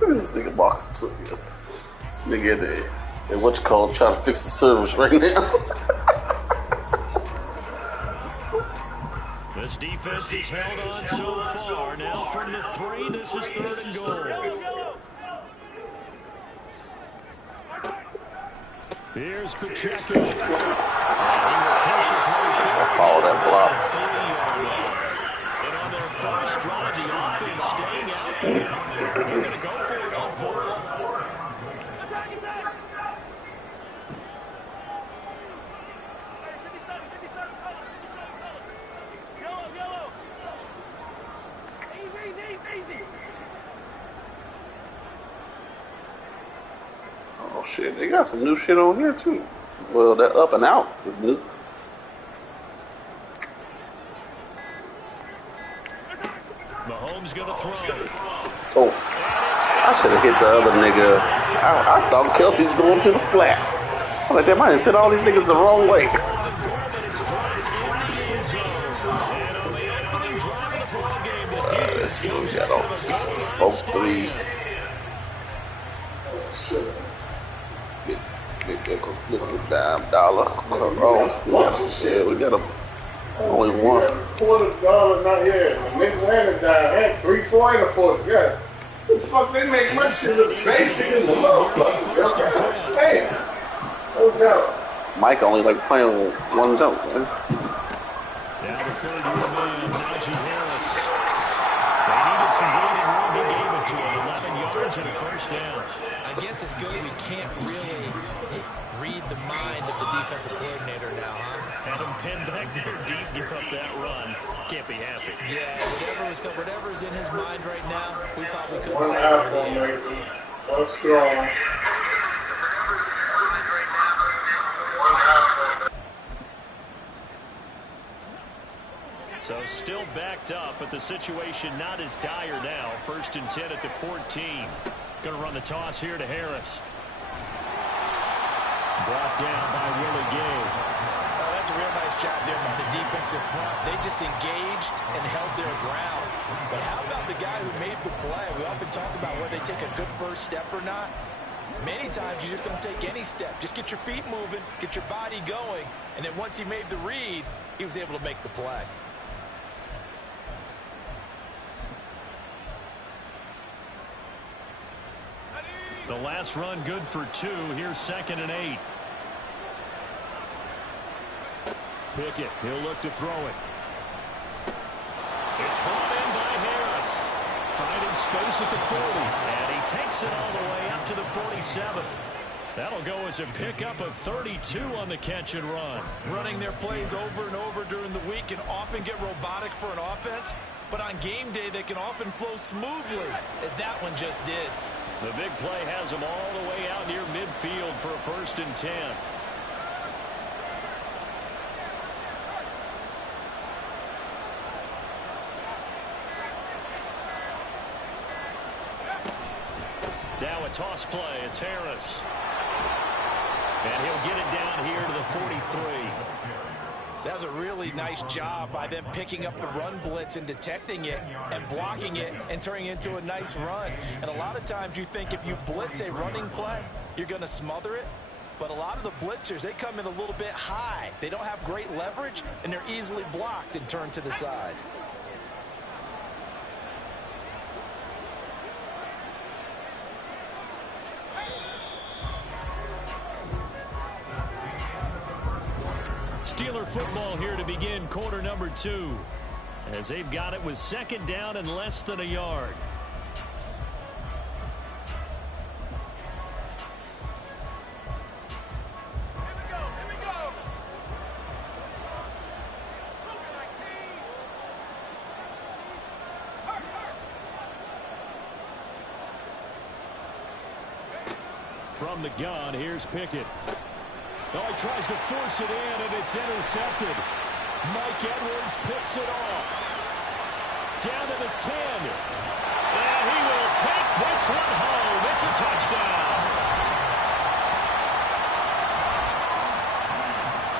This nigga box put me up. Nigga there. And what you call trying to fix the service right now. This defense is held on so far. Now from the 3, this is 3rd and goal. Here's Pacheco. And he will push his way forward. Follow that block. And on their first drive, the offense staying out there. They're going to go for it on 4th. Oh shit, they got some new shit on here too. Well, that up and out is new. Mahomes gonna throw. Oh, I should have hit the other nigga. I thought Kelsey's going to the flat. I was like, damn, I done sent all these niggas the wrong way. Let's see what we got on. 4-3. Little dime dollar. Oh, shit, we got only one. $1 not yet. Next and a dime. And 3-4 and a fourth. Yeah. What the fuck? They make my shit look basic as a motherfucker. Hey, no doubt. Mike only like playing one jump, man. Now the third year man, Najee Harris. They needed some breathing room. He gave it to him. 11 yards and a first down. I guess it's good we can't really read the mind of the defensive coordinator now, huh? Had him pinned back there deep, give up that run. Can't be happy. Yeah, whatever's in his mind right now, we probably couldn't say. One half formation. One strong. So still backed up, but the situation not as dire now. 1st and 10 at the 14. Going to run the toss here to Harris. Brought down by Willie Gay. Oh, that's a real nice job there by the defensive front. They just engaged and held their ground. But how about the guy who made the play? We often talk about whether they take a good first step or not. Many times you just don't take any step. Just get your feet moving, get your body going, and then once he made the read, he was able to make the play. The last run good for 2. Here's 2nd and 8. Pickett, he'll look to throw it. It's brought in by Harris. Finding space at the 40. And he takes it all the way up to the 47. That'll go as a pickup of 32 on the catch and run. Running their plays over and over during the week can often get robotic for an offense, but on game day they can often flow smoothly, as that one just did. The big play has him all the way out near midfield for a 1st and 10. Now a toss play. It's Harris. And he'll get it down here to the 43. That was a really nice job by them picking up the run blitz and detecting it and blocking it and turning it into a nice run. And a lot of times you think if you blitz a running play, you're going to smother it. But a lot of the blitzers, they come in a little bit high. They don't have great leverage, and they're easily blocked and turned to the side. Steeler football here to begin quarter number 2, as they've got it with 2nd down and less than a yard. From the gun, here's Pickett. Oh, he tries to force it in, and it's intercepted. Mike Edwards picks it off. Down to the 10. And he will take this one home. It's a touchdown.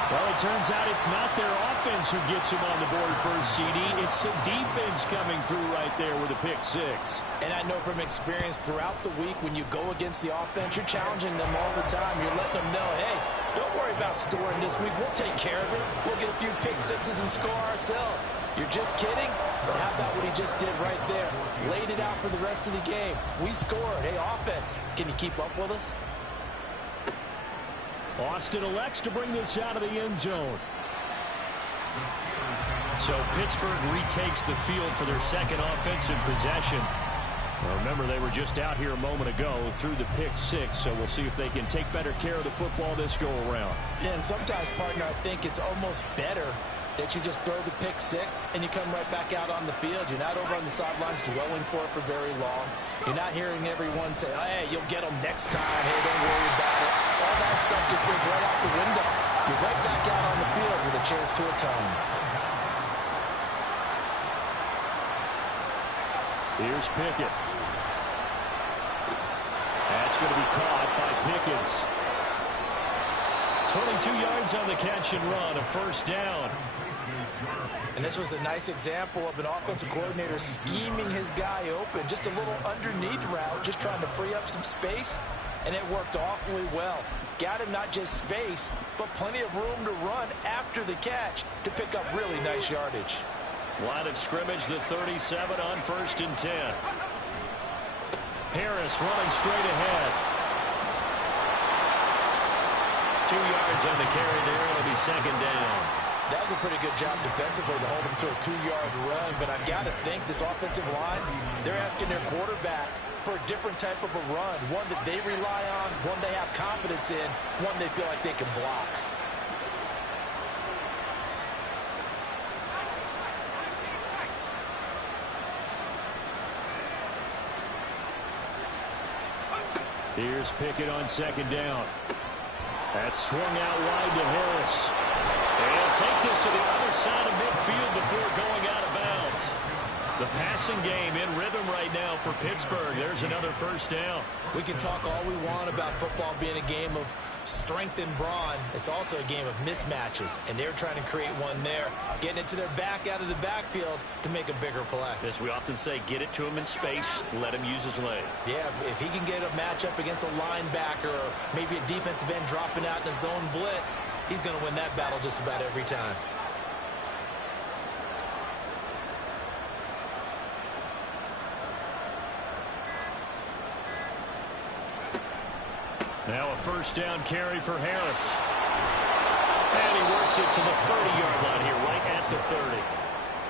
Well, he it turns out it's not their offense who gets them on the board first, CD. It's the defense coming through right there with a pick six. And I know from experience throughout the week, when you go against the offense, you're challenging them all the time. You're letting them know, hey, don't worry about scoring this week. We'll take care of it. We'll get a few pick sixes and score ourselves. You're just kidding? But how about what he just did right there? Laid it out for the rest of the game. We scored. Hey, offense, can you keep up with us? Austin elects to bring this out of the end zone. So Pittsburgh retakes the field for their second offensive possession. Well, remember, they were just out here a moment ago through the pick six, so we'll see if they can take better care of the football this go-around. Yeah, and sometimes, partner, I think it's almost better that you just throw the pick six and you come right back out on the field. You're not over on the sidelines dwelling for it for very long. You're not hearing everyone say, hey, you'll get them next time. Hey, don't worry about it. All that stuff just goes right out the window. You're right back out on the field with a chance to atone. Here's Pickett. That's going to be caught by Pickens. 22 yards on the catch and run, a first down. And this was a nice example of an offensive coordinator scheming his guy open. Just a little underneath route, just trying to free up some space, and it worked awfully well. Got him not just space, but plenty of room to run after the catch to pick up really nice yardage. Line of scrimmage, the 37 on 1st and 10. Harris running straight ahead. 2 yards on the carry there. It'll be second down. That was a pretty good job defensively to hold him to a 2-yard run, but I've got to think this offensive line, they're asking their quarterback for a different type of a run, one that they rely on, one they have confidence in, one they feel like they can block. Here's Pickett on second down. That's swung out wide to Harris. They'll take this to the other side of midfield before going out of bounds. The passing game in rhythm right now for Pittsburgh. There's another first down. We can talk all we want about football being a game of strength and brawn. It's also a game of mismatches, and they're trying to create one there, getting it to their back out of the backfield to make a bigger play. As we often say, get it to him in space, let him use his leg. Yeah, if he can get a matchup against a linebacker or maybe a defensive end dropping out in a zone blitz, he's going to win that battle just about every time. Now a first down carry for Harris. And he works it to the 30-yard line here, right at the 30.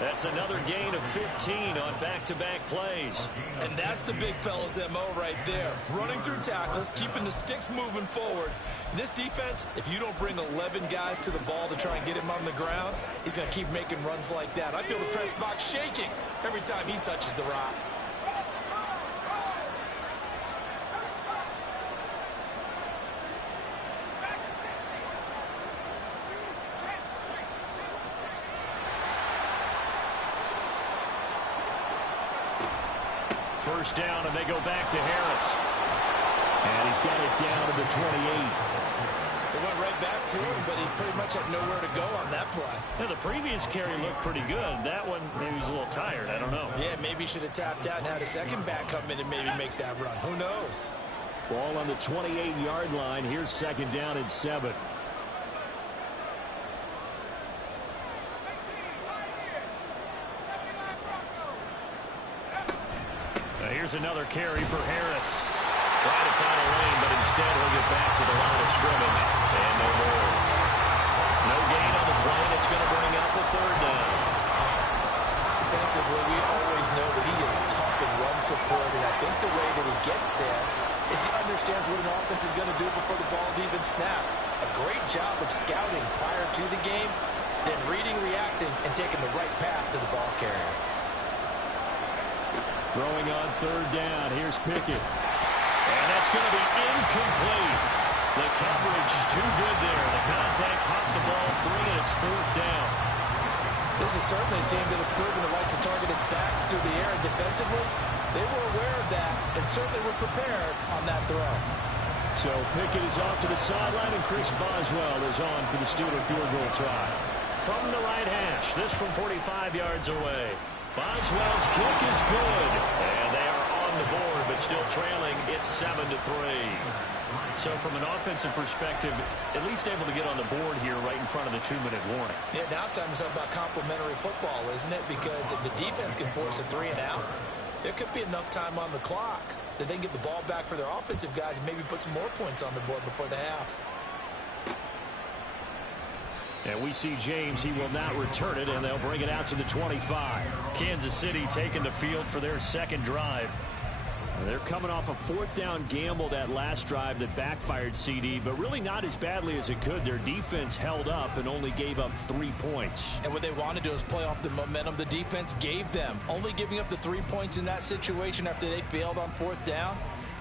That's another gain of 15 on back-to-back plays. And that's the big fella's MO right there. Running through tackles, keeping the sticks moving forward. This defense, if you don't bring 11 guys to the ball to try and get him on the ground, he's going to keep making runs like that. I feel the press box shaking every time he touches the rock. First down, and they go back to Harris. And he's got it down to the 28. They went right back to him, but he pretty much had nowhere to go on that play. Now, the previous carry looked pretty good. That one, maybe he was a little tired. I don't know. Yeah, maybe he should have tapped out and had a second back come in and maybe make that run. Who knows? Ball on the 28-yard line. Here's second down and 7. Here's another carry for Harris. Trying to find a lane, but instead he'll get back to the line of scrimmage. And no more. No gain on the play, and it's going to bring up the third down. Defensively, we always know that he is tough in run support, and I think the way that he gets there is he understands what an offense is going to do before the ball's even snapped. A great job of scouting prior to the game, then reading, reacting, and taking the right path to the ball carrier. Throwing on third down. Here's Pickett. And that's going to be incomplete. The coverage is too good there. The contact popped the ball free, and it's fourth down. This is certainly a team that has proven it likes to target its backs through the air, and defensively, they were aware of that and certainly were prepared on that throw. So Pickett is off to the sideline, and Chris Boswell is on for the Steeler field goal try. From the right hash, this from 45 yards away. Boswell's kick is good, and they are on the board, but still trailing. It's 7-3. So from an offensive perspective, at least able to get on the board here right in front of the 2-minute warning. Yeah, now it's time to talk about complementary football, isn't it? Because if the defense can force a 3 and out, there could be enough time on the clock that they can get the ball back for their offensive guys and maybe put some more points on the board before the half. And we see James. He will not return it, and they'll bring it out to the 25. Kansas City taking the field for their second drive. They're coming off a 4th down gamble that last drive that backfired, CD, but really not as badly as it could. Their defense held up and only gave up 3 points. And what they want to do is play off the momentum the defense gave them. Only giving up the 3 points in that situation after they failed on 4th down.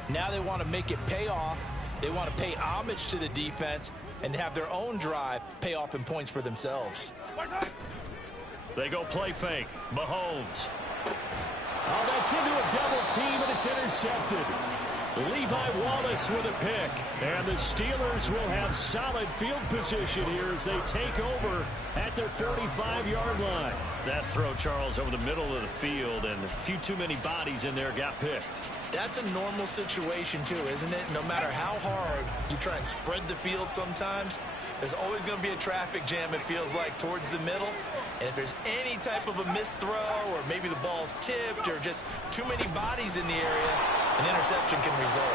Now they want to make it pay off. They want to pay homage to the defense and have their own drive pay off in points for themselves. They go play fake. Mahomes. Oh, that's into a double team, and it's intercepted. Levi Wallace with a pick. And the Steelers will have solid field position here as they take over at their 45-yard line. That throw, Charles, over the middle of the field, and a few too many bodies in there got picked. That's a normal situation, too, isn't it? No matter how hard you try and spread the field sometimes, there's always going to be a traffic jam, it feels like, towards the middle. And if there's any type of a missed throw or maybe the ball's tipped or just too many bodies in the area, an interception can result.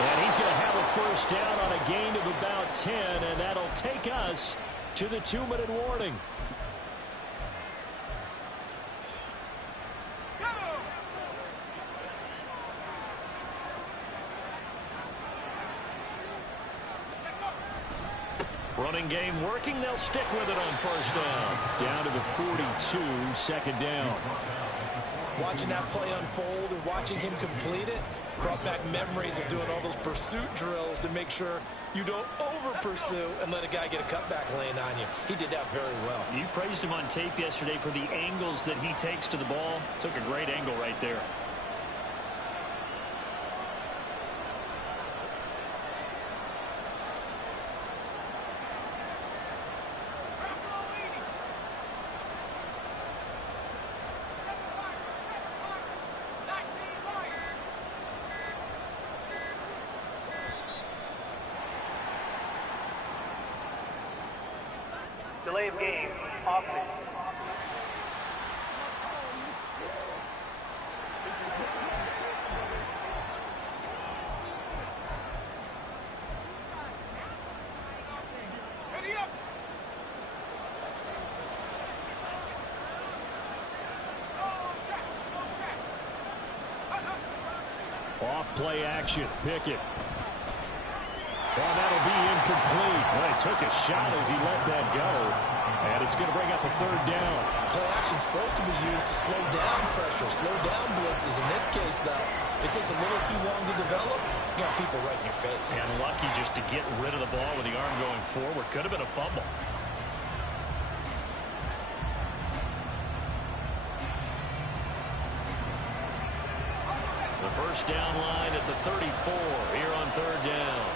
And he's going to have a first down on a gain of about 10, and that'll take us to the 2-minute warning. Running game working. They'll stick with it on first down. Down to the 42, 2nd down. Watching that play unfold and watching him complete it brought back memories of doing all those pursuit drills to make sure you don't over-pursue and let a guy get a cutback lane on you. He did that very well. You praised him on tape yesterday for the angles that he takes to the ball. Took a great angle right there. Delay of game, offense. Off play action, Pickett. Well, that'll be incomplete. Well, he took a shot as he let that go. And it's going to bring up a 3rd down. Play action's supposed to be used to slow down pressure, slow down blitzes. In this case, though, if it takes a little too long to develop, you got people right in your face. And lucky just to get rid of the ball with the arm going forward. Could have been a fumble. The first down line at the 34 here on 3rd down.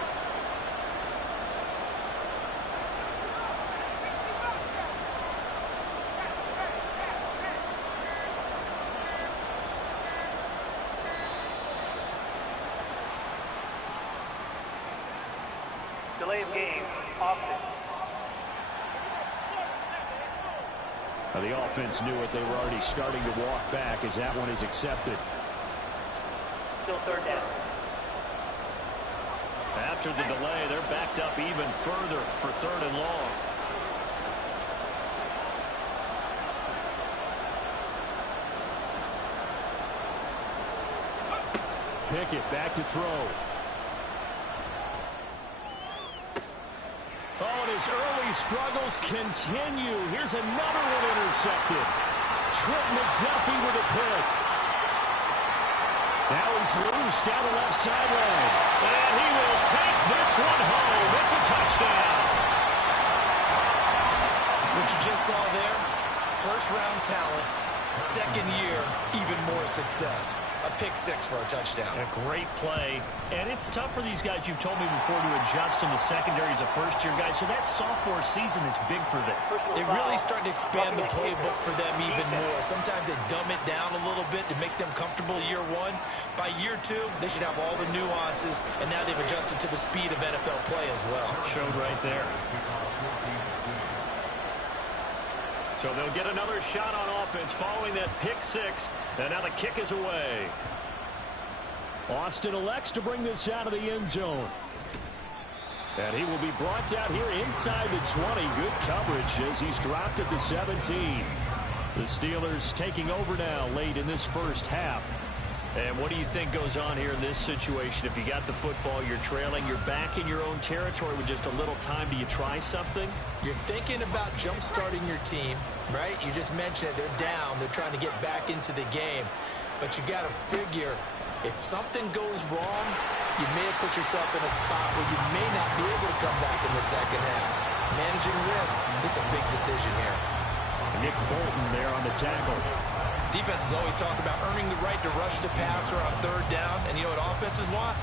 Delay of game, offense. Now the offense knew it. They were already starting to walk back as that one is accepted. Still 3rd down. After the delay, they're backed up even further for 3rd and long. Pickett back to throw. Oh, and his early struggles continue. Here's another one intercepted. Trent McDuffie with a pick. Now he's loose down the left sideline. And he will take this one home. It's a touchdown. What you just saw there, first-round talent, Second year, even more success. A pick six for a touchdown. A great play. And it's tough for these guys, you've told me before, to adjust in the secondary as a first-year guy. So that sophomore season is big for them. They really start to expand the playbook for them even more. Sometimes they dumb it down a little bit to make them comfortable year one. By year two, they should have all the nuances, and now they've adjusted to the speed of NFL play as well. Showed right there. So they'll get another shot on offense following that pick six. And now the kick is away. Austin elects to bring this out of the end zone. And he will be brought down here inside the 20. Good coverage as he's dropped at the 17. The Steelers taking over now late in this first half. And what do you think goes on here in this situation? If you got the football, you're trailing, you're back in your own territory with just a little time. Do you try something? You're thinking about jump-starting your team, right? You just mentioned it. They're down. They're trying to get back into the game. But you got to figure, if something goes wrong, you may have put yourself in a spot where you may not be able to come back in the second half. Managing risk is a big decision here. Nick Bolton there on the tackle. Defenses always talk about earning the right to rush the passer on third down. And you know what offenses want?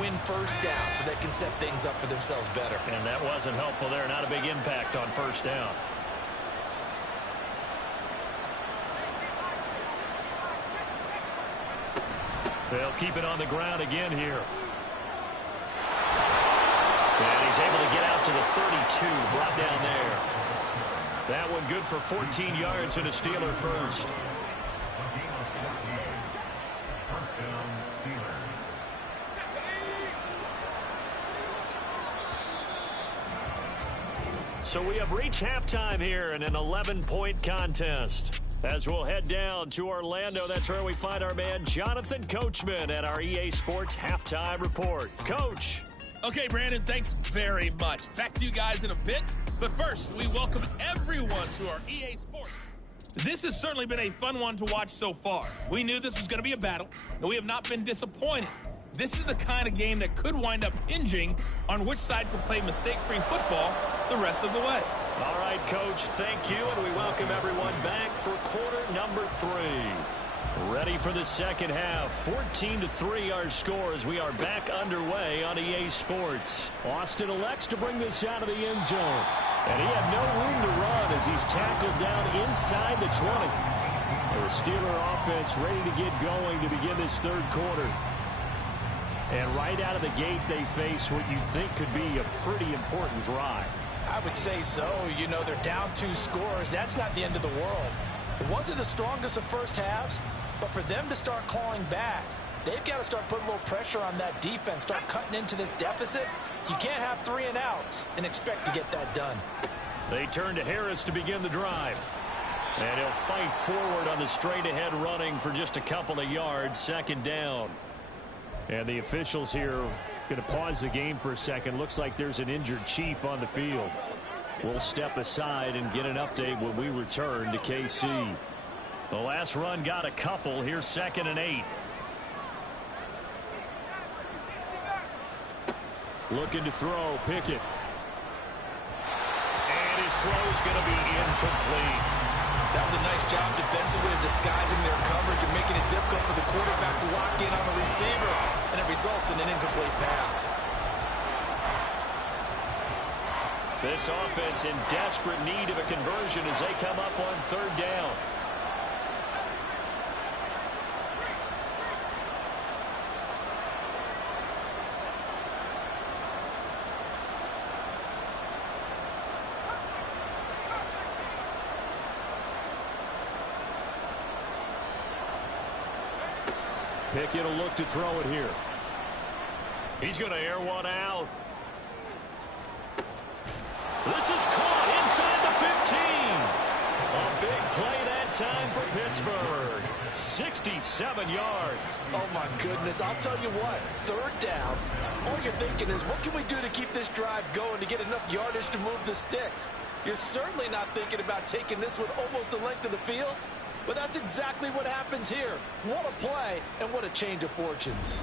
Win first down so they can set things up for themselves better. And that wasn't helpful there. Not a big impact on first down. They'll keep it on the ground again here. And he's able to get out to the 32. Brought down there. That one good for 14 yards and a Steeler first. So we have reached halftime here in an 11-point contest. As we'll head down to Orlando, that's where we find our man Jonathan Coachman at our EA Sports Halftime Report. Coach. Okay, Brandon, thanks very much. Back to you guys in a bit. But first, we welcome everyone to our EA Sports. This has certainly been a fun one to watch so far. We knew this was going to be a battle, and we have not been disappointed. This is the kind of game that could wind up hinging on which side can play mistake-free football the rest of the way. All right, Coach, thank you, and we welcome everyone back for quarter number 3. Ready for the second half. 14-3 our score as we are back underway on EA Sports. Austin elects to bring this out of the end zone. And he had no room to run as he's tackled down inside the 20. The Steeler offense ready to get going to begin this third quarter. And right out of the gate, they face what you think could be a pretty important drive. I would say so. You know, they're down 2 scores. That's not the end of the world. It wasn't the strongest of first halves, but for them to start clawing back, they've got to start putting a little pressure on that defense, start cutting into this deficit. You can't have 3 and outs and expect to get that done. They turn to Harris to begin the drive. And he'll fight forward on the straight-ahead running for just a couple of yards, second down. And the officials here going to pause the game for a second. Looks like there's an injured Chief on the field. We'll step aside and get an update when we return to KC. The last run got a couple. Here's 2nd and 8. Looking to throw. Pickett. And his throw's going to be incomplete. That was a nice job defensively of disguising their coverage and making it difficult for the quarterback to lock in on the receiver. And it results in an incomplete pass. This offense in desperate need of a conversion as they come up on third down. Pickett will look to throw it here. He's going to air one out. This is caught inside the 15. A big play that time for Pittsburgh. 67 yards. Oh, my goodness. I'll tell you what. Third down. All you're thinking is, what can we do to keep this drive going to get enough yardage to move the sticks? You're certainly not thinking about taking this with almost the length of the field. But that's exactly what happens here. What a play and what a change of fortunes.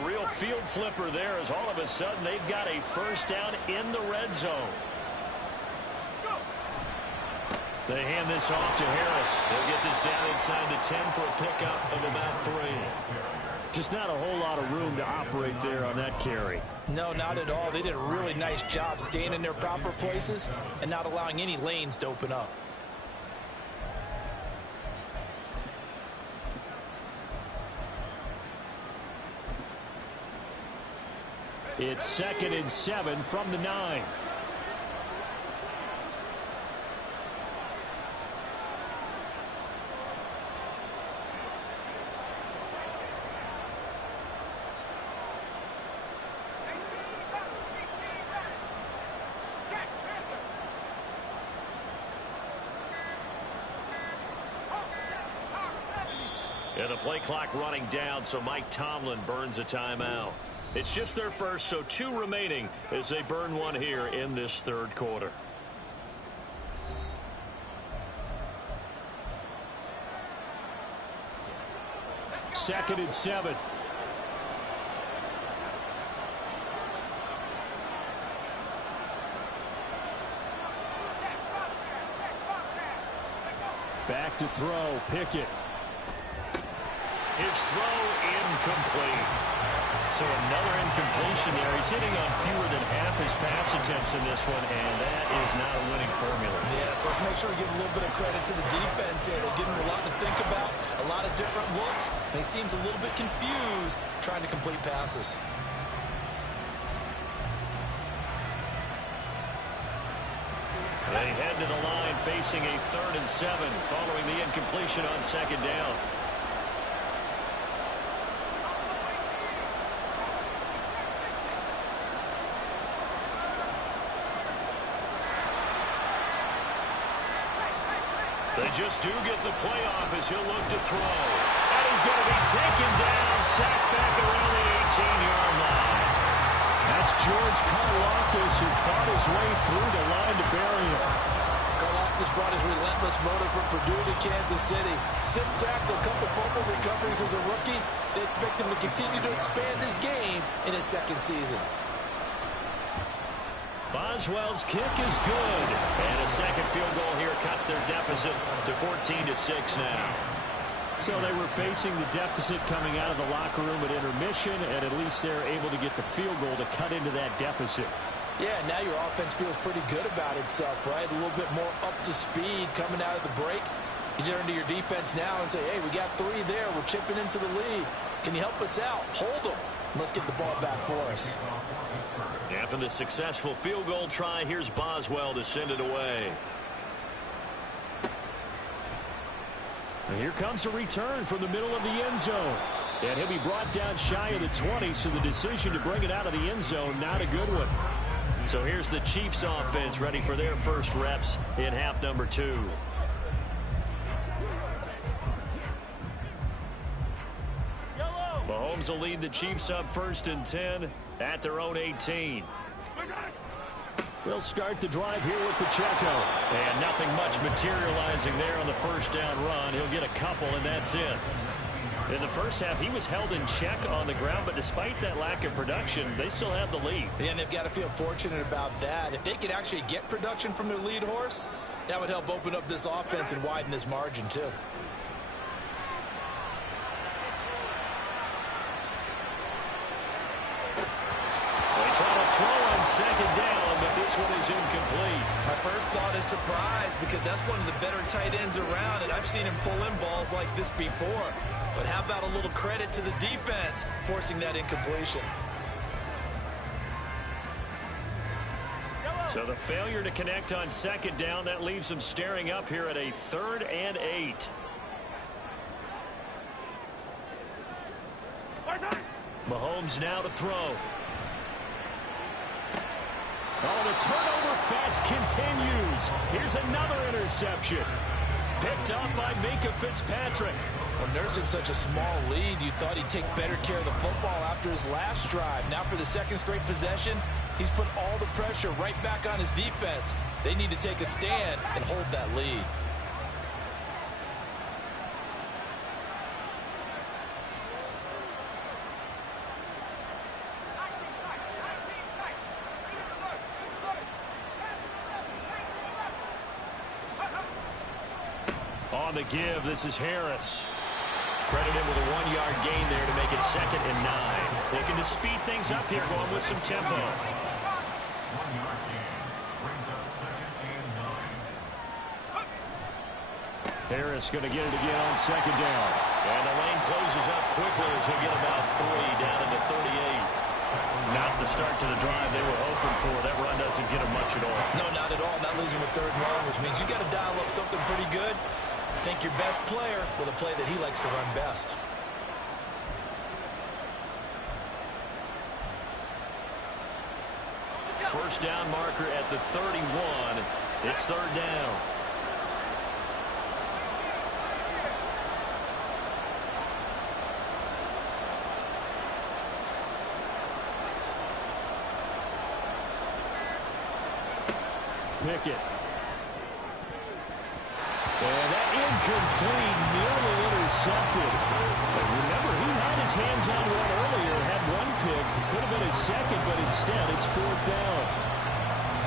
A real field flipper there as all of a sudden they've got a first down in the red zone. They hand this off to Harris. They'll get this down inside the 10 for a pickup of about 3. Just not a whole lot of room to operate there on that carry. No, not at all. They did a really nice job staying in their proper places and not allowing any lanes to open up. It's 2nd and 7 from the 9. And the play clock running down, so Mike Tomlin burns a timeout. It's just their first, so 2 remaining as they burn one here in this third quarter. Second and 7. Back to throw, Pickett. His throw incomplete. So another incompletion there. He's hitting on fewer than half his pass attempts in this one, and that is not a winning formula. Yes, let's make sure we give a little bit of credit to the defense here. They give him a lot to think about, a lot of different looks, and he seems a little bit confused trying to complete passes. They head to the line facing a 3rd and 7 following the incompletion on 2nd down. They just do get the play off as he'll look to throw. And he's going to be taken down, sacked back around the 18-yard line. That's George Karlaftis, who fought his way through the line to bury him. Karlaftis brought his relentless motor from Purdue to Kansas City. 6 sacks, a couple fumble recoveries as a rookie. They expect him to continue to expand his game in his 2nd season. Boswell's kick is good. And a second field goal here cuts their deficit to 14-6 now. So they were facing the deficit coming out of the locker room at intermission, and at least they're able to get the field goal to cut into that deficit. Yeah, now your offense feels pretty good about itself, right? A little bit more up to speed coming out of the break. You turn to your defense now and say, hey, we got 3 there. We're chipping into the lead. Can you help us out? Hold them. Let's get the ball back for us. After the successful field goal try, here's Boswell to send it away. And here comes a return from the middle of the end zone. And he'll be brought down shy of the 20, so the decision to bring it out of the end zone, not a good one. So here's the Chiefs offense ready for their first reps in half number 2. Mahomes will lead the Chiefs up 1st and 10 at their own 18. They'll start the drive here with Pacheco. And nothing much materializing there on the first down run. He'll get a couple, and that's it. In the first half, he was held in check on the ground, but despite that lack of production, they still have the lead. And they've got to feel fortunate about that. If they could actually get production from their lead horse, that would help open up this offense and widen this margin, too. Trying to throw on 2nd down, but this one is incomplete. My first thought is surprise, because that's one of the better tight ends around, and I've seen him pull in balls like this before. But how about a little credit to the defense forcing that incompletion? So the failure to connect on 2nd down, that leaves them staring up here at a 3rd and 8. Mahomes now to throw. Oh, the turnover fest continues. Here's another interception. Picked up by Minkah Fitzpatrick. Well, nursing such a small lead, you thought he'd take better care of the football after his last drive. Now for the 2nd straight possession, he's put all the pressure right back on his defense. They need to take a stand and hold that lead. On the give, this is Harris. Credit him with a 1-yard gain there to make it 2nd and 9. Looking to speed things up here, going with some tempo. Harris going to get it again on 2nd down. And the lane closes up quickly as he'll get about 3 down into 38. Not the start to the drive they were hoping for. That run doesn't get him much at all. No, not at all. Not losing with 3rd and long, which means you got to dial up something pretty good. Think your best player with a play that he likes to run best. First down marker at the 31. It's 3rd down. Pickett. And that incomplete, nearly intercepted. But remember, he had his hands on one earlier, had 1 pick. It could have been his 2nd, but instead it's 4th down.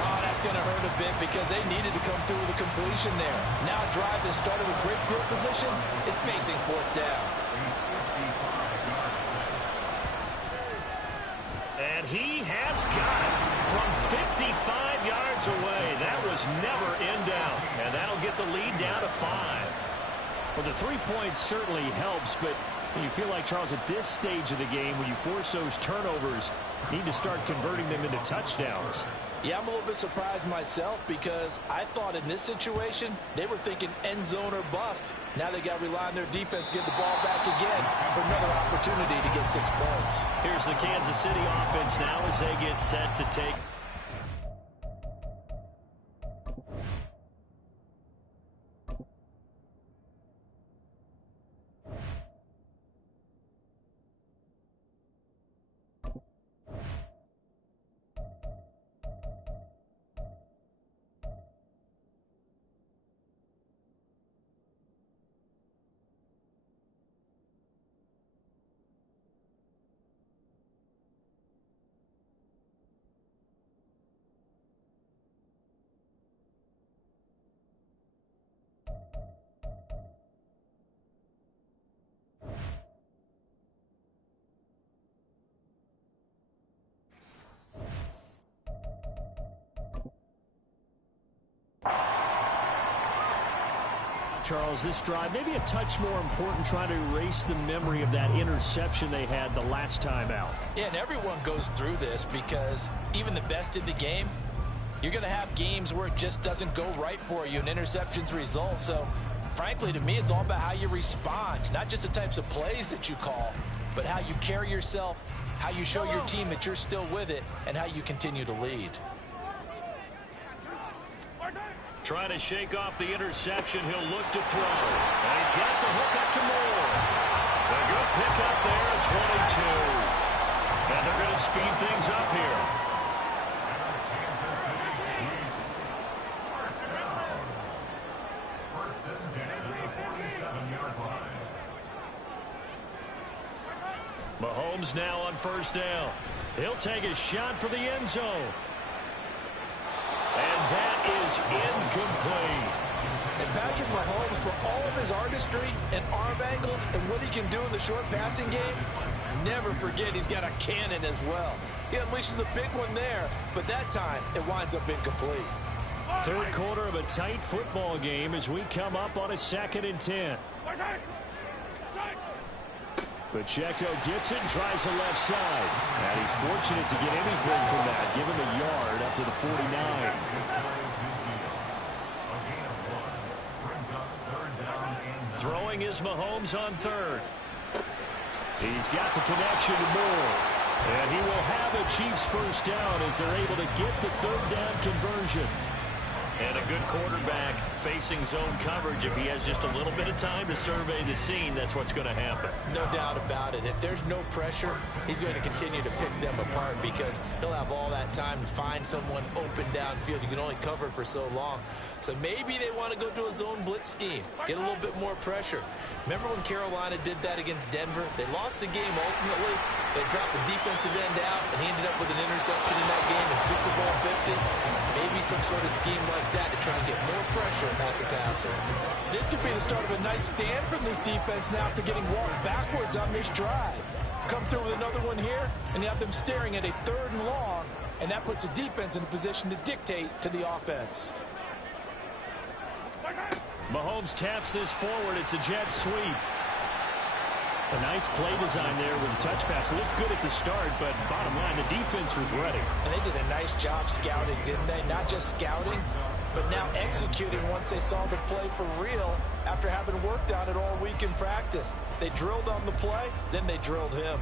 Oh, that's going to hurt a bit because they needed to come through with a completion there. Now a drive that started with great field position is facing 4th down. And he has got it from 55 yards away. That was never in doubt. And that'll get the lead down to 5. Well, the 3 points certainly helps, but you feel like, Charles, at this stage of the game, when you force those turnovers, you need to start converting them into touchdowns. Yeah, I'm a little bit surprised myself because I thought in this situation they were thinking end zone or bust. Now they got to rely on their defense to get the ball back again for another opportunity to get 6 points. Here's the Kansas City offense now as they get set to take. Charles, this drive maybe a touch more important, trying to erase the memory of that interception they had the last time out. Yeah, and everyone goes through this because even the best in the game, you're going to have games where it just doesn't go right for you and interceptions result. So, frankly, to me, it's all about how you respond, not just the types of plays that you call, but how you carry yourself, how you show your team that you're still with it, and how you continue to lead. Trying to shake off the interception. He'll look to throw. And he's got the hook up to Moore. A good pick up there at 22. And they're going to speed things up here. Mahomes now on 1st down. He'll take a shot for the end zone. And that is incomplete. And Patrick Mahomes, for all of his artistry and arm angles and what he can do in the short passing game, never forget he's got a cannon as well. He unleashes a big one there, but that time it winds up incomplete. 3rd quarter of a tight football game as we come up on a 2nd and 10. Pacheco gets it and tries the left side. And he's fortunate to get anything from that, given the yard up to the 49. Throwing is Mahomes on 3rd. He's got the connection to Moore. And he will have a Chiefs 1st down as they're able to get the 3rd down conversion. And a good quarterback facing zone coverage. If he has just a little bit of time to survey the scene, that's what's going to happen. No doubt about it. If there's no pressure, he's going to continue to pick them apart because he'll have all that time to find someone open downfield. You can only cover it for so long. So maybe they want to go to a zone blitz scheme, get a little bit more pressure. Remember when Carolina did that against Denver? They lost the game ultimately. They dropped the defensive end out, and he ended up with an interception in that game in Super Bowl 50. Maybe some sort of scheme like that to try and get more pressure at the passer. This could be the start of a nice stand from this defense now after getting walked backwards on this drive. Come through with another one here, and you have them staring at a 3rd and long, and that puts the defense in a position to dictate to the offense. Mahomes taps this forward. It's a jet sweep. A nice play design there with a touch pass. Looked good at the start, but bottom line, the defense was ready. And they did a nice job scouting, didn't they? Not just scouting, but now executing once they saw the play for real after having worked on it all week in practice. They drilled on the play, then they drilled him.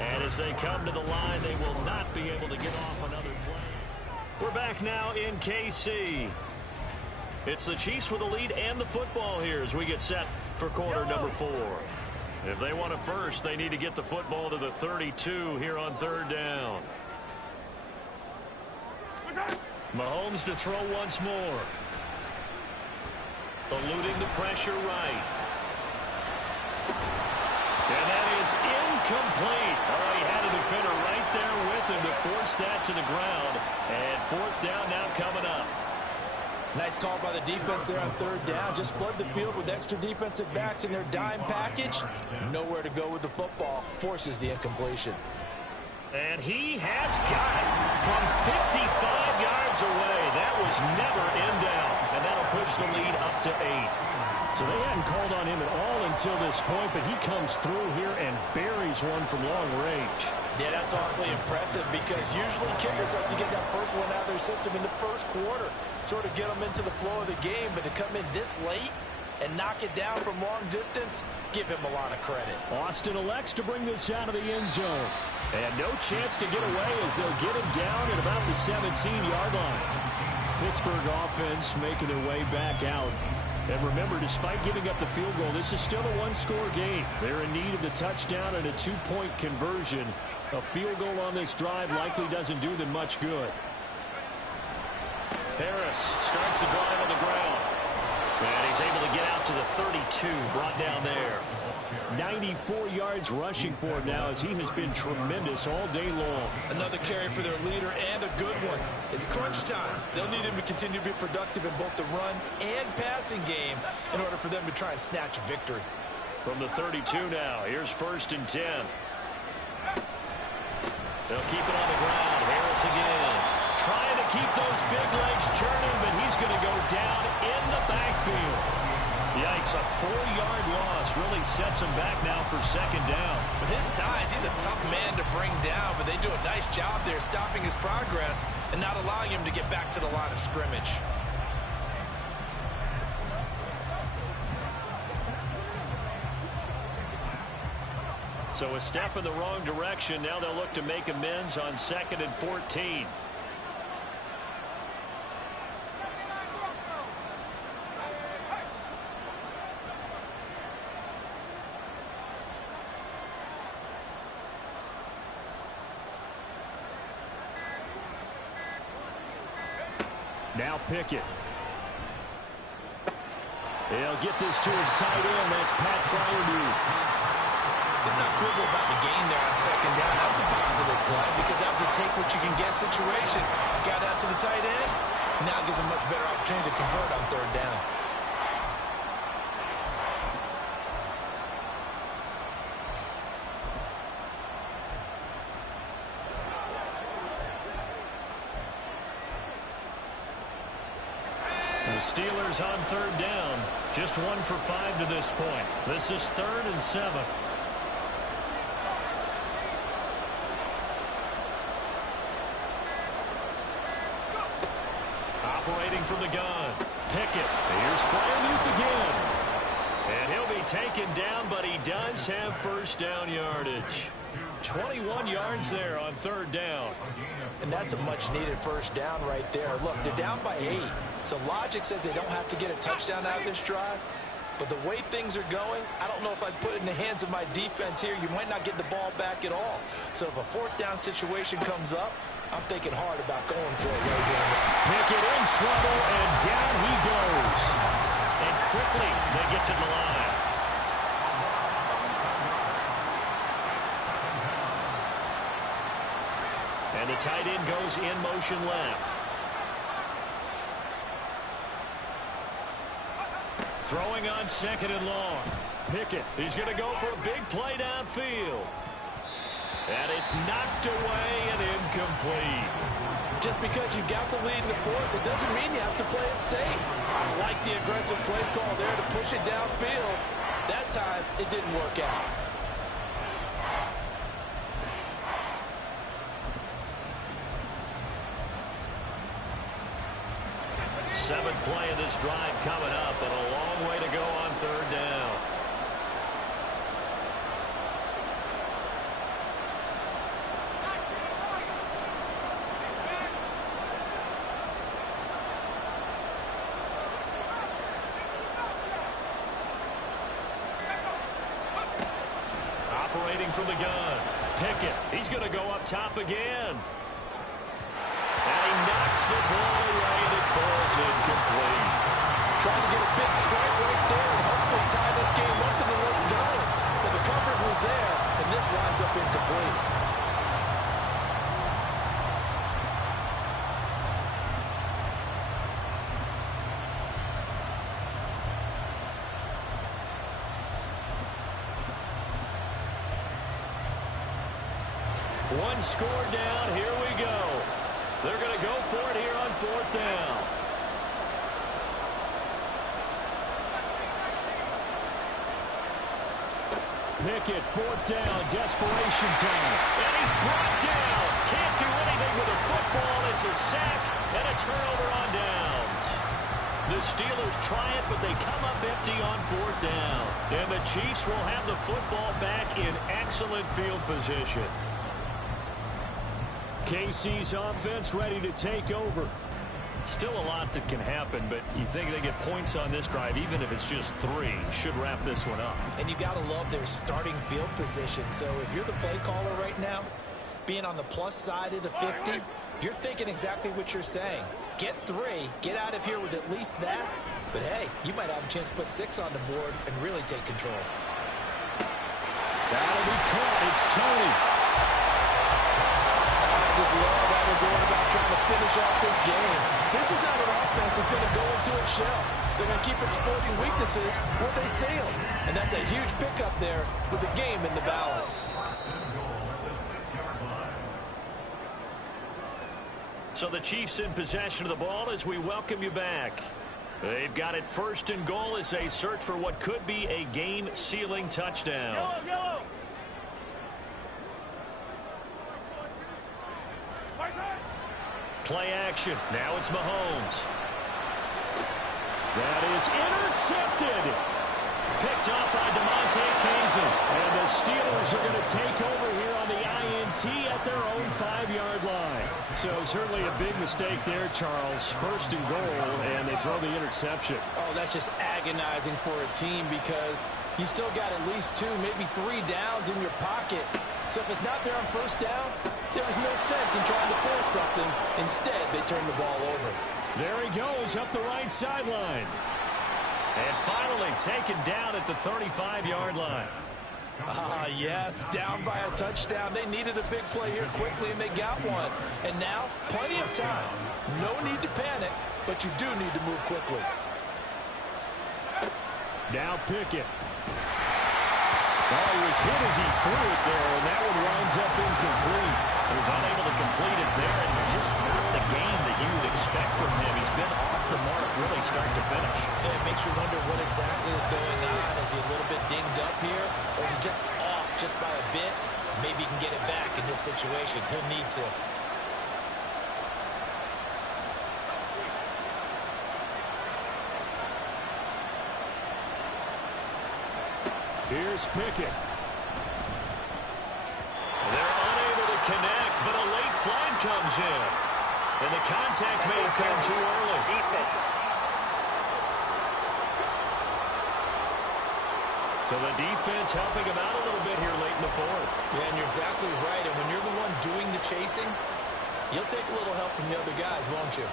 And as they come to the line, they will not be able to get off another play. We're back now in KC. It's the Chiefs with the lead and the football here as we get set for quarter number 4. If they want it first, they need to get the football to the 32 here on 3rd down. Mahomes to throw once more. Eluding the pressure right. And that is incomplete. Oh, he had a defender right there with him to force that to the ground. And 4th down now coming up. Nice call by the defense there on 3rd down. Just flood the field with extra defensive backs in their dime package. Nowhere to go with the football. Forces the incompletion. And he has got it from 55 yards away. That was never in down. And that'll push the lead up to 8. So they hadn't called on him at all until this point, but he comes through here and buries one from long range. Yeah, that's awfully impressive because usually kickers have to get that first one out of their system in the first quarter, sort of get them into the flow of the game, but to come in this late and knock it down from long distance, give him a lot of credit. Austin elects to bring this out of the end zone. And no chance to get away as they'll get him down at about the 17-yard line. Pittsburgh offense making their way back out. And remember, despite giving up the field goal, this is still a 1-score game. They're in need of the touchdown and a 2-point conversion. A field goal on this drive likely doesn't do them much good. Harris starts the drive on the ground. And he's able to get out to the 32, brought down there. 94 yards rushing for him now as he has been tremendous all day long. Another carry for their leader and a good one. It's crunch time. They'll need him to continue to be productive in both the run and passing game in order for them to try and snatch a victory. From the 32 now, here's 1st and 10. They'll keep it on the ground. Harris again. Trying to keep those big legs churning, but he's going to go down in the backfield. Yikes, a 4-yard loss really sets him back now for 2nd down. With his size, he's a tough man to bring down, but they do a nice job there stopping his progress and not allowing him to get back to the line of scrimmage. So a step in the wrong direction. Now they'll look to make amends on 2nd and 14. Now Pickett. He'll get this to his tight end. That's Pat Freiermuth. Let's not quibble about the gain there on 2nd down. That was a positive play because that was a take-what-you-can-get situation. Got out to the tight end. Now gives him much better opportunity to convert on 3rd down. The Steelers on 3rd down. Just 1 for 5 to this point. This is 3rd and 7. Operating from the gun. Pickett. Here's Freiermuth again. And he'll be taken down, but he does have 1st down yardage. 21 yards there on 3rd down. And that's a much-needed 1st down right there. Look, they're down by 8. So logic says they don't have to get a touchdown out of this drive. But the way things are going, I don't know if I'd put it in the hands of my defense here. You might not get the ball back at all. So if a fourth down situation comes up, I'm thinking hard about going for it right here. Pickett in trouble, and down he goes. And quickly, they get to the line. And the tight end goes in motion left. Throwing on 2nd and long. Pickett, he's going to go for a big play downfield. And it's knocked away and incomplete. Just because you got the lead in the fourth, it doesn't mean you have to play it safe. I like the aggressive play call there to push it downfield. That time, it didn't work out. Seventh play of this drive coming up, and a long way to go on 3rd down. Operating from the gun. Pickett, he's going to go up top again. And he knocks the ball away and it falls incomplete. Trying to get a big strike right there and hopefully tie this game up and then let it go. But the coverage was there, and this winds up incomplete. One score down, here we go. They're going to go for it here on 4th down. Pickett, 4th down, desperation time. And he's brought down. Can't do anything with a football. It's a sack and a turnover on downs. The Steelers try it, but they come up empty on 4th down. And the Chiefs will have the football back in excellent field position. KC's offense ready to take over. Still a lot that can happen, but you think they get points on this drive, even if it's just 3, should wrap this one up. And you got to love their starting field position. So if you're the play caller right now, being on the plus side of the 50, you're thinking exactly what you're saying. Get 3, get out of here with at least that. But hey, you might have a chance to put 6 on the board and really take control. That'll be caught. It's Tony. Just love how they're going about trying to finish off this game. This is not an offense that's going to go into its shell. They're going to keep exploiting weaknesses where they see them. And that's a huge pickup there with the game in the balance. So the Chiefs in possession of the ball as we welcome you back. They've got it 1st and goal as they search for what could be a game-sealing touchdown. Yellow. Play action. Now it's Mahomes. That is intercepted. Picked up by DeMonte Kazin. And the Steelers are going to take over here on the INT at their own 5-yard line. So certainly a big mistake there, Charles. 1st and goal, and they throw the interception. Oh, that's just agonizing for a team because you still got at least 2, maybe 3 downs in your pocket. So if it's not there on 1st down, there was no sense in trying to force something. Instead, they turn the ball over. There he goes up the right sideline. And finally taken down at the 35-yard line. Yes, down by a touchdown. They needed a big play here quickly, and they got one. And now, plenty of time. No need to panic, but you do need to move quickly. Now Pickett. Oh, he was hit as he threw it there, and that one winds up incomplete. He was unable to complete it there, and just not the game that you would expect from him. He's been off the mark really start to finish. Yeah, it makes you wonder what exactly is going on. Is he a little bit dinged up here, or is he just off just by a bit? Maybe he can get it back in this situation. He'll need to. Here's Pickett. They're unable to connect, but a late flag comes in. And the contact may have come too early. So the defense helping him out a little bit here late in the fourth. Yeah, and you're exactly right. And when you're the one doing the chasing, you'll take a little help from the other guys, won't you?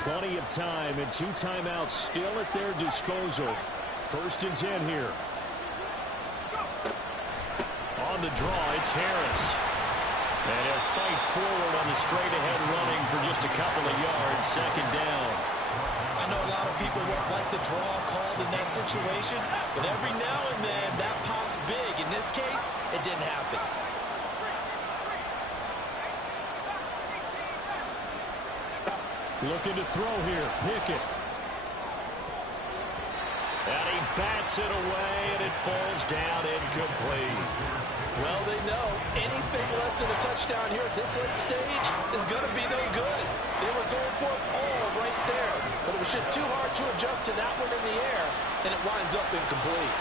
Plenty of time and 2 timeouts still at their disposal. 1st and 10 here. On the draw, it's Harris. And he'll fight forward on the straight-ahead running for just a couple of yards. 2nd down. I know a lot of people won't like the draw called in that situation, but every now and then that pops big. In this case, it didn't happen. Looking to throw here, Pickett. And he bats it away, and it falls down incomplete. Well, they know anything less than a touchdown here at this late stage is going to be no good. They were going for it all right there, but it was just too hard to adjust to that one in the air, and it winds up incomplete.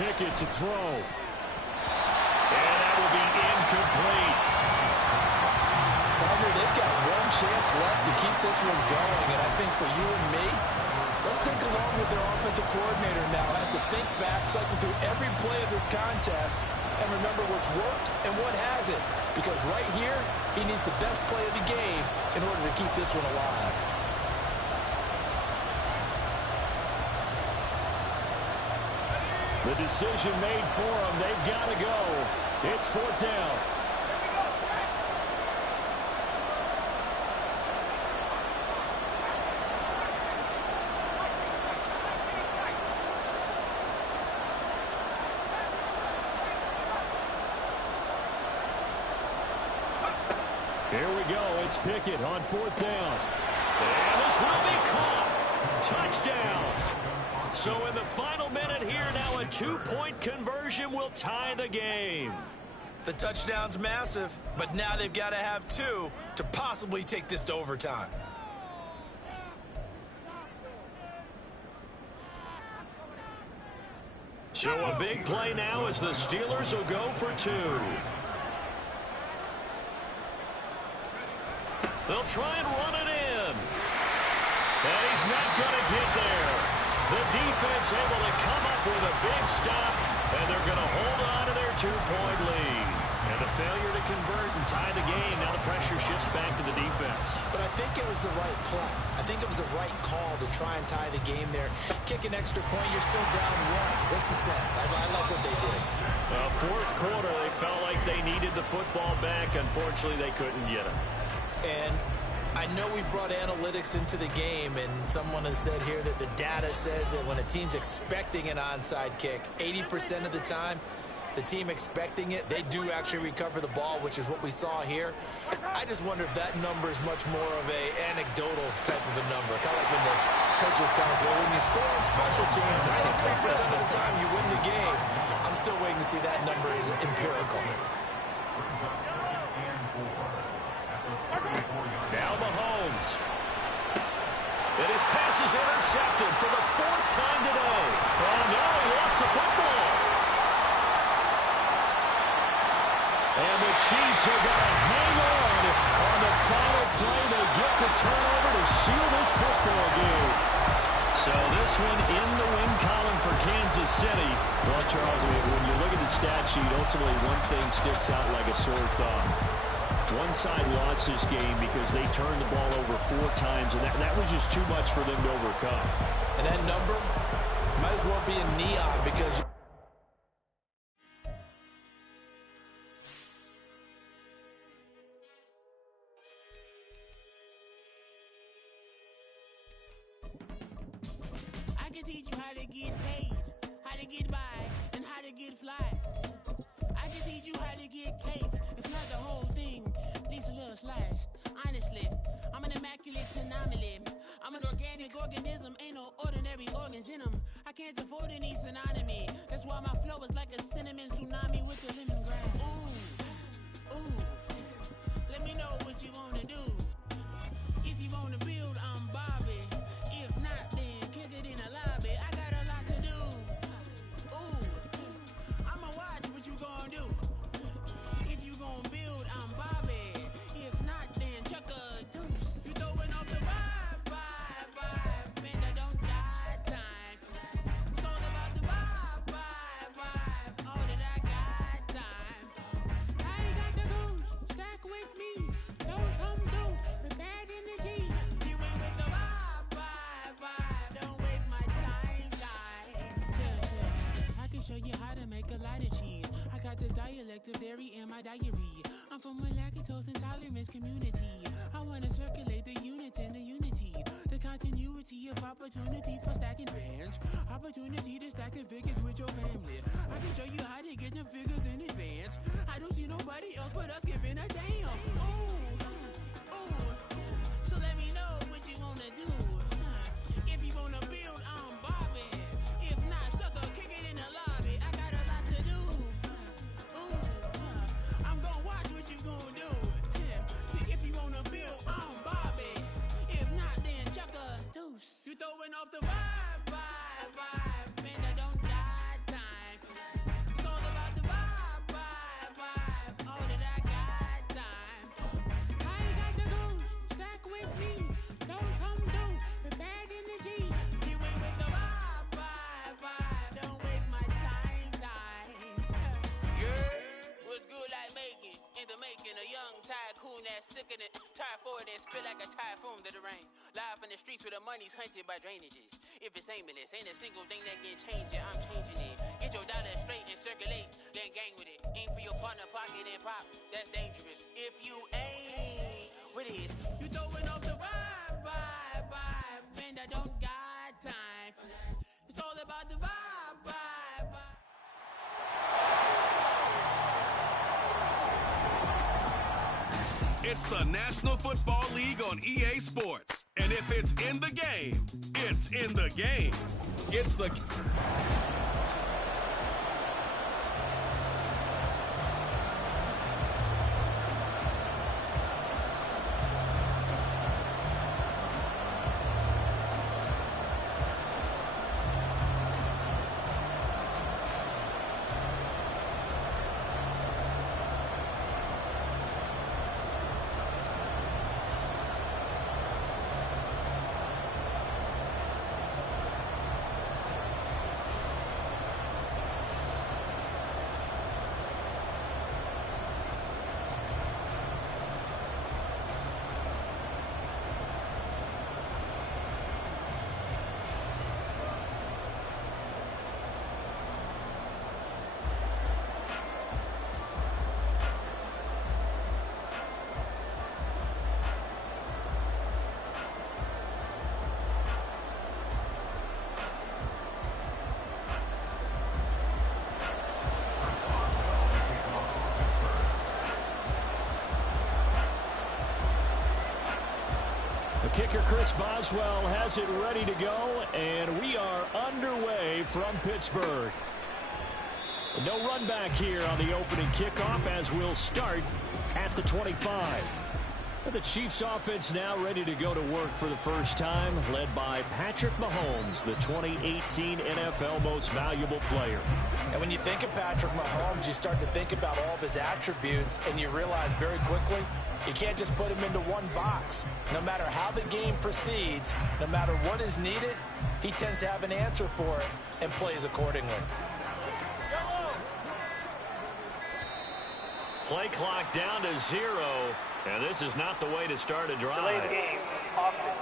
Pickett to throw. And that will be incomplete. Bummer, they've got one chance left to keep this one going, and I think for you and me, let's think along with their offensive coordinator now as to think back, cycle through every play of this contest, and remember what's worked and what hasn't. Because right here, he needs the best play of the game in order to keep this one alive. The decision made for them. They've got to go. It's 4th down. Here we go. It's Pickett on 4th down. And this will be caught. Touchdown. So in the final minute here, now a 2-point conversion will tie the game. The touchdown's massive, but now they've got to have 2 to possibly take this to overtime. So a big play now as the Steelers will go for 2. They'll try and run it in. And he's not going to get there. The defense able to come up with a big stop, and they're going to hold on to their 2-point lead. And a failure to convert and tie the game. Now the pressure shifts back to the defense. But I think it was the right play. I think it was the right call to try and tie the game there. Kick an extra point, you're still down 1. What's the sense? I like what they did. 4th quarter, they felt like they needed the football back. Unfortunately, they couldn't get it. And I know we brought analytics into the game, and someone has said here that the data says that when a team's expecting an onside kick, 80% of the time, the team expecting it, they do actually recover the ball, which is what we saw here. I just wonder if that number is much more of a anecdotal type of a number. Kind of like when the coaches tell us, well, when you score on special teams, 93% of the time you win the game. I'm still waiting to see that number is empirical. Now Mahomes. And his pass is intercepted for the 4th time today. Oh, no, he lost the football. And the Chiefs are going to hang on the final play. They get the turnover to seal this football game. So this one in the win column for Kansas City. Well, Charles, when you look at the stat sheet, ultimately one thing sticks out like a sore thumb. One side lost this game because they turned the ball over 4 times, and that was just too much for them to overcome. And that number might as well be in neon because I can teach you how to get paid, how to get by, and how to get fly. I can teach you how to get cake, if not the whole thing, at least a little slice. Honestly, I'm an immaculate anomaly. I'm an organic organism, ain't no ordinary organs in them. I can't afford any synonymy. That's why my flow is like a cinnamon tsunami with the lemongrass. Ooh, ooh. Let me know what you wanna do. If you wanna build, I'm Bobby. If not, then kick it in the lobby. I got a lot to do. Ooh, I'ma watch what you gonna do. If you gonna build, I'm Bobby. If not, then chuck a deuce. You throwing off the vibe. diary. I'm from a lactose intolerance community. I wanna circulate the units and the unity. The continuity of opportunity for stacking bands. Opportunity to stack the figures with your family. I can show you how to get the figures in advance. I don't see nobody else but us giving a damn. So let me know what you wanna do. If you wanna build, I'm Bobby. If not, sucker, kick it in the lobby. I got a lot to do. I'm gonna watch what you gonna do. See, if you wanna build, I'm Bobby. If not, then chuck a deuce. You throwing off the vibe. Man, I don't die time. It's all about the vibe. All that I got time. I ain't got the goose. Stack with me. Don't come through with bad energy. You ain't with the vibe. Don't waste my time. Yeah, what's good like making? In the making, a young tycoon that's sick of it. Tie forward and spit like a typhoon to the rain. Live in the streets where the money's hunted by drainages. If it's aimless, ain't a single thing that can change it. I'm changing it. Get your dollar straight and circulate, then gang with it. Aim for your partner pocket and pop. That's dangerous. If you ain't with it, you throwing off the vibe. Man, I don't got time for that. It's all about the vibe. It's the National Football League on EA Sports. And if it's in the game, it's in the game. It's the... Kicker Chris Boswell has it ready to go, and we are underway from Pittsburgh. No run back here on the opening kickoff as we'll start at the 25. The Chiefs offense now ready to go to work for the first time, led by Patrick Mahomes, the 2018 NFL Most Valuable Player. And when you think of Patrick Mahomes, you start to think about all of his attributes, and you realize very quickly, you can't just put him into one box. No matter how the game proceeds, no matter what is needed, he tends to have an answer for it and plays accordingly. Play clock down to 0, and this is not the way to start a drive. Delayed game, Austin.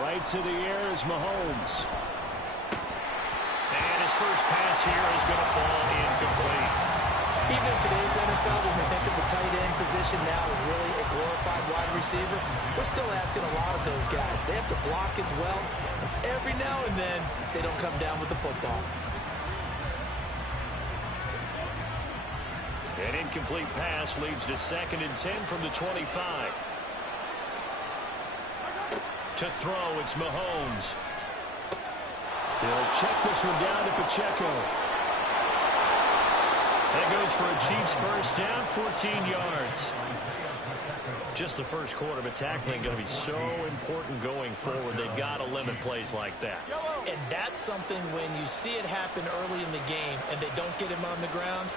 Right to the air is Mahomes. And his first pass here is going to fall incomplete. Even in today's NFL, when we think of the tight end position now as really a glorified wide receiver, we're still asking a lot of those guys. They have to block as well, and every now and then, they don't come down with the football. An incomplete pass leads to 2nd and 10 from the 25. To throw, it's Mahomes. He'll check this one down to Pacheco. That goes for a Chiefs first down, 14 yards. Just the first quarter, but tackling going to be so important going forward. They've got to limit plays like that. And that's something when you see it happen early in the game and they don't get him on the ground,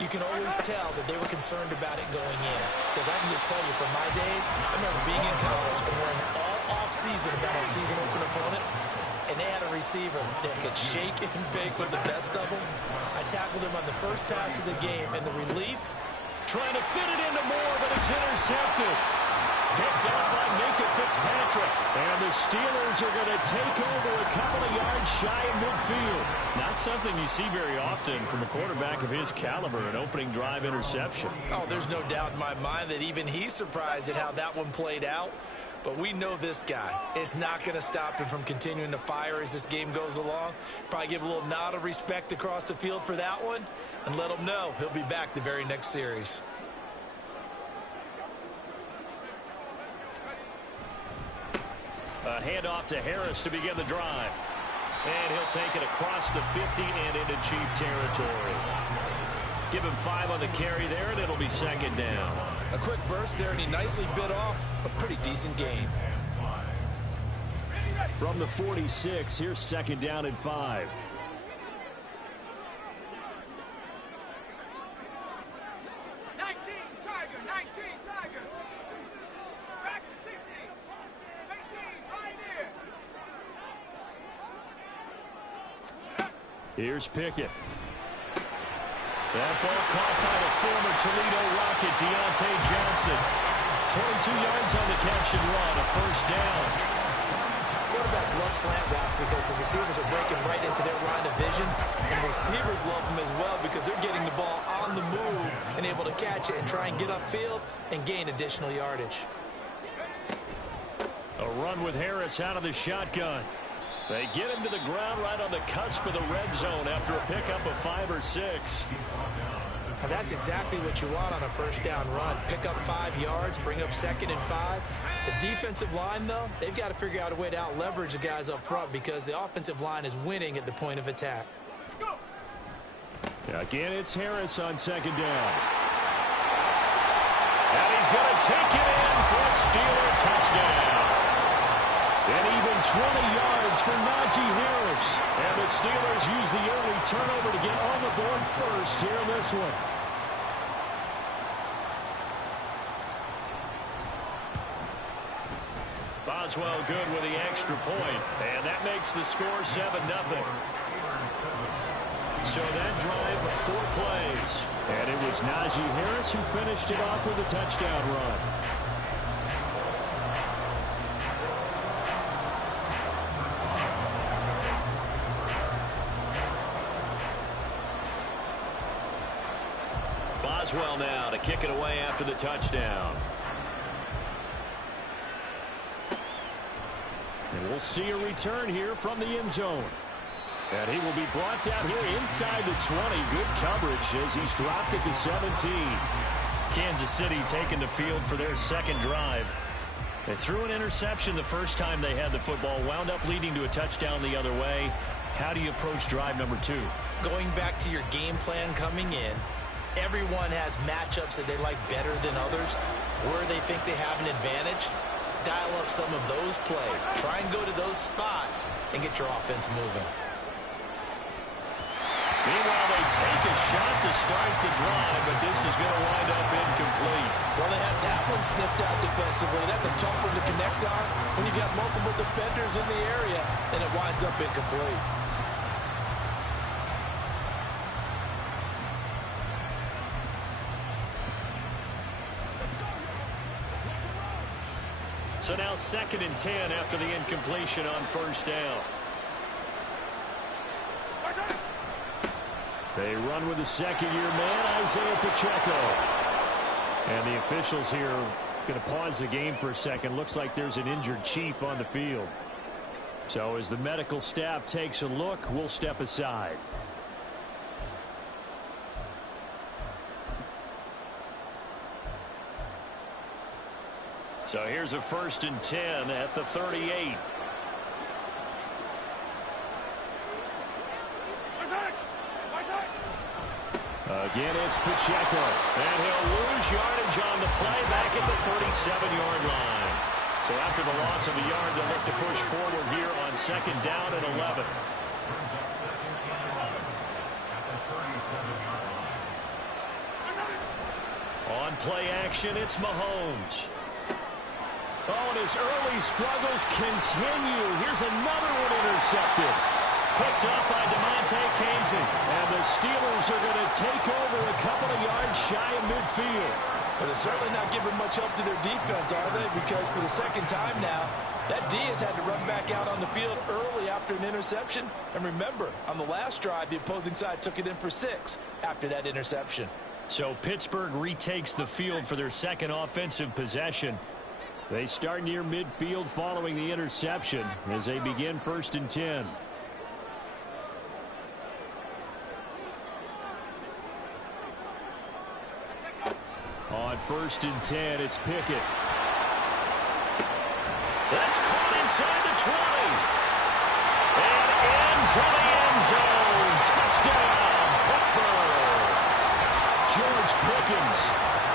you can always tell that they were concerned about it going in. Because I can just tell you, from my days, I remember being in college and worrying all off-season about our season-open opponent, and they had a receiver that could shake and bake with the best of them. I tackled him on the first pass of the game, and the relief. Trying to fit it into Moore, but it's intercepted. Picked up by Minkah Fitzpatrick. And the Steelers are going to take over a couple of yards shy of midfield. Not something you see very often from a quarterback of his caliber, an opening drive interception. Oh, there's no doubt in my mind that even he's surprised at how that one played out. But we know this guy is not going to stop him from continuing to fire as this game goes along. Probably give a little nod of respect across the field for that one and let him know he'll be back the very next series. A handoff to Harris to begin the drive. And he'll take it across the 50 and into Chief territory. Give him 5 on the carry there, and it'll be second down. A quick burst there, and he nicely bit off a pretty decent gain. From the 46, here's second down and 5. Here's Pickett. That ball caught by the former Toledo Rocket, Deontay Johnson. 22 yards on the catch and run, a first down. Quarterbacks love slant routes because the receivers are breaking right into their line of vision, and receivers love them as well because they're getting the ball on the move and able to catch it and try and get upfield and gain additional yardage. A run with Harris out of the shotgun. They get him to the ground right on the cusp of the red zone after a pickup of 5 or 6. And that's exactly what you want on a first down run. Pick up 5 yards, bring up second and 5. The defensive line, though, they've got to figure out a way to out-leverage the guys up front because the offensive line is winning at the point of attack. Again, it's Harris on second down. And he's going to take it in for a Steeler touchdown. And even 20 yards for Najee Harris. And the Steelers use the early turnover to get on the board first here in this one. Boswell good with the extra point. And that makes the score 7-0. So that drive, 4 plays. And it was Najee Harris who finished it off with a touchdown run. Boswell now to kick it away after the touchdown. And we'll see a return here from the end zone. And he will be brought down here inside the 20. Good coverage as he's dropped at the 17. Kansas City taking the field for their second drive. They threw an interception the first time they had the football, wound up leading to a touchdown the other way. How do you approach drive number 2? Going back to your game plan coming in, everyone has matchups that they like better than others. Where they think they have an advantage, dial up some of those plays. Try and go to those spots and get your offense moving. Meanwhile, they take a shot to start the drive, but this is going to wind up incomplete. Well, they had that one snipped out defensively. That's a tough one to connect on when you got multiple defenders in the area, and it winds up incomplete. So now 2nd and 10 after the incompletion on first down. They run with the second-year man, Isaiah Pacheco. And the officials here going to pause the game for a second. Looks like there's an injured Chief on the field. So as the medical staff takes a look, we'll step aside. So here's a 1st and 10 at the 38. Again, it's Pacheco. And he'll lose yardage on the play back at the 37-yard line. So after the loss of a yard, they'll look to push forward here on 2nd down and 11. On play action, it's Mahomes. Oh, and his early struggles continue. Here's another one intercepted. Picked up by DeMonte Kazin. And the Steelers are going to take over a couple of yards shy of midfield. But they're certainly not giving much help to their defense, are they? Because for the second time now, that D has had to run back out on the field early after an interception. And remember, on the last drive, the opposing side took it in for 6 after that interception. So Pittsburgh retakes the field for their second offensive possession. They start near midfield following the interception as they begin 1st and 10. On 1st and 10, it's Pickett. That's caught inside the 20. And into the end zone. Touchdown, Pittsburgh. George Pickens,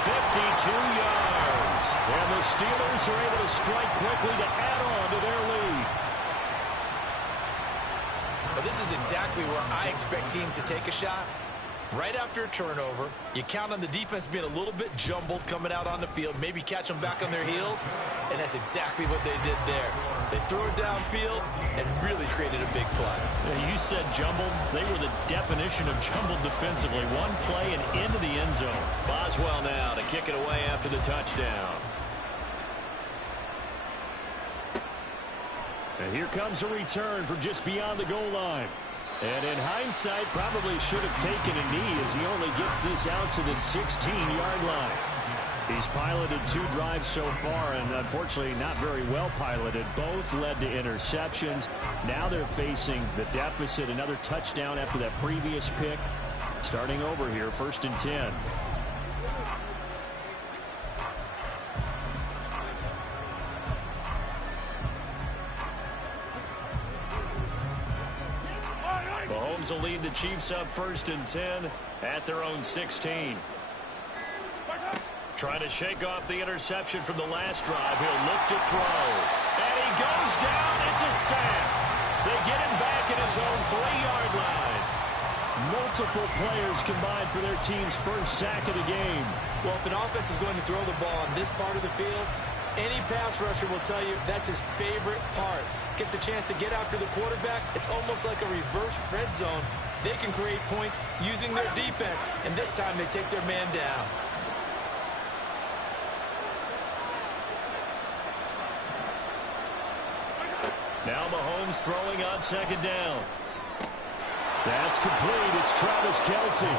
52 yards. And the Steelers are able to strike quickly to add on to their lead. Well, this is exactly where I expect teams to take a shot. Right after a turnover, you count on the defense being a little bit jumbled coming out on the field, maybe catch them back on their heels, and that's exactly what they did there. They threw it downfield and really created a big play. Yeah, you said jumbled. They were the definition of jumbled defensively. One play and into the end zone. Boswell now to kick it away after the touchdown. And here comes a return from just beyond the goal line. And in hindsight, probably should have taken a knee as he only gets this out to the 16-yard line. He's piloted 2 drives so far, and unfortunately not very well piloted. Both led to interceptions. Now they're facing the deficit. Another touchdown after that previous pick. Starting over here, 1st and 10. Mahomes will lead the Chiefs up 1st and 10 at their own 16. Trying to shake off the interception from the last drive. He'll look to throw. And he goes down. It's a sack. They get him back at his own 3-yard line. Multiple players combined for their team's first sack of the game. Well, if an offense is going to throw the ball on this part of the field, any pass rusher will tell you that's his favorite part. Gets a chance to get after the quarterback. It's almost like a reverse red zone. They can create points using their defense, and this time they take their man down. Now Mahomes throwing on 2nd down. That's complete. It's Travis Kelce.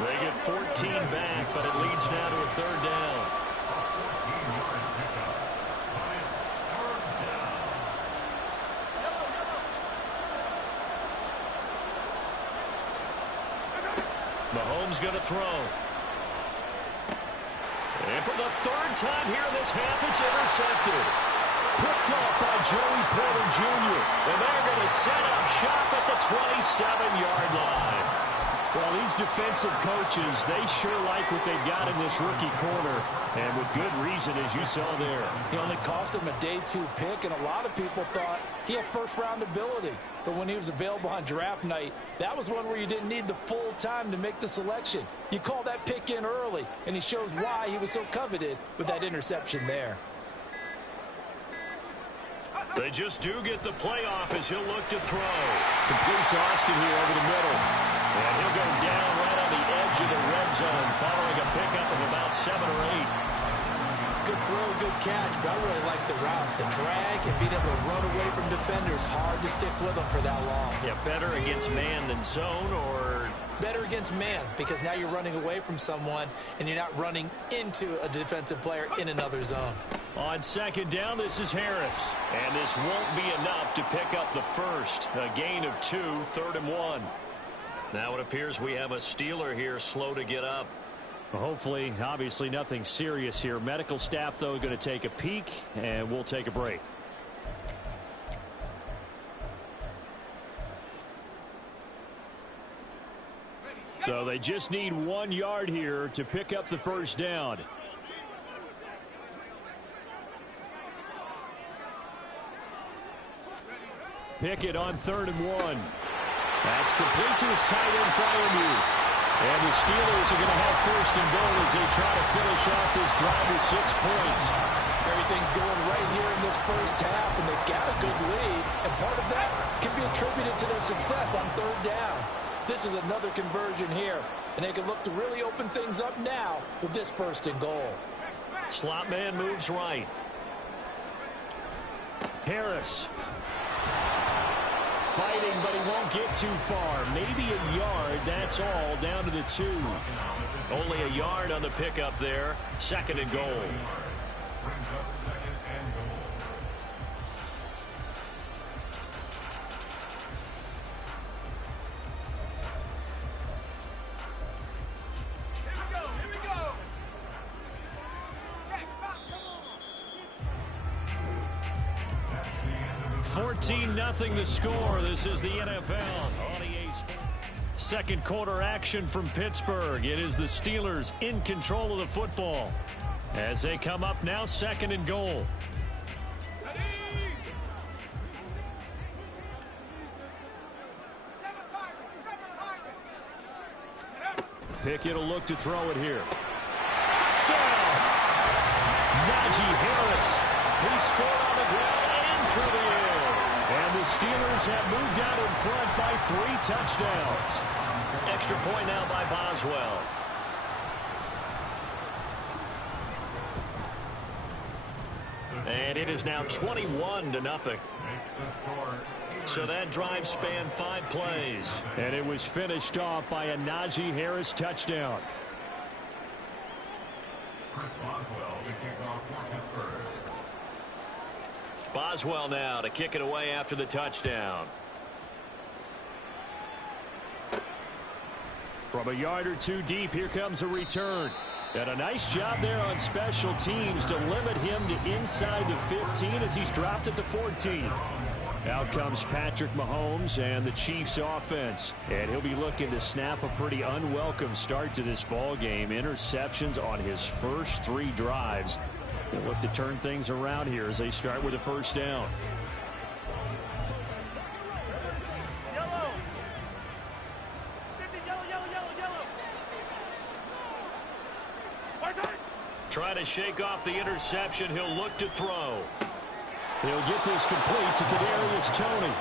They get 14 back, but it leads now to a 3rd down. Mahomes going to throw. And for the 3rd time here in this half, it's intercepted. Picked up by Joey Porter Jr. And they're going to set up shop at the 27-yard line. Well, these defensive coaches, they sure like what they've got in this rookie corner. And with good reason, as you saw there. He only cost him a day 2 pick, and a lot of people thought he had first-round ability. But when he was available on draft night, that was one where you didn't need the full time to make the selection. You call that pick in early, and he shows why he was so coveted with that interception there. They just do get the playoff as he'll look to throw. Completes Austin here over the middle. And he'll go down right on the edge of the red zone following a pickup of about 7 or 8. Good throw, good catch, but I really like the route. The drag and being able to run away from defenders, hard to stick with them for that long. Yeah, better against man than zone, or better against man, because now you're running away from someone and you're not running into a defensive player in another zone. On 2nd down, this is Harris. And this won't be enough to pick up the first. A gain of 2, 3rd and 1. Now it appears we have a Steeler here slow to get up. Hopefully, obviously nothing serious here. Medical staff, though, going to take a peek, and we'll take a break. So they just need 1 yard here to pick up the first down. Pickett on 3rd and 1. That's complete to his tight end, Freiermuth. And the Steelers are going to have first and goal as they try to finish off this drive with 6 points. Everything's going right here in this first half, and they've got a good lead, and part of that can be attributed to their success on third downs. This is another conversion here, and they can look to really open things up now with this first and goal. Slot man moves right. Harris. Fighting, but he won't get too far. Maybe a yard, that's all, down to the 2. Only a yard on the pickup there. Second and goal. 14-0 the score. This is the NFL on EA Sports. Second quarter action from Pittsburgh. It is the Steelers in control of the football as they come up now, second and goal. Pickett will look to throw it here. Touchdown! Najee Harris. He scored on the ground and through the air. And the Steelers have moved out in front by 3 touchdowns. Extra point now by Boswell. And it is now 21-0. So that drive spanned 5 plays. And it was finished off by a Najee Harris touchdown. Boswell now to kick it away after the touchdown. From a yard or 2 deep, here comes a return. And a nice job there on special teams to limit him to inside the 15 as he's dropped at the 14. Out comes Patrick Mahomes and the Chiefs offense. And he'll be looking to snap a pretty unwelcome start to this ball game. Interceptions on his first 3 drives. They'll look to turn things around here as they start with a first down. Trying to shake off the interception. He'll look to throw. He'll get this complete to Kadarius Toney.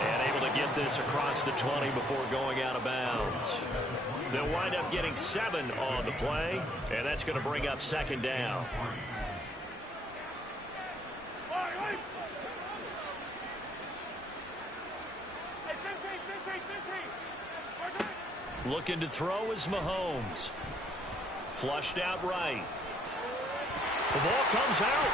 And able to get this across the 20 before going out of bounds. They'll wind up getting 7 on the play. And that's going to bring up second down. Looking to throw is Mahomes. Flushed out right. The ball comes out.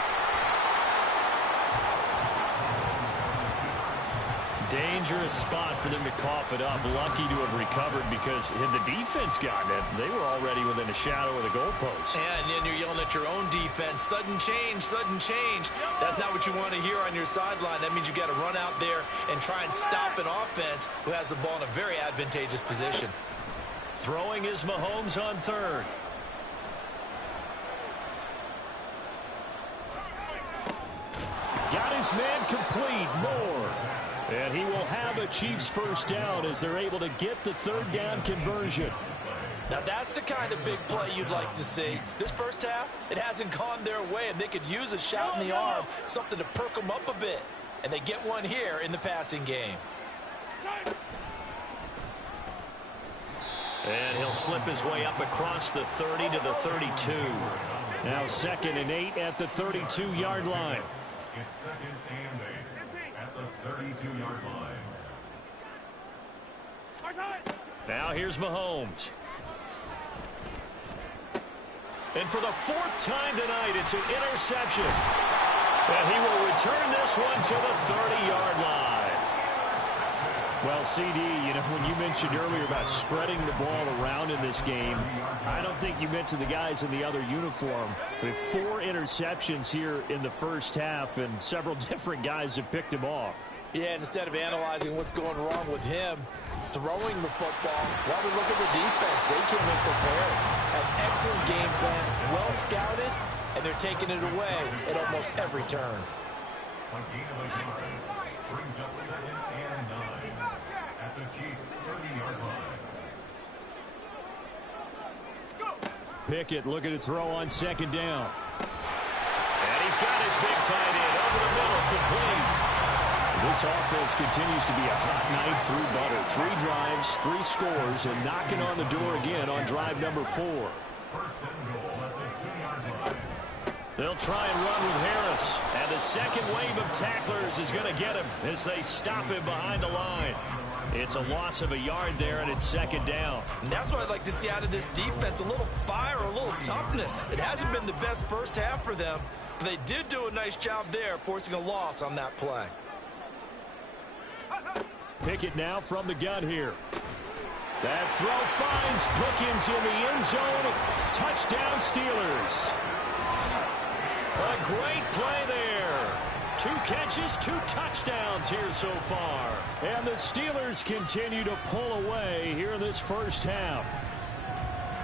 Dangerous spot for them to cough it up. Lucky to have recovered because had the defense gotten it, they were already within a shadow of the goalpost. Yeah, and then you're yelling at your own defense. Sudden change, sudden change. That's not what you want to hear on your sideline. That means you got to run out there and try and stop an offense who has the ball in a very advantageous position. Throwing is Mahomes on third. Got his man complete. Moore. And he will have a Chiefs first down as they're able to get the third down conversion. Now that's the kind of big play you'd like to see. This first half, it hasn't gone their way, and they could use a shot in the arm, something to perk them up a bit. And they get one here in the passing game. And he'll slip his way up across the 30 to the 32. Now 2nd and 8 at the 32-yard line. It's 2nd and 8 at the 32-yard line. Now here's Mahomes. And for the 4th time tonight, it's an interception. And he will return this one to the 30-yard line. Well, CD, you know, when you mentioned earlier about spreading the ball around in this game, I don't think you mentioned the guys in the other uniform. We have 4 interceptions here in the first half, and several different guys have picked him off. Yeah, and instead of analyzing what's going wrong with him throwing the football, why we look at the defense. They came in prepared, had excellent game plan, well scouted, and they're taking it away at almost every turn. Brings up 2nd and 9 at the Chiefs' 30-yard line. Pickett looking to throw on second down. And he's got his big tight end over the middle, complete. This offense continues to be a hot knife through butter. 3 drives, 3 scores, and knocking on the door again on drive number 4. They'll try and run with Harris. And the second wave of tacklers is going to get him as they stop him behind the line. It's a loss of a yard there, and it's second down. And that's what I'd like to see out of this defense, a little fire, a little toughness. It hasn't been the best first half for them, but they did do a nice job there, forcing a loss on that play. Pickett now from the gun here. That throw finds Pickens in the end zone. Touchdown, Steelers. A great play there. 2 catches, 2 touchdowns here so far. And the Steelers continue to pull away here in this first half.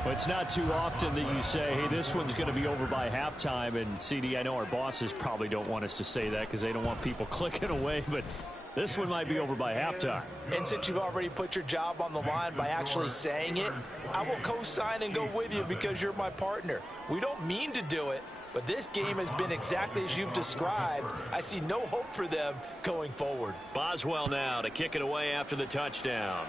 Well, it's not too often that you say, hey, this one's going to be over by halftime. And, CD, I know our bosses probably don't want us to say that because they don't want people clicking away. But this one might be over by halftime. And since you've already put your job on the line by actually saying it, I will co-sign and go with you because you're my partner. We don't mean to do it, but this game has been exactly as you've described. I see no hope for them going forward. Boswell now to kick it away after the touchdown.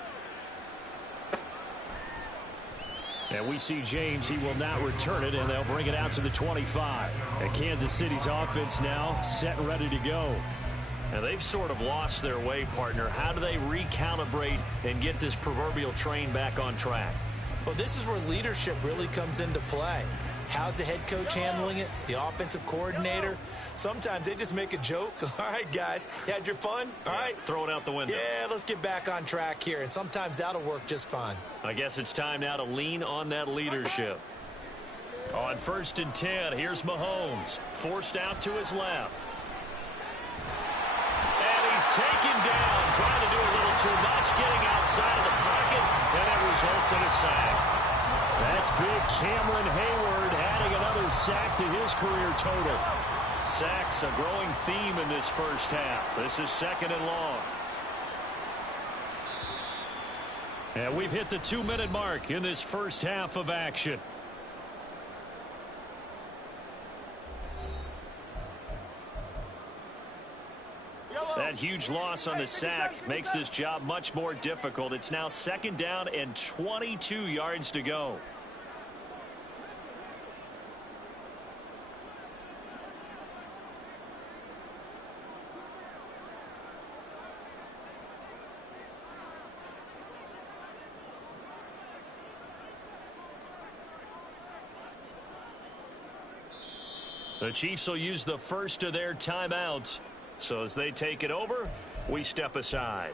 And we see James. He will not return it, and they'll bring it out to the 25. And Kansas City's offense now set and ready to go. Now, they've sort of lost their way, partner. How do they recalibrate and get this proverbial train back on track? Well, this is where leadership really comes into play. How's the head coach handling it? The offensive coordinator? Sometimes they just make a joke. All right, guys, you had your fun? All right. Throw it out the window. Yeah, let's get back on track here. And sometimes that'll work just fine. I guess it's time now to lean on that leadership. On 1st and 10, here's Mahomes. Forced out to his left. And he's taken down, trying to do a little too much, getting outside of the pocket, and it results in a sack. That's big Cameron Hayward adding another sack to his career total. Sacks a growing theme in this first half. This is 2nd and long. And we've hit the 2-minute mark in this first half of action. That huge loss on the sack makes this job much more difficult. It's now 2nd down and 22 yards to go. The Chiefs will use the first of their timeouts. So as they take it over, we step aside.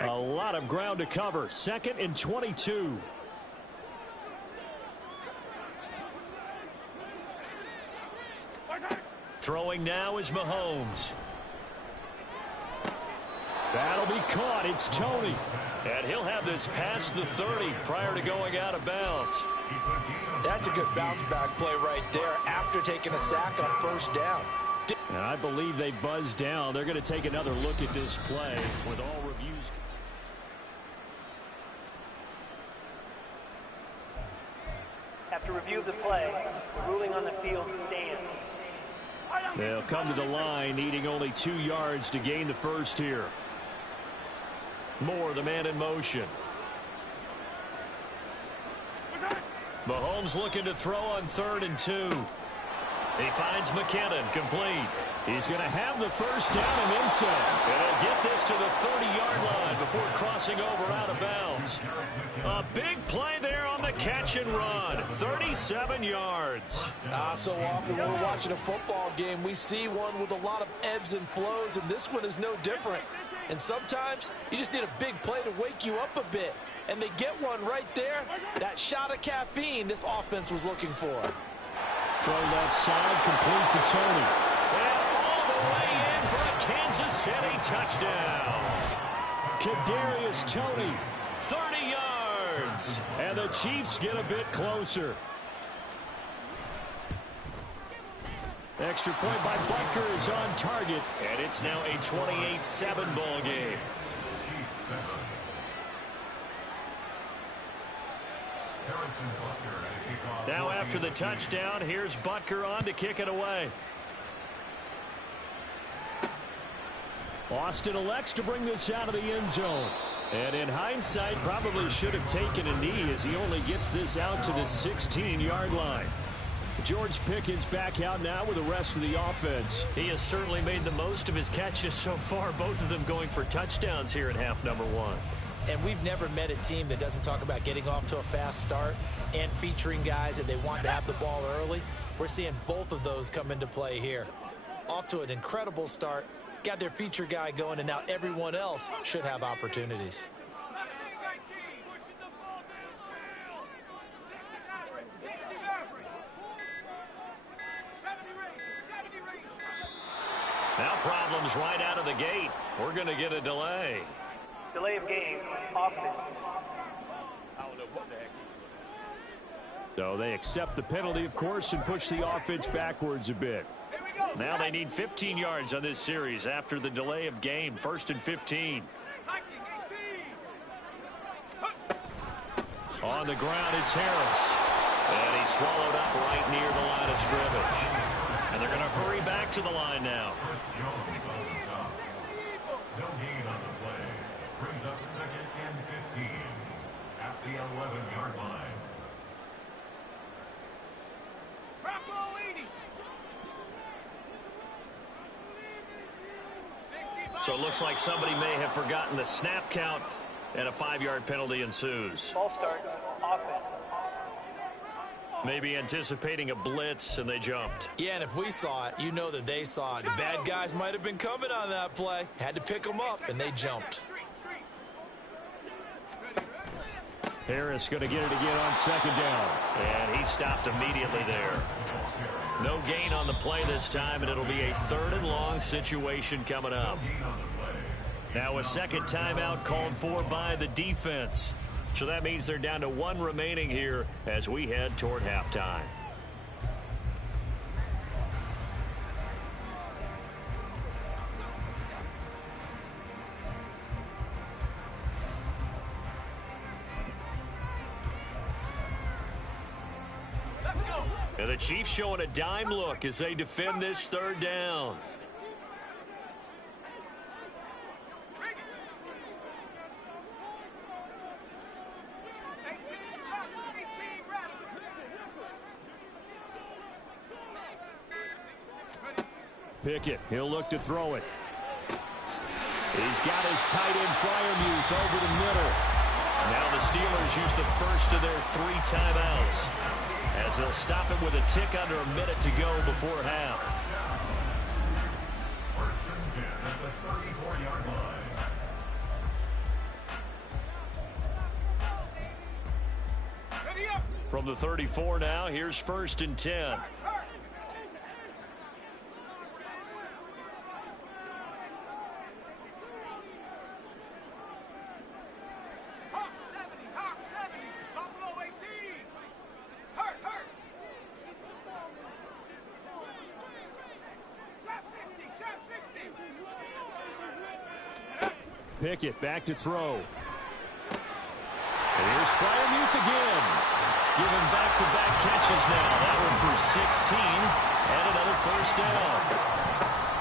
A lot of ground to cover. 2nd and 22. Throwing now is Mahomes. That'll be caught. It's Tony. And he'll have this past the 30 prior to going out of bounds. That's a good bounce-back play right there after taking a sack on 1st down. And I believe they buzzed down. They're going to take another look at this play with all reviews. After review of the play, the ruling on the field stands. They'll come to the line, needing only 2 yards to gain the first here. Moore, the man in motion. Mahomes looking to throw on 3rd and 2. He finds McKinnon, complete. He's going to have the first down and inside. And he'll get this to the 30-yard line before crossing over out of bounds. A big play there on the catch and run. 37 yards. So often when we're watching a football game, we see one with a lot of ebbs and flows, and this one is no different. And sometimes you just need a big play to wake you up a bit. And they get one right there. That shot of caffeine this offense was looking for. Throw that side, complete to Tony. And all the way in for a Kansas City touchdown. Kadarius Toney, 30 yards. And the Chiefs get a bit closer. Extra point by Butker is on target. And it's now a 28-7 ball game. Now after the touchdown, here's Butker on to kick it away. Austin elects to bring this out of the end zone. And in hindsight, probably should have taken a knee as he only gets this out to the 16-yard line. George Pickens back out now with the rest of the offense. He has certainly made the most of his catches so far, both of them going for touchdowns here in half number one. And we've never met a team that doesn't talk about getting off to a fast start and featuring guys that they want to have the ball early. We're seeing both of those come into play here. Off to an incredible start, got their feature guy going, and now everyone else should have opportunities. Now problems right out of the gate. We're going to get a delay. Delay of game, offense. So they accept the penalty, of course, and push the offense backwards a bit. Now they need 15 yards on this series after the delay of game. 1st and 15. On the ground, it's Harris. And he's swallowed up right near the line of scrimmage. And they're going to hurry back to the line now. No gain on the play. Brings up 2nd and 15 at the 11-yard line. So it looks like somebody may have forgotten the snap count, and a 5-yard penalty ensues. Ball start, offense. Maybe anticipating a blitz, and they jumped. Yeah, and if we saw it, you know that they saw it. The bad guys might have been coming on that play. Had to pick them up, and they jumped. Harris going to get it again on 2nd down. And he stopped immediately there. No gain on the play this time, and it'll be a 3rd and long situation coming up. Now a second timeout called for by the defense. So that means they're down to 1 remaining here as we head toward halftime. And the Chiefs showing a dime look as they defend this 3rd down. Pickett, he'll look to throw it. He's got his tight end Freiermuth over the middle. Now the Steelers use the first of their 3 timeouts, as they'll stop it with a tick under a minute to go before half. 1st and 10 at the 34-yard line. From the 34 now, here's 1st and 10. Pickett back to throw. And here's Freiermuth again. Giving back-to-back catches now. That one for 16 and another 1st down.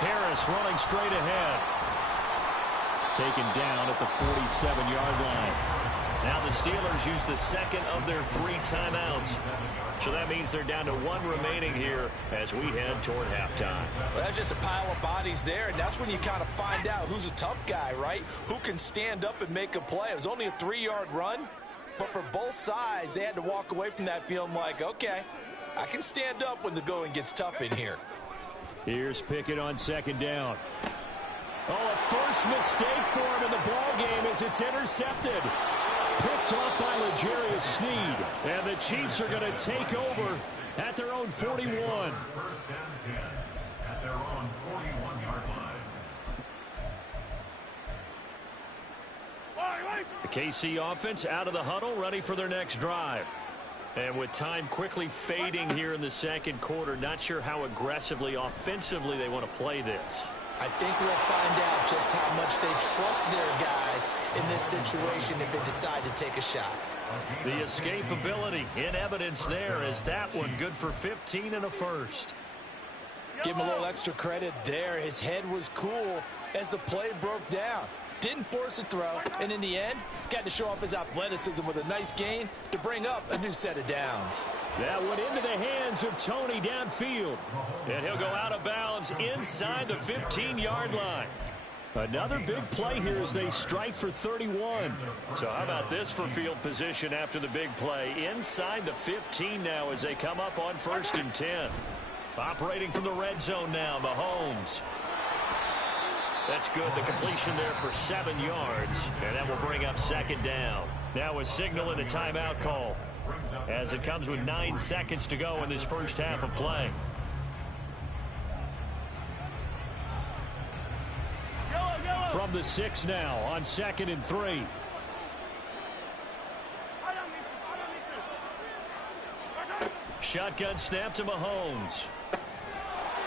Harris running straight ahead. Taken down at the 47-yard line. Now the Steelers use the 2nd of their 3 timeouts. So that means they're down to 1 remaining here as we head toward halftime. Well, that's just a pile of bodies there, and that's when you kind of find out who's a tough guy, right? Who can stand up and make a play. It was only a 3-yard run, but for both sides, they had to walk away from that feeling like, okay, I can stand up when the going gets tough in here. Here's Pickett on 2nd down. Oh, a first mistake for him in the ball game as it's intercepted. Picked off by L'Jarius Sneed. And the Chiefs are going to take over at their own 41. 1st and 10 at their own 41-yard line. The KC offense out of the huddle, ready for their next drive. And with time quickly fading here in the 2nd quarter, not sure how aggressively, offensively they want to play this. I think we'll find out just how much they trust their guys in this situation if they decide to take a shot. The escapability in evidence there as that one good for 15 and a first. Give him a little extra credit there. His head was cool as the play broke down. Didn't force a throw, and in the end, got to show off his athleticism with a nice gain to bring up a new set of downs. That went into the hands of Tony downfield. And he'll go out of bounds inside the 15-yard line. Another big play here as they strike for 31. So how about this for field position after the big play? Inside the 15 now as they come up on 1st and 10. Operating from the red zone now, Mahomes. That's good. The completion there for 7 yards. And that will bring up 2nd down. Now a signal and a timeout call as it comes with 9 seconds to go in this first half of play. From the 6 now on 2nd and 3. Shotgun snap to Mahomes.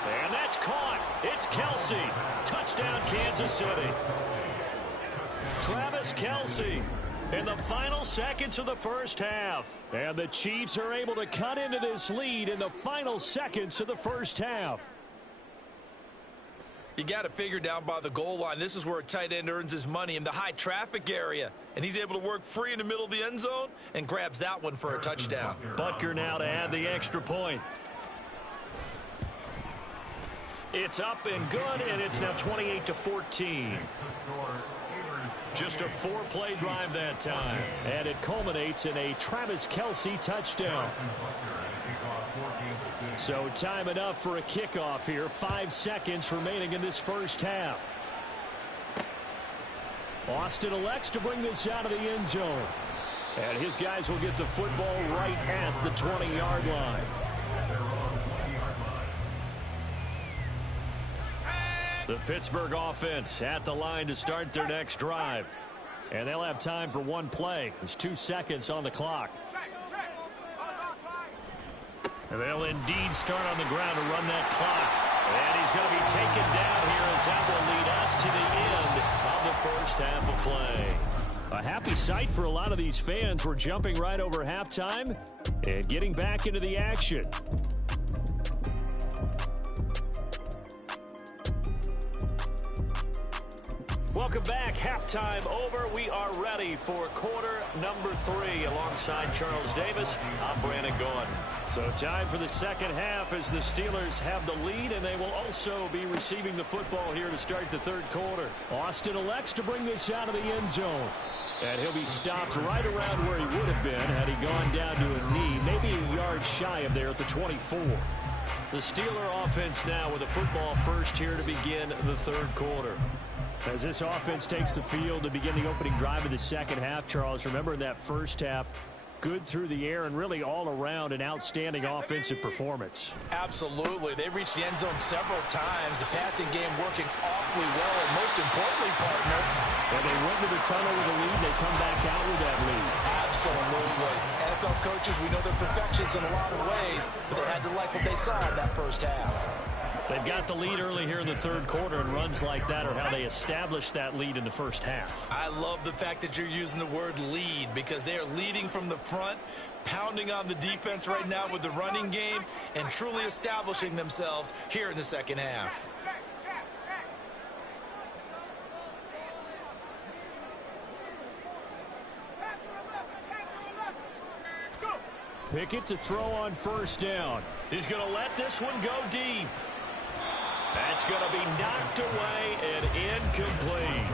And that's caught. It's Kelce. Touchdown, Kansas City. Travis Kelce in the final seconds of the first half. And the Chiefs are able to cut into this lead in the final seconds of the first half. You got to figure down by the goal line. This is where a tight end earns his money in the high traffic area. And he's able to work free in the middle of the end zone and grabs that one for a touchdown. Butker now to add the extra point. It's up and good, and it's now 28-14. Just a 4-play drive that time. And it culminates in a Travis Kelce touchdown. So time enough for a kickoff here. 5 seconds remaining in this first half. Austin elects to bring this out of the end zone. And his guys will get the football right at the 20-yard line. The Pittsburgh offense at the line to start their next drive. And they'll have time for one play. There's 2 seconds on the clock. And they'll indeed start on the ground to run that clock. And he's going to be taken down here as that will lead us to the end of the first half of play. A happy sight for a lot of these fans. We're jumping right over halftime and getting back into the action. Welcome back. Halftime over. We are ready for quarter number 3 alongside Charles Davis. I'm Brandon Gaudin. So time for the second half as the Steelers have the lead, and they will also be receiving the football here to start the third quarter. Austin elects to bring this out of the end zone. And he'll be stopped right around where he would have been had he gone down to a knee, maybe a yard shy of there at the 24. The Steeler offense now with a football first here to begin the third quarter. As this offense takes the field to begin the opening drive of the second half, Charles, remember in that first half, good through the air and really all around an outstanding offensive performance. Absolutely. They reached the end zone several times. The passing game working awfully well, and most importantly, partner, and they went to the tunnel with a lead. They come back out with that lead. Absolutely. NFL coaches, we know they're perfectionists in a lot of ways, but they had to like what they saw in that first half. They've got the lead early here in the third quarter, and runs like that are how they established that lead in the first half. I love the fact that you're using the word lead because they are leading from the front, pounding on the defense right now with the running game, and truly establishing themselves here in the second half. Pickett to throw on first down. He's going to let this one go deep. That's going to be knocked away and incomplete.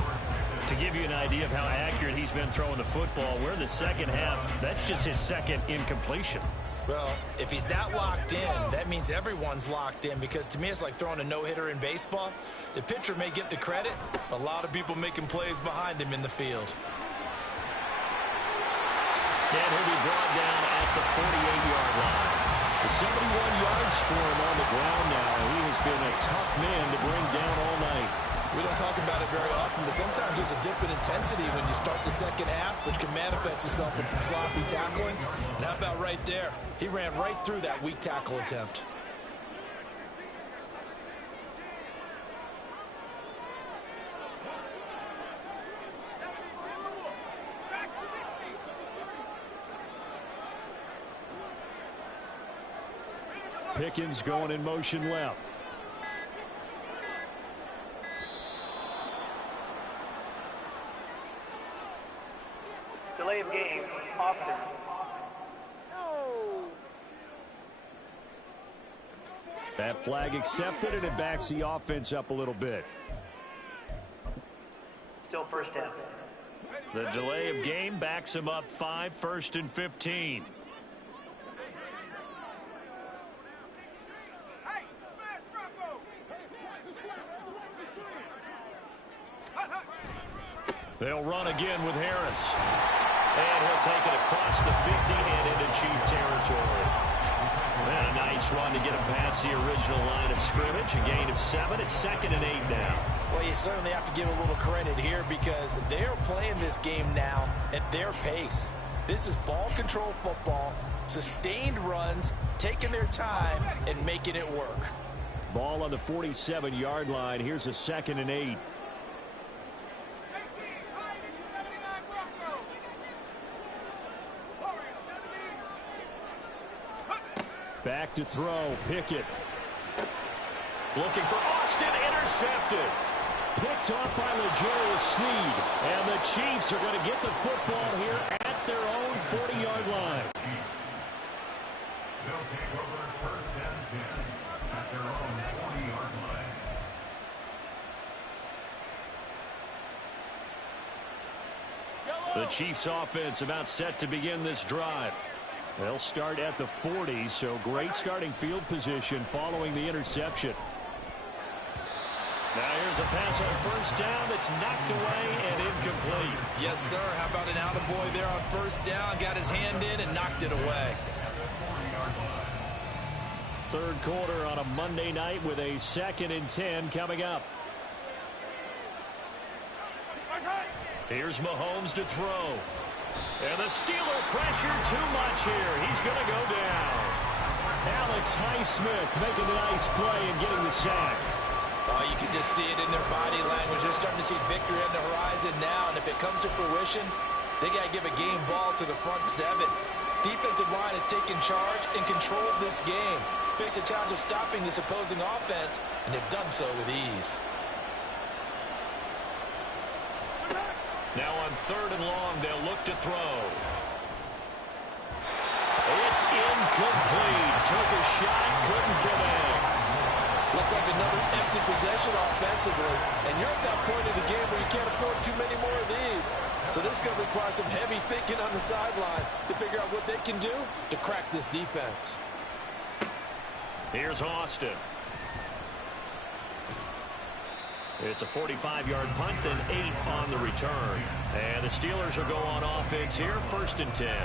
To give you an idea of how accurate he's been throwing the football, we're in the second half. That's just his second incompletion. Well, if he's not locked in, that means everyone's locked in, because to me it's like throwing a no-hitter in baseball. The pitcher may get the credit, but a lot of people making plays behind him in the field. And he'll be brought down at the 48-yard line. 71 yards for him on the ground now. He has been a tough man to bring down all night. We don't talk about it very often, but sometimes there's a dip in intensity when you start the second half, which can manifest itself in some sloppy tackling. And how about right there? He ran right through that weak tackle attempt. Pickens going in motion left. Delay of game, offense. That flag accepted, and it backs the offense up a little bit. Still first down. The delay of game backs him up 5, 1st and 15. They'll run again with Harris. And he'll take it across the 50 and into Chief territory. And a nice run to get him past the original line of scrimmage. A gain of 7. It's 2nd and 8 now. Well, you certainly have to give a little credit here because they're playing this game now at their pace. This is ball control football, sustained runs, taking their time, and making it work. Ball on the 47-yard line. Here's a 2nd and 8. Back to throw. Pickett. Looking for Austin. Intercepted. Picked off by L'Jarius Sneed. And the Chiefs are going to get the football here at their own 40-yard line. They'll take over 1st and 10 at their own 40-yard line. The Chiefs offense about set to begin this drive. They'll start at the 40, so great starting field position following the interception. Now here's a pass on 1st down that's knocked away and incomplete. Yes, sir. How about an attaboy there on 1st down? Got his hand in and knocked it away. 3rd quarter on a Monday night with a 2nd and 10 coming up. Here's Mahomes to throw. And the Steeler pressure too much here. He's going to go down. Alex Highsmith making a nice play and getting the sack. Oh, you can just see it in their body language. They're starting to see victory on the horizon now. And if it comes to fruition, they got to give a game ball to the front 7. Defensive line has taken charge and controlled this game. Face a challenge of stopping this opposing offense, and they've done so with ease. Now on 3rd and long, they'll look to throw. It's incomplete. Took a shot, couldn't connect. Looks like another empty possession offensively. And you're at that point in the game where you can't afford too many more of these. So this is going to require some heavy thinking on the sideline to figure out what they can do to crack this defense. Here's Austin. It's a 45-yard punt, then 8 on the return. And the Steelers will go on offense here, 1st and 10.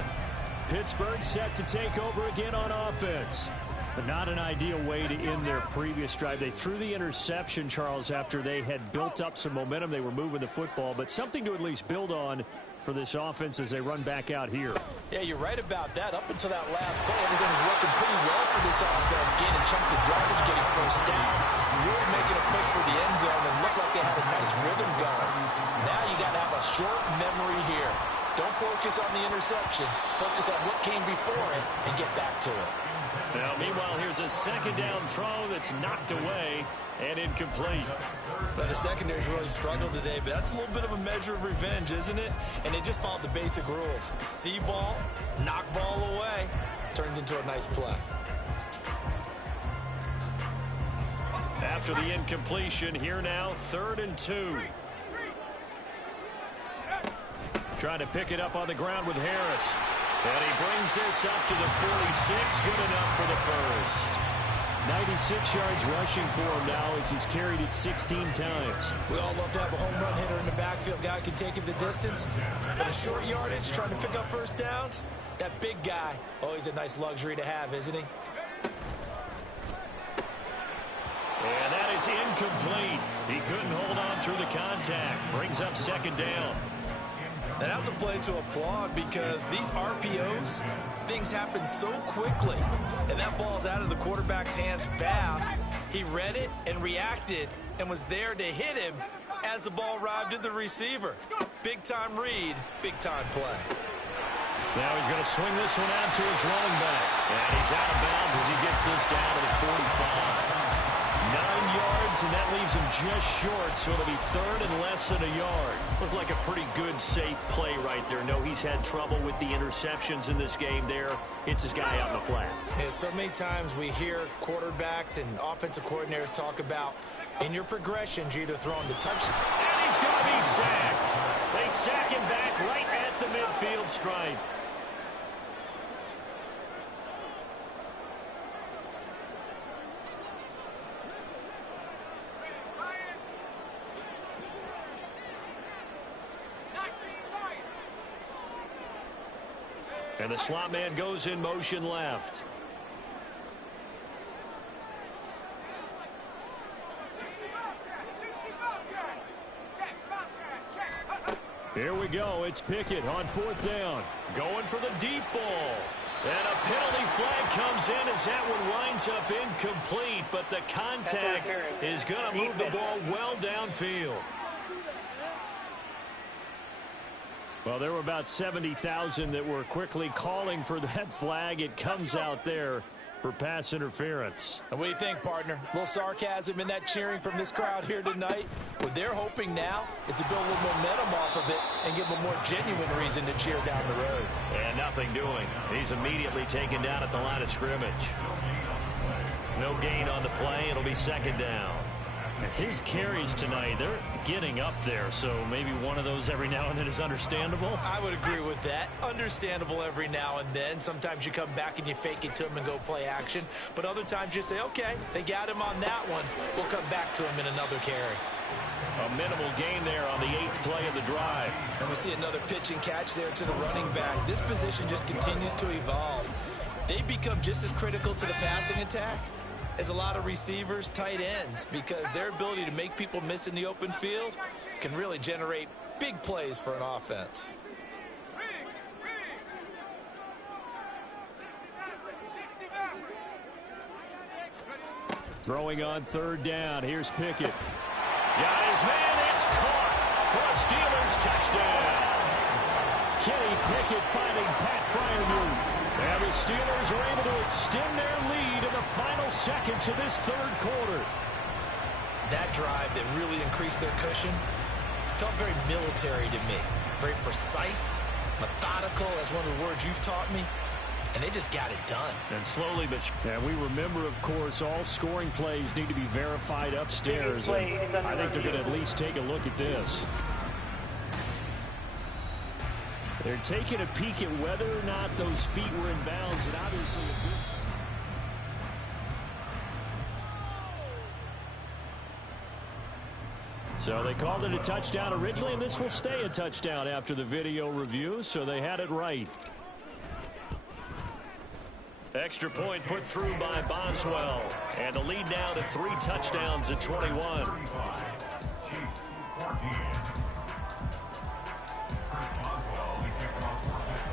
Pittsburgh set to take over again on offense. But not an ideal way to end their previous drive. They threw the interception, Charles, after they had built up some momentum. They were moving the football, but something to at least build on for this offense as they run back out here. Yeah, you're right about that. Up until that last play, everything was working pretty well for this offense, gaining chunks of yardage, getting 1st down, really making a push for the end zone, and looked like they had a nice rhythm going. Now you got to have a short memory here. Don't focus on the interception. Focus on what came before it and get back to it. Now, meanwhile, here's a 2nd down throw that's knocked away and incomplete. But the secondary's really struggled today, but that's a little bit of a measure of revenge, isn't it? And they just followed the basic rules. See ball, knock ball away, turns into a nice play. After the incompletion, here now, 3rd and 2. Trying to pick it up on the ground with Harris. And he brings this up to the 46. Good enough for the 1st. 96 yards rushing for him now as he's carried it 16 times. We all love to have a home run hitter in the backfield. Guy who can take it the distance. For the short yardage, trying to pick up 1st downs, that big guy, always a nice luxury to have, isn't he? And that is incomplete. He couldn't hold on through the contact. Brings up 2nd down. And that's a play to applaud because these RPOs, things happen so quickly. And that ball's out of the quarterback's hands fast. He read it and reacted and was there to hit him as the ball arrived at the receiver. Big-time read, big-time play. Now he's going to swing this one out to his running back. And he's out of bounds as he gets this down to the 45. 9 yards, and that leaves him just short, so it'll be third and less than a yard. Looked like a pretty good, safe play right there. No, he's had trouble with the interceptions in this game there. Hits his guy out in the flat. Yeah, so many times we hear quarterbacks and offensive coordinators talk about in your progressions, you're either throwing the touchdown. And he's going to be sacked. They sack him back right at the midfield stripe. And the slot man goes in motion left. Here we go. It's Pickett on 4th down. Going for the deep ball. And a penalty flag comes in as that one winds up incomplete. But the contact is going to move the ball well downfield. Well, there were about 70,000 that were quickly calling for that flag. It comes out there for pass interference. And what do you think, partner? A little sarcasm in that cheering from this crowd here tonight. What they're hoping now is to build a little momentum off of it and give them a more genuine reason to cheer down the road. And nothing doing. He's immediately taken down at the line of scrimmage. No gain on the play. It'll be 2nd down. His carries tonight, they're getting up there, so maybe one of those every now and then is understandable. I would agree with that. Understandable every now and then. Sometimes you come back and you fake it to him and go play action. But other times you say, okay, they got him on that one. We'll come back to him in another carry. A minimal gain there on the 8th play of the drive. And we see another pitch and catch there to the running back. This position just continues to evolve. They become just as critical to the passing attack as a lot of receivers, tight ends, because their ability to make people miss in the open field can really generate big plays for an offense. Throwing on 3rd down. Here's Pickett. Got his man. It's caught for a Steelers touchdown. Kenny Pickett finding Pat Freiermuth. And the Steelers are able to extend their lead in the final seconds of this 3rd quarter. That drive that really increased their cushion felt very military to me. Very precise, methodical, that's one of the words you've taught me. And they just got it done. And slowly but and we remember, of course, all scoring plays need to be verified upstairs. And I think they're going to at least take a look at this. They're taking a peek at whether or not those feet were in bounds, and obviously a good... So they called it a touchdown originally, and this will stay a touchdown after the video review, so they had it right. Extra point put through by Boswell, and the lead now to 3 touchdowns at 21.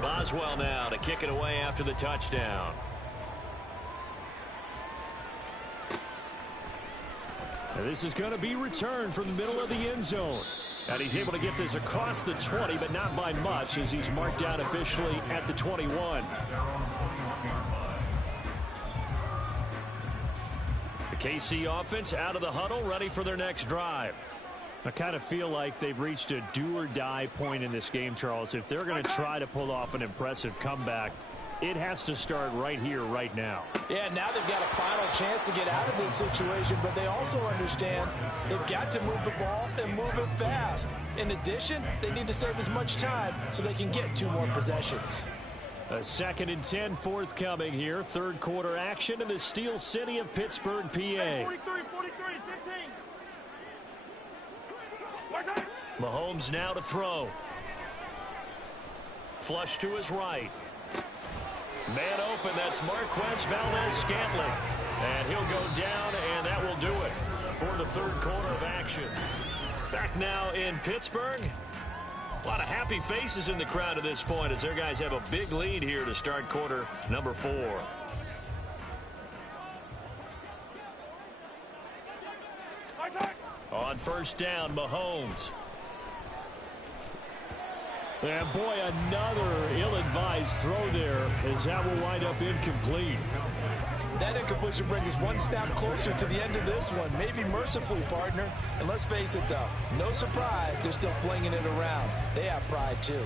Boswell now to kick it away after the touchdown. And this is going to be returned from the middle of the end zone. And he's able to get this across the 20, but not by much, as he's marked down officially at the 21. The KC offense out of the huddle, ready for their next drive. I kind of feel like they've reached a do-or-die point in this game, Charles. If they're going to try to pull off an impressive comeback, it has to start right here, right now. Yeah, now they've got a final chance to get out of this situation, but they also understand they've got to move the ball and move it fast. In addition, they need to save as much time so they can get 2 more possessions. A 2nd and 10 forthcoming here. 3rd quarter action in the Steel City of Pittsburgh, PA. 43, 15. Mahomes now to throw. Flush to his right. Man open, that's Marquez Valdes-Scantling. And he'll go down, and that will do it for the 3rd quarter of action. Back now in Pittsburgh. A lot of happy faces in the crowd at this point as their guys have a big lead here to start quarter number 4. On 1st down, Mahomes. And boy, another ill-advised throw there, as that will wind up incomplete. That incompletion brings us one snap closer to the end of this one. Maybe mercifully, partner. And let's face it, though, no surprise, they're still flinging it around. They have pride, too.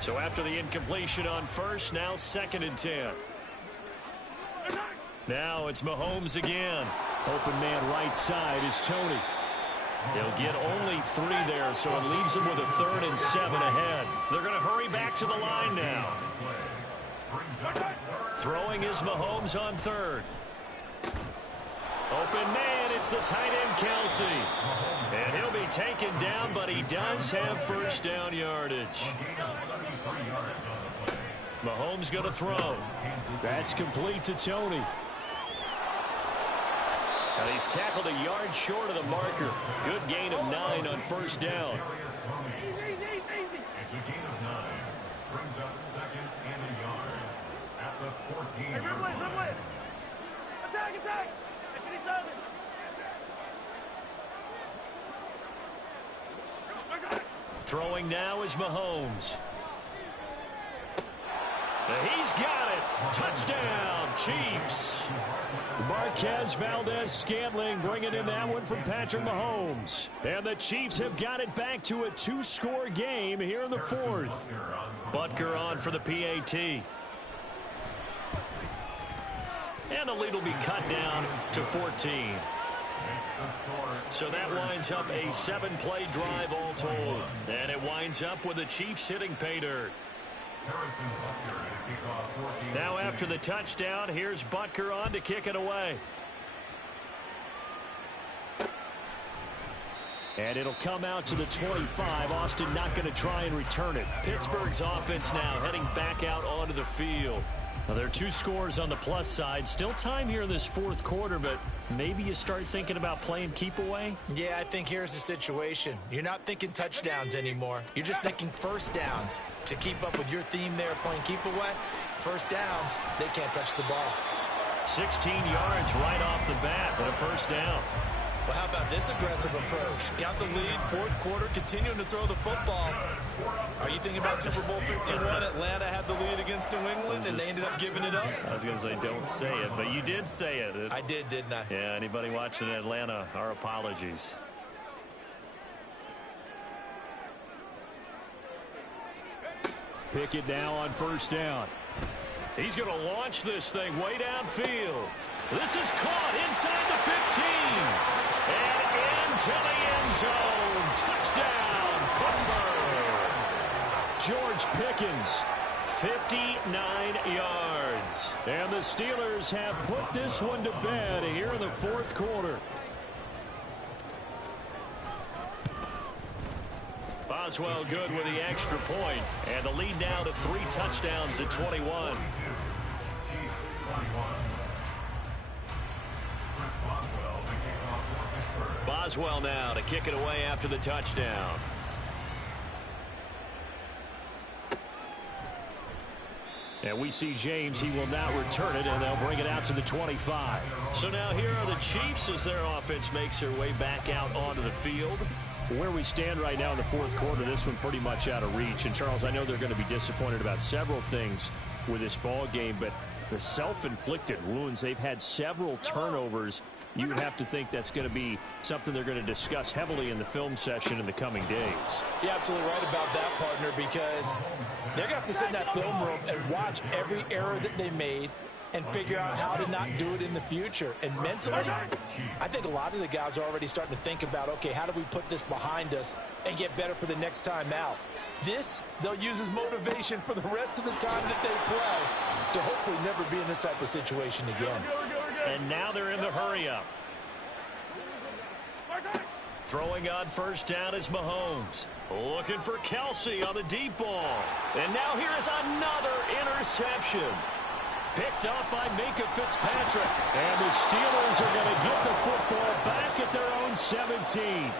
So after the incompletion on first, now 2nd and 10. Now it's Mahomes again. Open man right side is Tony. They'll get only 3 there, so it leaves them with a 3rd and 7 ahead. They're going to hurry back to the line now. Throwing is Mahomes on 3rd. Open man, it's the tight end Kelsey. And he'll be taken down, but he does have first down yardage. Mahomes going to throw. That's complete to Tony. And he's tackled a yard short of the marker. Good gain of 9 on first down. It's a gain of 9. Brings up 2nd and a yard at the 14-yard line. Attack! Throwing now is Mahomes. He's got it. Touchdown, Chiefs. Marquez Valdez-Scantling bringing in that one from Patrick Mahomes. And the Chiefs have got it back to a 2-score game here in the 4th. Butker on for the PAT. And the lead will be cut down to 14. So that winds up a 7-play drive all told. And it winds up with the Chiefs hitting pay dirt. Now after the touchdown, here's Butker on to kick it away. And it'll come out to the 25. Austin not going to try and return it. Pittsburgh's offense now heading back out onto the field. Now, there are 2 scores on the plus side. Still time here in this 4th quarter, but maybe you start thinking about playing keep away? Yeah, I think here's the situation. You're not thinking touchdowns anymore. You're just thinking first downs. To keep up with your theme there playing keep away, first downs, they can't touch the ball. 16 yards right off the bat and a first down. Well, how about this aggressive approach? Got the lead, 4th quarter, continuing to throw the football. Are you thinking about Super Bowl 51? Atlanta had the lead against New England, and they ended up giving it up? I was going to say, don't say it, but you did say it. I did, didn't I? Yeah, anybody watching Atlanta, our apologies. Pickett now on first down. He's going to launch this thing way downfield. This is caught inside the 15. And into the end zone. Touchdown, Pittsburgh. George Pickens, 59 yards. And the Steelers have put this one to bed here in the 4th quarter. Boswell good with the extra point. And the lead now to 3 touchdowns at 21. Boswell now to kick it away after the touchdown. And we see James. He will now return it, and they'll bring it out to the 25. So now here are the Chiefs as their offense makes their way back out onto the field. Where we stand right now in the 4th quarter, this one pretty much out of reach. And, Charles, I know they're going to be disappointed about several things with this ball game, but the self-inflicted wounds, they've had several turnovers. You would have to think that's going to be something they're going to discuss heavily in the film session in the coming days. You're absolutely right about that, partner, because they're going to have to sit in that film room and watch every error that they made and figure out how to not do it in the future. And mentally, I think a lot of the guys are already starting to think about, okay, how do we put this behind us and get better for the next time out? This, they'll use as motivation for the rest of the time that they play to hopefully never be in this type of situation again. And now they're in the hurry-up. Throwing on first down is Mahomes. Looking for Kelsey on the deep ball. And now here is another interception. Picked up by Minkah Fitzpatrick. And the Steelers are going to get the football back at their own 17.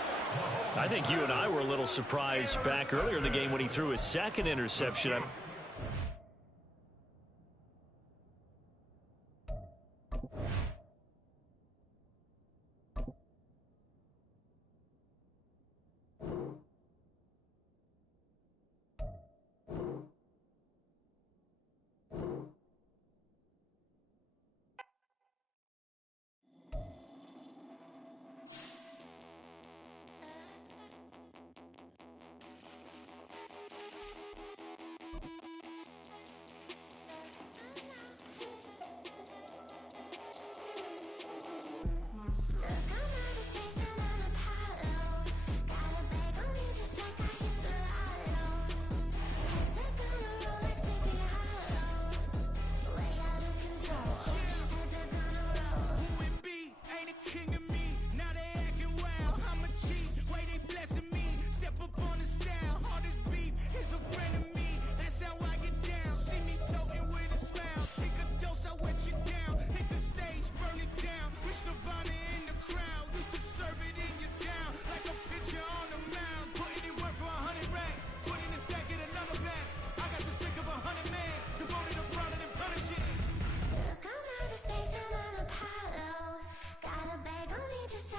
I think you and I were a little surprised back earlier in the game when he threw his 2nd interception.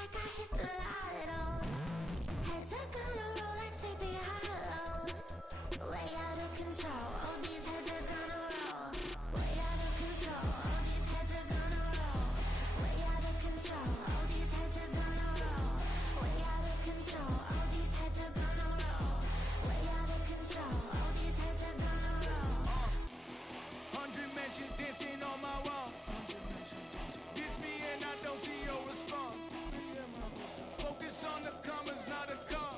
like I hit the lotto. Heads are gonna roll like Sleepy Hollow. Way out of control, all these heads are gonna roll. Way out of control, all these heads are gonna roll. Way out of control, all these heads are gonna roll. Way out of control, all these heads are gonna roll. Way out of control, all these heads are gonna roll. 100 mentions dancing on my wall. Diss me and I don't see your response. Focus on the commas, not a call.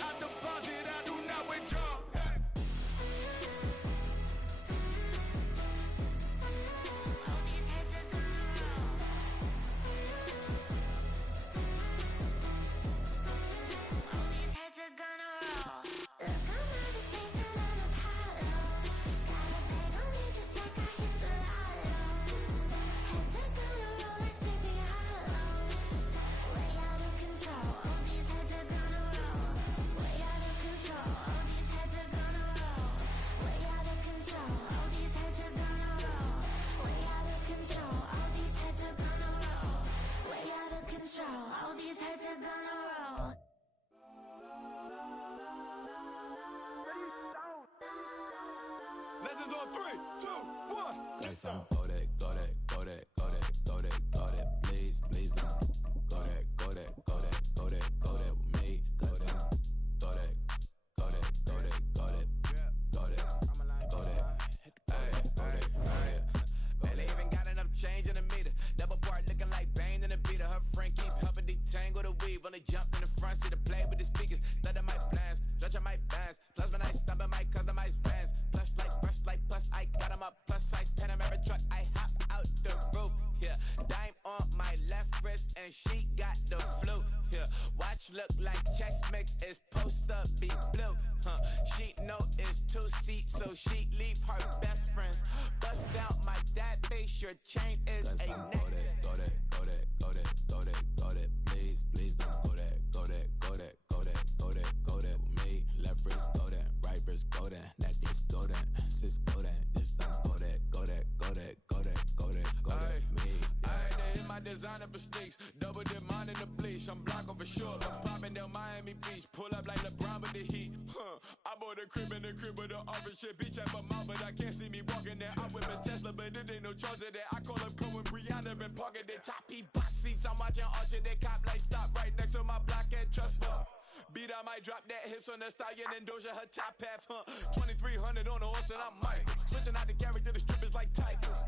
I deposit, I do not withdraw. All these heads are gonna roll. All these heads are gonna roll. Look, I'm out of space, I'm out of hollow. Got a bag on me just like I hit the lotto. Heads are gonna roll like Sleepy Hollow. Way out of control, all these heads are gonna roll. Way out of control, all these heads are gonna roll. Way out of control, all these heads are gonna roll. Way out of control, all these heads are gonna roll. Way out of control, all these heads are gonna roll. Legends on 3, 2, 1. Let's go that, go that, go that, go that, go that, go that. Please, please don't. Go that, go that, go that, go that, go that with me. Go that, go that, go that, go that, go that, go that, go that, go that. Man, they even got enough change in the meter. Double part looking like Bane in the beater. Her friend keep helping detangle the weave. Only jumped in the front seat to play with the speakers. Thunder might blast, stretch my bands. Plasma night, stubbing my customized vans. Plush like brush like plus, I got 'em up. Plus size Panamera truck, I hop out the roof. Yeah, dime on my left wrist and she got the flu. Yeah, watch look like checks mix is post up be blue. She know it's 2 seats, so she leave her best friends. Bust out my dad face, your chain is Let's a go necklace. that, go that, go that, go that, go that, go that. Please, please don't. Go that, go that, go that, go that, go that, go that with me. Left wrist go that, right wrist go that, necklace go that, sis go that, this don't go that, go that, go that, go that, go that, go that, me. Ayy, they hit my designer for sneaks. Double dip mine in the bleach. I'm blocking for sure. I'm popping down Miami Beach. Pull up like LeBron with the heat. I bought a crib in the crib with the orange shit. Beach at my mouth, but I can't see me walking there. I'm with a Tesla, but it ain't no charger there. I call up Cohen, Brianna, been parking their top P box seats. I'm watching Archer, they cop like stop right next to my block and trust fund. Beat, I might drop that hips on the stallion and Doja her top half, 2300 on the horse and I'm Mike. Switching out the character, the strippers like Tigers.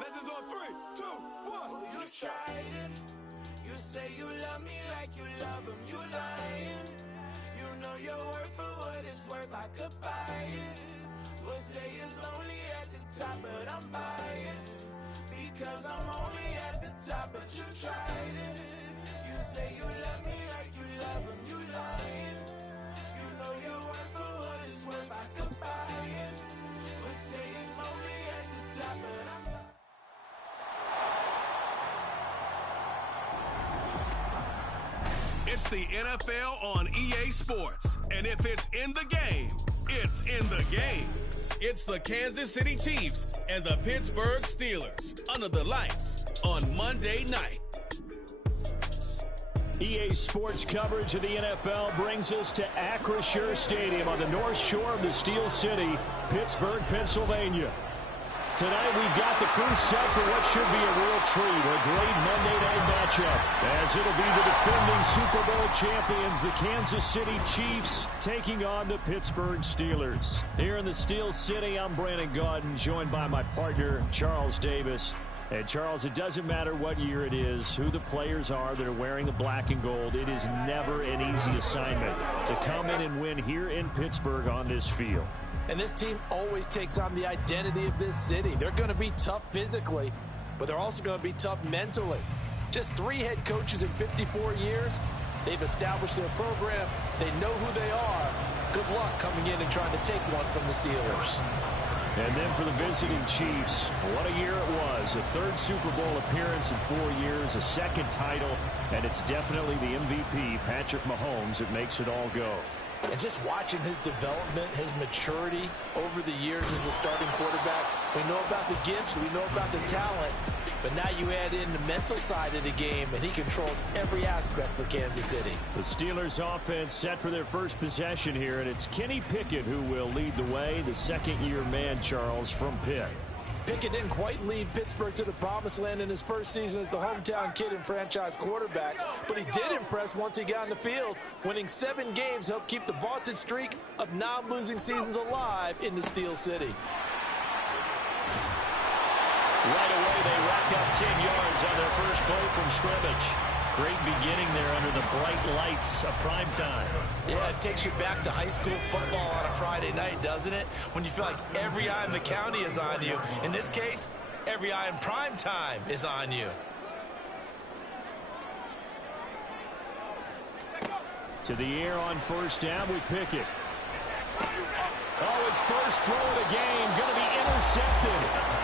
Legends on 3, 2, 1. You tried it. You say you love me like you love him. You lying. You know your worth for what it's worth. I could buy it. We'll say it's only at the top, but I'm biased because I'm only at the top. But you tried it. You say you love me like you love him. You lying. You know your worth for what it's worth. I could buy it. We'll say it's only at the top, but I'm biased. It's the NFL on EA Sports. And if it's in the game, it's in the game. It's the Kansas City Chiefs and the Pittsburgh Steelers under the lights on Monday night. EA Sports coverage of the NFL brings us to Acrisure Stadium on the north shore of the Steel City, Pittsburgh, Pennsylvania. Tonight we've got the crew set for what should be a real treat, a great Monday night matchup, as it'll be the defending Super Bowl champions, the Kansas City Chiefs, taking on the Pittsburgh Steelers. Here in the Steel City, I'm Brandon Gaudin, joined by my partner, Charles Davis. And Charles, it doesn't matter what year it is, who the players are that are wearing the black and gold, it is never an easy assignment to come in and win here in Pittsburgh on this field. And this team always takes on the identity of this city. They're going to be tough physically, but they're also going to be tough mentally. Just 3 head coaches in 54 years. They've established their program. They know who they are. Good luck coming in and trying to take one from the Steelers. And then for the visiting Chiefs, what a year it was. A 3rd Super Bowl appearance in 4 years, a 2nd title, and it's definitely the MVP, Patrick Mahomes, that makes it all go. And just watching his development, his maturity over the years as a starting quarterback, we know about the gifts, we know about the talent, but now you add in the mental side of the game, and he controls every aspect for Kansas City. The Steelers offense set for their first possession here, and it's Kenny Pickett who will lead the way, the second-year man, Charles, from Pitt. Pickett didn't quite lead Pittsburgh to the promised land in his first season as the hometown kid and franchise quarterback, but he did impress once he got in the field. Winning 7 games helped keep the vaunted streak of non-losing seasons alive in the Steel City. Right away, they rack up 10 yards on their first play from scrimmage. Great beginning there under the bright lights of primetime. Yeah, it takes you back to high school football on a Friday night, doesn't it? When you feel like every eye in the county is on you. In this case, every eye in primetime is on you. To the air on first down with Pickett. Oh, his first throw of the game going to be intercepted.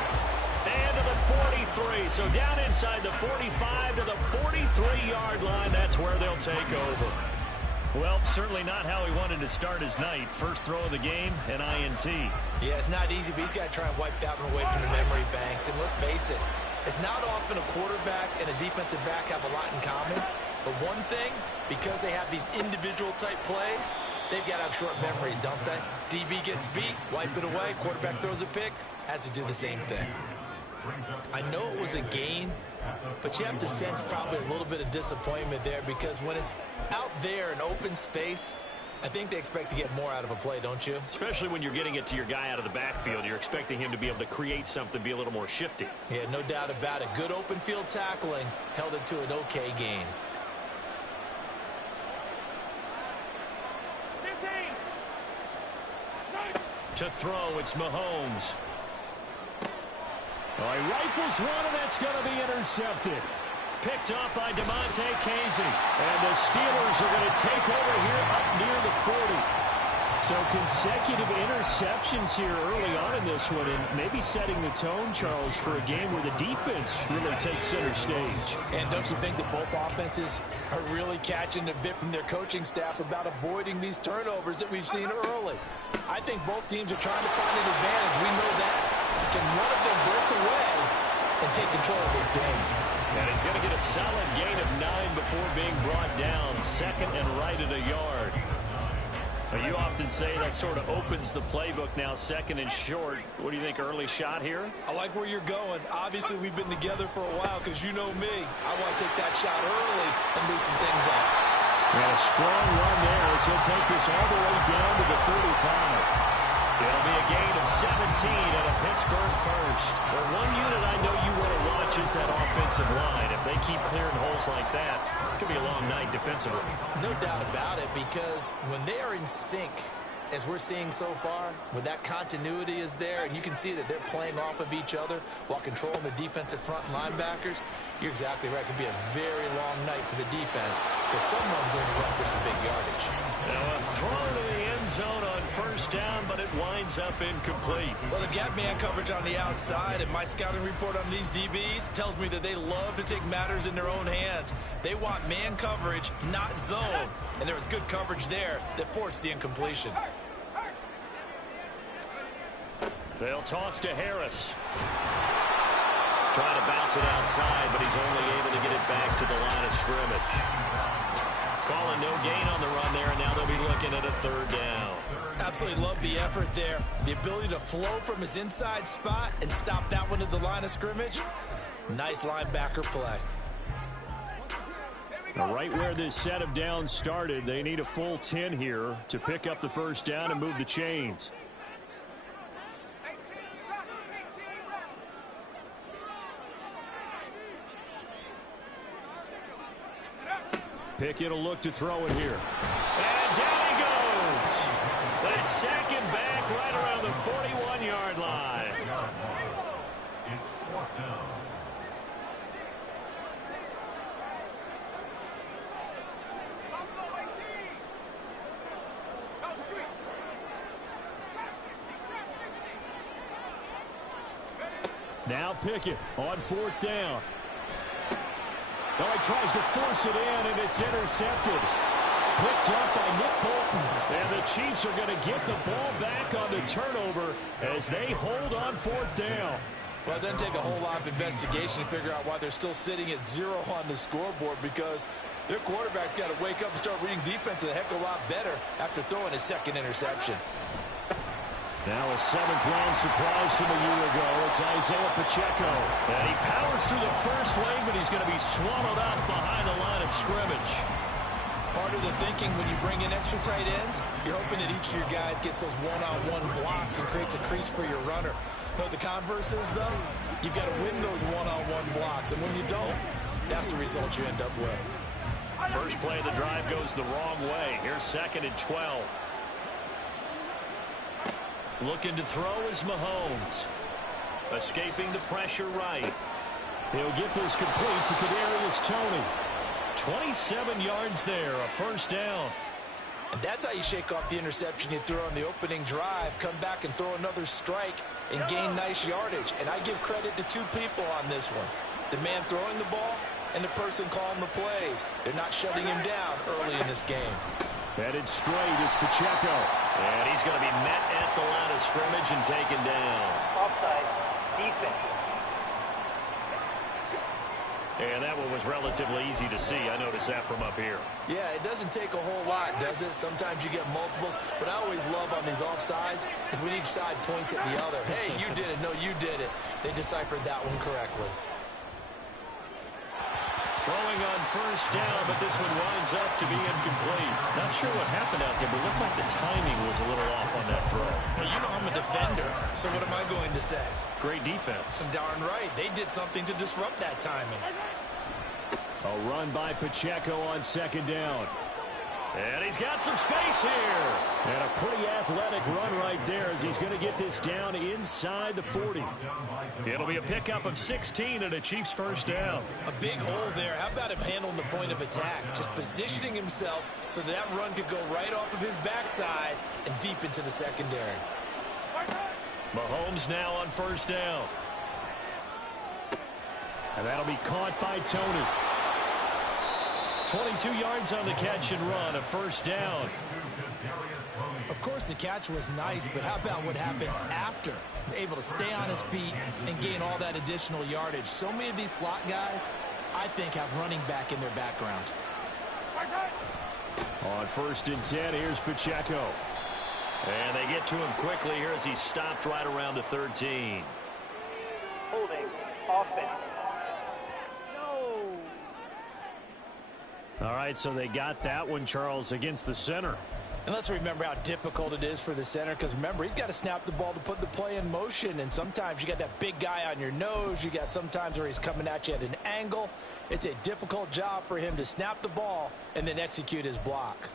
And to the 43, so down inside the 45 to the 43-yard line. That's where they'll take over. Well, certainly not how he wanted to start his night. First throw of the game, an INT. Yeah, it's not easy, but he's got to try and wipe that one away from the memory banks. And let's face it, it's not often a quarterback and a defensive back have a lot in common. But one thing, because they have these individual type plays, they've got to have short memories, don't they? DB gets beat, wipe it away, quarterback throws a pick, has to do the same thing. I know it was a gain, but you have to sense probably a little bit of disappointment there, because when it's out there in open space, I think they expect to get more out of a play, don't you? Especially when you're getting it to your guy out of the backfield. You're expecting him to be able to create something, be a little more shifty. Yeah, no doubt about it. Good open field tackling held it to an okay gain. To throw, it's Mahomes. Oh, he rifles one, and that's going to be intercepted. Picked off by DeMonte Casey. And the Steelers are going to take over here up near the 40. So consecutive interceptions here early on in this one, and maybe setting the tone, Charles, for a game where the defense really takes center stage. And don't you think that both offenses are really catching a bit from their coaching staff about avoiding these turnovers that we've seen early? I think both teams are trying to find an advantage. We know that. Can one of them break away and take control of this game? And he's going to get a solid gain of 9 before being brought down. Second and right at a yard. Now, you often say that sort of opens the playbook now, second and short. What do you think, early shot here? I like where you're going. Obviously, we've been together for a while because you know me. I want to take that shot early and loosen things up. And a strong run there as he'll take this all the way down to the 45. It'll be a gain of 17 and a Pittsburgh first. Well, one unit I know you want to watch is that offensive line. If they keep clearing holes like that, it could be a long night defensively. No doubt about it, because when they are in sync, as we're seeing so far, when that continuity is there, and you can see that they're playing off of each other while controlling the defensive front linebackers, you're exactly right. It could be a very long night for the defense because someone's going to run for some big yardage. Now a throw to the end zone on first down, but it winds up incomplete. Well, they've got man coverage on the outside, and my scouting report on these DBs tells me that they love to take matters in their own hands. They want man coverage, not zone, and there was good coverage there that forced the incompletion. They'll toss to Harris. Trying to bounce it outside, but he's only able to get it back to the line of scrimmage. Calling no gain on the run there, and now they'll be looking at a third down. Absolutely love the effort there. The ability to flow from his inside spot and stop that one at the line of scrimmage. Nice linebacker play. Now, right where this set of downs started, they need a full 10 here to pick up the first down and move the chains. Pickett will look to throw it here. And down he goes. They sack him back right around the 41-yard line. It's fourth down. Now Pickett on fourth down. Well, he tries to force it in, and it's intercepted. picked up by Nick Bolton. And the Chiefs are going to get the ball back on the turnover as they hold on 4th down. Well, it doesn't take a whole lot of investigation to figure out why they're still sitting at 0 on the scoreboard, because their quarterback's got to wake up and start reading defense a heck of a lot better after throwing his 2nd interception. Now a 7th-round surprise from a year ago. It's Isaiah Pacheco. And he powers through the first wave, but he's going to be swallowed up behind the line of scrimmage. Part of the thinking when you bring in extra tight ends, you're hoping that each of your guys gets those one-on-one blocks and creates a crease for your runner. No, the converse is, though, you've got to win those one-on-one blocks. And when you don't, that's the result you end up with. First play of the drive goes the wrong way. Here's 2nd and 12. Looking to throw is Mahomes. Escaping the pressure right. He'll get this complete to Kadarius Toney. 27 yards there, a 1st down. And that's how you shake off the interception you throw on the opening drive, come back and throw another strike and gain nice yardage. And I give credit to 2 people on this one. The man throwing the ball and the person calling the plays. They're not shutting him down early in this game. Headed straight, it's Pacheco. And he's going to be met at the line of scrimmage and taken down. Offside. Defense. And that one was relatively easy to see. I noticed that from up here. Yeah, it doesn't take a whole lot, does it? Sometimes you get multiples. What I always love on these offsides is when each side points at the other. Hey, you did it. No, you did it. They deciphered that one correctly. Throwing on 1st down, but this one winds up to be incomplete. Not sure what happened out there, but it looked like the timing was a little off on that throw. Now, you know I'm a defender, so what am I going to say? Great defense. Darn right. They did something to disrupt that timing. A run by Pacheco on 2nd down. And he's got some space here. And a pretty athletic run right there as he's going to get this down inside the 40. It'll be a pickup of 16 and a Chiefs 1st down. A big hole there. How about him handling the point of attack? Just positioning himself so that run could go right off of his backside and deep into the secondary. Mahomes now on 1st down. And that'll be caught by Toney. 22 yards on the catch and run, a 1st down. Of course, the catch was nice, but how about what happened after? Able to stay on his feet and gain all that additional yardage. So many of these slot guys, I think, have running back in their background. On 1st and 10, here's Pacheco. And they get to him quickly here as he stopped right around the 13. Holding. Offense. All right, so they got that one, Charles, against the center. And let's remember how difficult it is for the center, because remember, he's got to snap the ball to put the play in motion, and sometimes you got that big guy on your nose. You got sometimes where he's coming at you at an angle. It's a difficult job for him to snap the ball and then execute his block.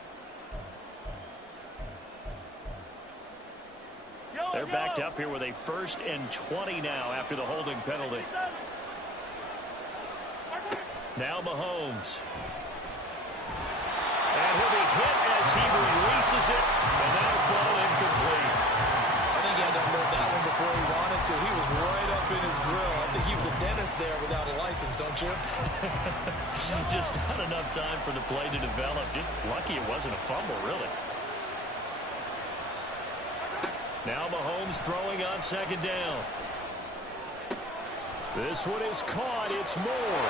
They're backed up here with a 1st and 20 now after the holding penalty. Now Mahomes. And he'll be hit as he releases it, and that'll fall incomplete. I think he had to unload that one before he wanted to. He was right up in his grill. I think he was a dentist there without a license, don't you? Just not enough time for the play to develop. Just lucky it wasn't a fumble, really. Now Mahomes throwing on 2nd down. This one is caught. It's Moore.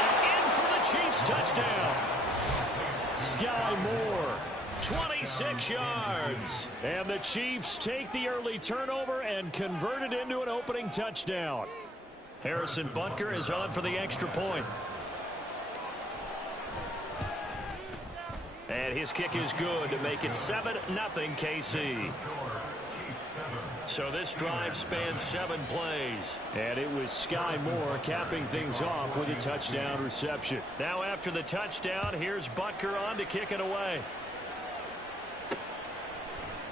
And in for the Chiefs touchdown. Sky Moore, 26 yards. And the Chiefs take the early turnover and convert it into an opening touchdown. Harrison Butker is on for the extra point. And his kick is good to make it 7-0 KC. So this drive spans 7 plays. And it was Sky Moore capping things off with a touchdown reception. Now after the touchdown, here's Butker on to kick it away.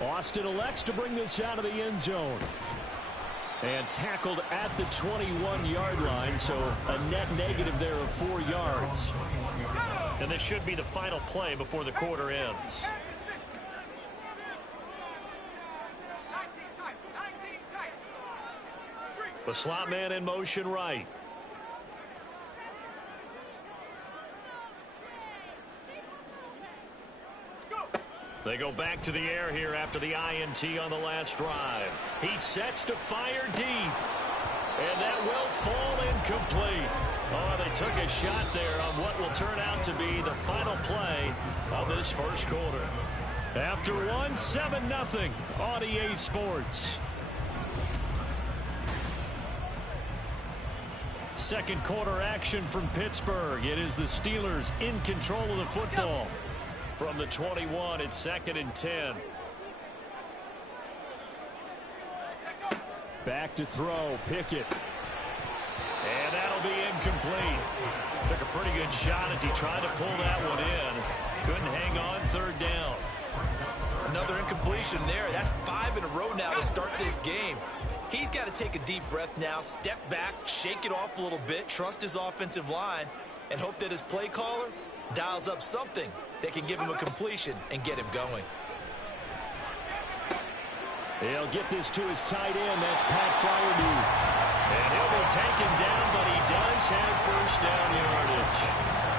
Austin elects to bring this out of the end zone. And tackled at the 21-yard line, so a net negative there of 4 yards. And this should be the final play before the quarter ends. The slot man in motion right. They go back to the air here after the INT on the last drive. He sets to fire deep. And that will fall incomplete. Oh, they took a shot there on what will turn out to be the final play of this first quarter. After one, 7-0 on EA Sports. Second quarter action from Pittsburgh. It is the Steelers in control of the football. From the 21, it's 2nd and 10. Back to throw, Pickett. And that'll be incomplete. Took a pretty good shot as he tried to pull that one in. Couldn't hang on, 3rd down. Another incompletion there. That's 5 in a row now to start this game. He's got to take a deep breath now, step back, shake it off a little bit, trust his offensive line, and hope that his play caller dials up something that can give him a completion and get him going. He'll get this to his tight end. That's Pat Freiermuth. And he'll be taken down, but he does have first down yardage.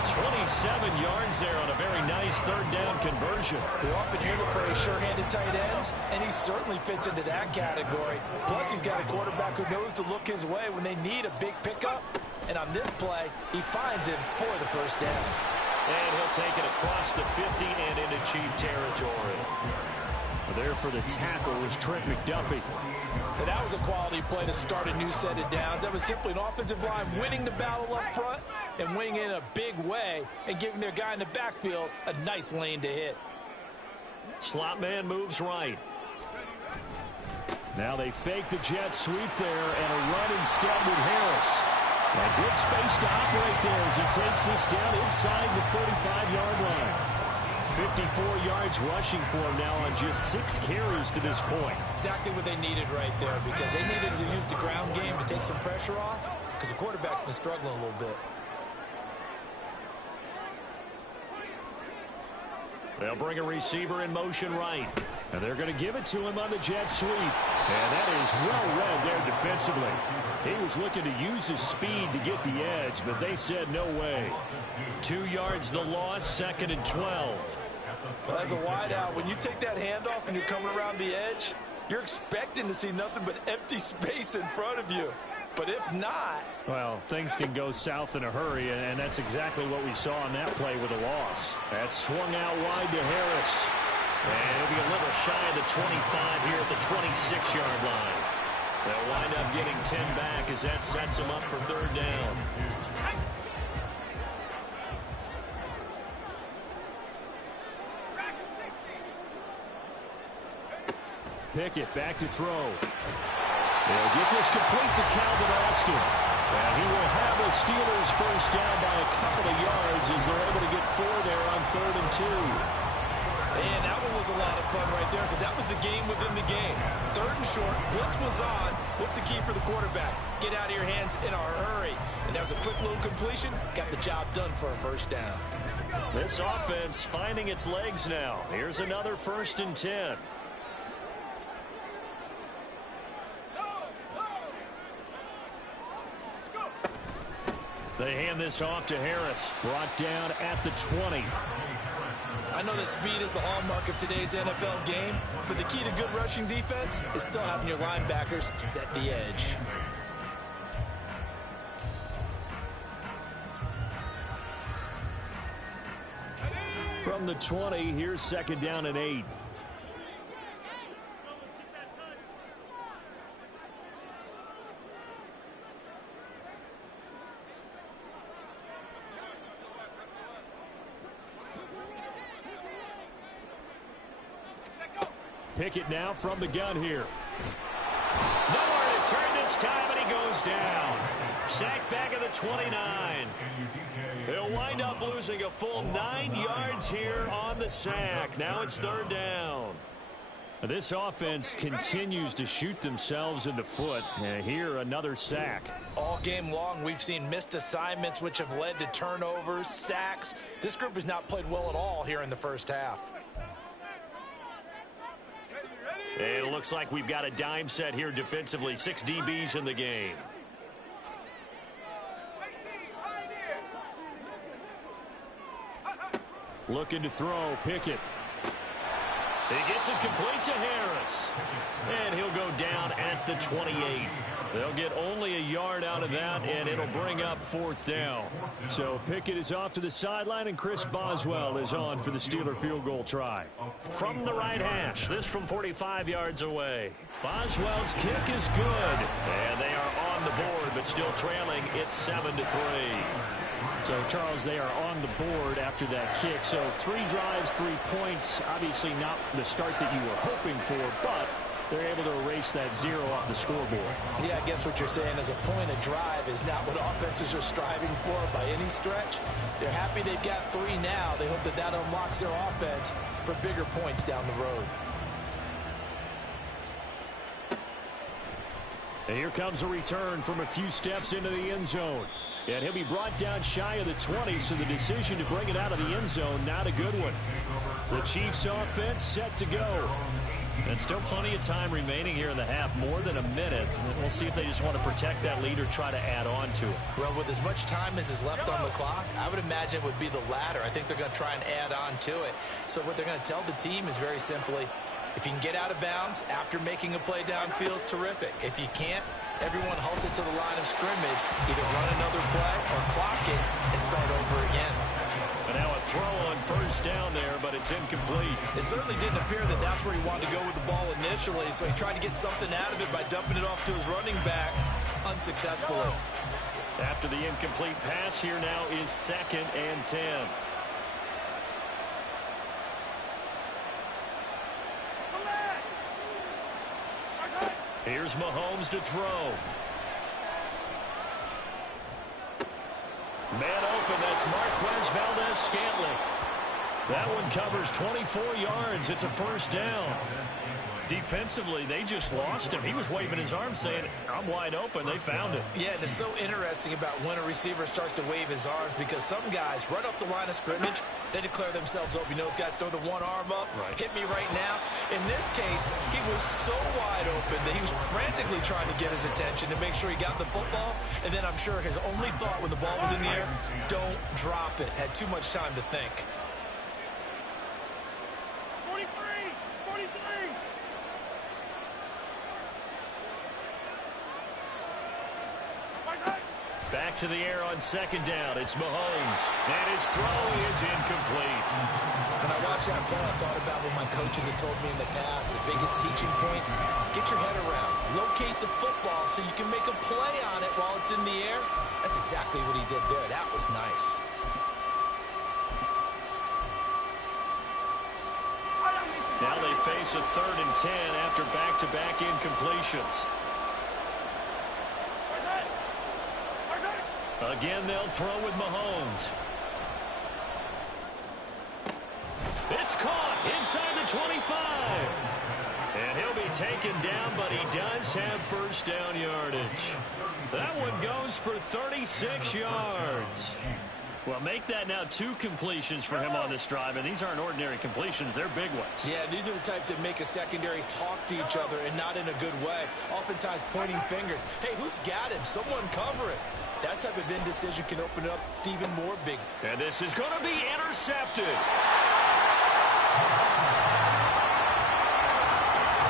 27 yards there on a very nice 3rd down conversion. We often hear the phrase sure-handed tight ends, and he certainly fits into that category. Plus, he's got a quarterback who knows to look his way when they need a big pickup. And on this play, he finds him for the first down. And he'll take it across the 50 and into Chief territory. There for the tackle was Trent McDuffie. And that was a quality play to start a new set of downs. That was simply an offensive line winning the battle up front and winning in a big way and giving their guy in the backfield a nice lane to hit. Slot man moves right. Now they fake the jet sweep there and a run instead with Harris. A good space to operate there as he takes this down inside the 35-yard line. 54 yards rushing for him now on just 6 carries to this point. Exactly what they needed right there, because they needed to use the ground game to take some pressure off, because the quarterback's been struggling a little bit. They'll bring a receiver in motion right. And they're going to give it to him on the jet sweep. And that is well read there defensively. He was looking to use his speed to get the edge, but they said no way. 2 yards the loss, 2nd and 12. Well, as a wideout, when you take that handoff and you're coming around the edge, you're expecting to see nothing but empty space in front of you. But if not... Well, things can go south in a hurry, and that's exactly what we saw on that play with a loss. That swung out wide to Harris. And it'll be a little shy of the 25 here at the 26-yard line. They'll wind up getting 10 back as that sets them up for 3rd down. Pickett back to throw. They'll get this complete to Calvin Austin. And he will have the Steelers first down by a couple of yards as they're able to get 4 there on 3rd and 2. And that one was a lot of fun right there, because that was the game within the game. 3rd and short, blitz was on. What's the key for the quarterback? Get out of your hands in a hurry. And that was a quick little completion. Got the job done for a first down. This offense finding its legs now. Here's another 1st and 10. They hand this off to Harris. Brought down at the 20. I know that speed is the hallmark of today's NFL game, but the key to good rushing defense is still having your linebackers set the edge. From the 20, here's 2nd down and 8. Pickett now from the gun here. Nowhere to turn this time, and he goes down. Sacked back at the 29. They'll wind up losing a full 9 yards here on the sack. Now it's 3rd down. This offense continues to shoot themselves in the foot. Here, another sack. All game long, we've seen missed assignments, which have led to turnovers, sacks. This group has not played well at all here in the first half. And it looks like we've got a dime set here defensively. 6 DBs in the game. Looking to throw, Pickett. He gets it complete to Harris. And he'll go down at the 28. They'll get only a yard out of that, and it'll bring up 4th down. So Pickett is off to the sideline, and Chris Boswell is on for the Steeler field goal try. From the right hash, this from 45 yards away. Boswell's kick is good, and they are on the board, but still trailing. It's 7-3. So, Charles, they are on the board after that kick. So 3 drives, 3 points. Obviously not the start that you were hoping for, but they're able to erase that 0 off the scoreboard. Yeah, I guess what you're saying is a point of drive is not what offenses are striving for by any stretch. They're happy they've got 3 now. They hope that that unlocks their offense for bigger points down the road. And here comes a return from a few steps into the end zone. And he'll be brought down shy of the 20, so the decision to bring it out of the end zone, not a good one. The Chiefs offense set to go. And still plenty of time remaining here in the half, more than a minute. And we'll see if they just want to protect that lead or try to add on to it. Well, with as much time as is left on the clock, I would imagine it would be the latter. I think they're going to try and add on to it. So what they're going to tell the team is very simply, if you can get out of bounds after making a play downfield, terrific. If you can't, everyone hustle to the line of scrimmage, either run another play or clock it and start over again. And now a throw on 1st down there, but it's incomplete. It certainly didn't appear that that's where he wanted to go with the ball initially, so he tried to get something out of it by dumping it off to his running back unsuccessfully. After the incomplete pass, here now is 2nd and 10. Here's Mahomes to throw. Man open, that's Marquez Valdes-Scantling. That one covers 24 yards. It's a 1st down. Defensively, they just lost him. He was waving his arm saying, I'm wide open. They found it. Yeah, and it's so interesting about when a receiver starts to wave his arms, because some guys right off the line of scrimmage, they declare themselves open. You know, those guys throw the one arm up, hit me right now. In this case, he was so wide open that he was frantically trying to get his attention to make sure he got the football. And then I'm sure his only thought when the ball was in the air, don't drop it. Had too much time to think. 43! Back to the air on 2nd down. It's Mahomes. And his throw is incomplete. When I watched that play, I thought about what my coaches had told me in the past. The biggest teaching point, get your head around. Locate the football so you can make a play on it while it's in the air. That's exactly what he did there. That was nice. Now they face a 3rd and 10 after back-to-back incompletions. Again, they'll throw with Mahomes. It's caught inside the 25. And he'll be taken down, but he does have 1st down yardage. That one goes for 36 yards. Well, make that now 2 completions for him on this drive, and these aren't ordinary completions. They're big ones. Yeah, these are the types that make a secondary talk to each other, and not in a good way. Oftentimes pointing fingers. Hey, who's got him? Someone cover it. That type of indecision can open it up to even more big. And this is going to be intercepted.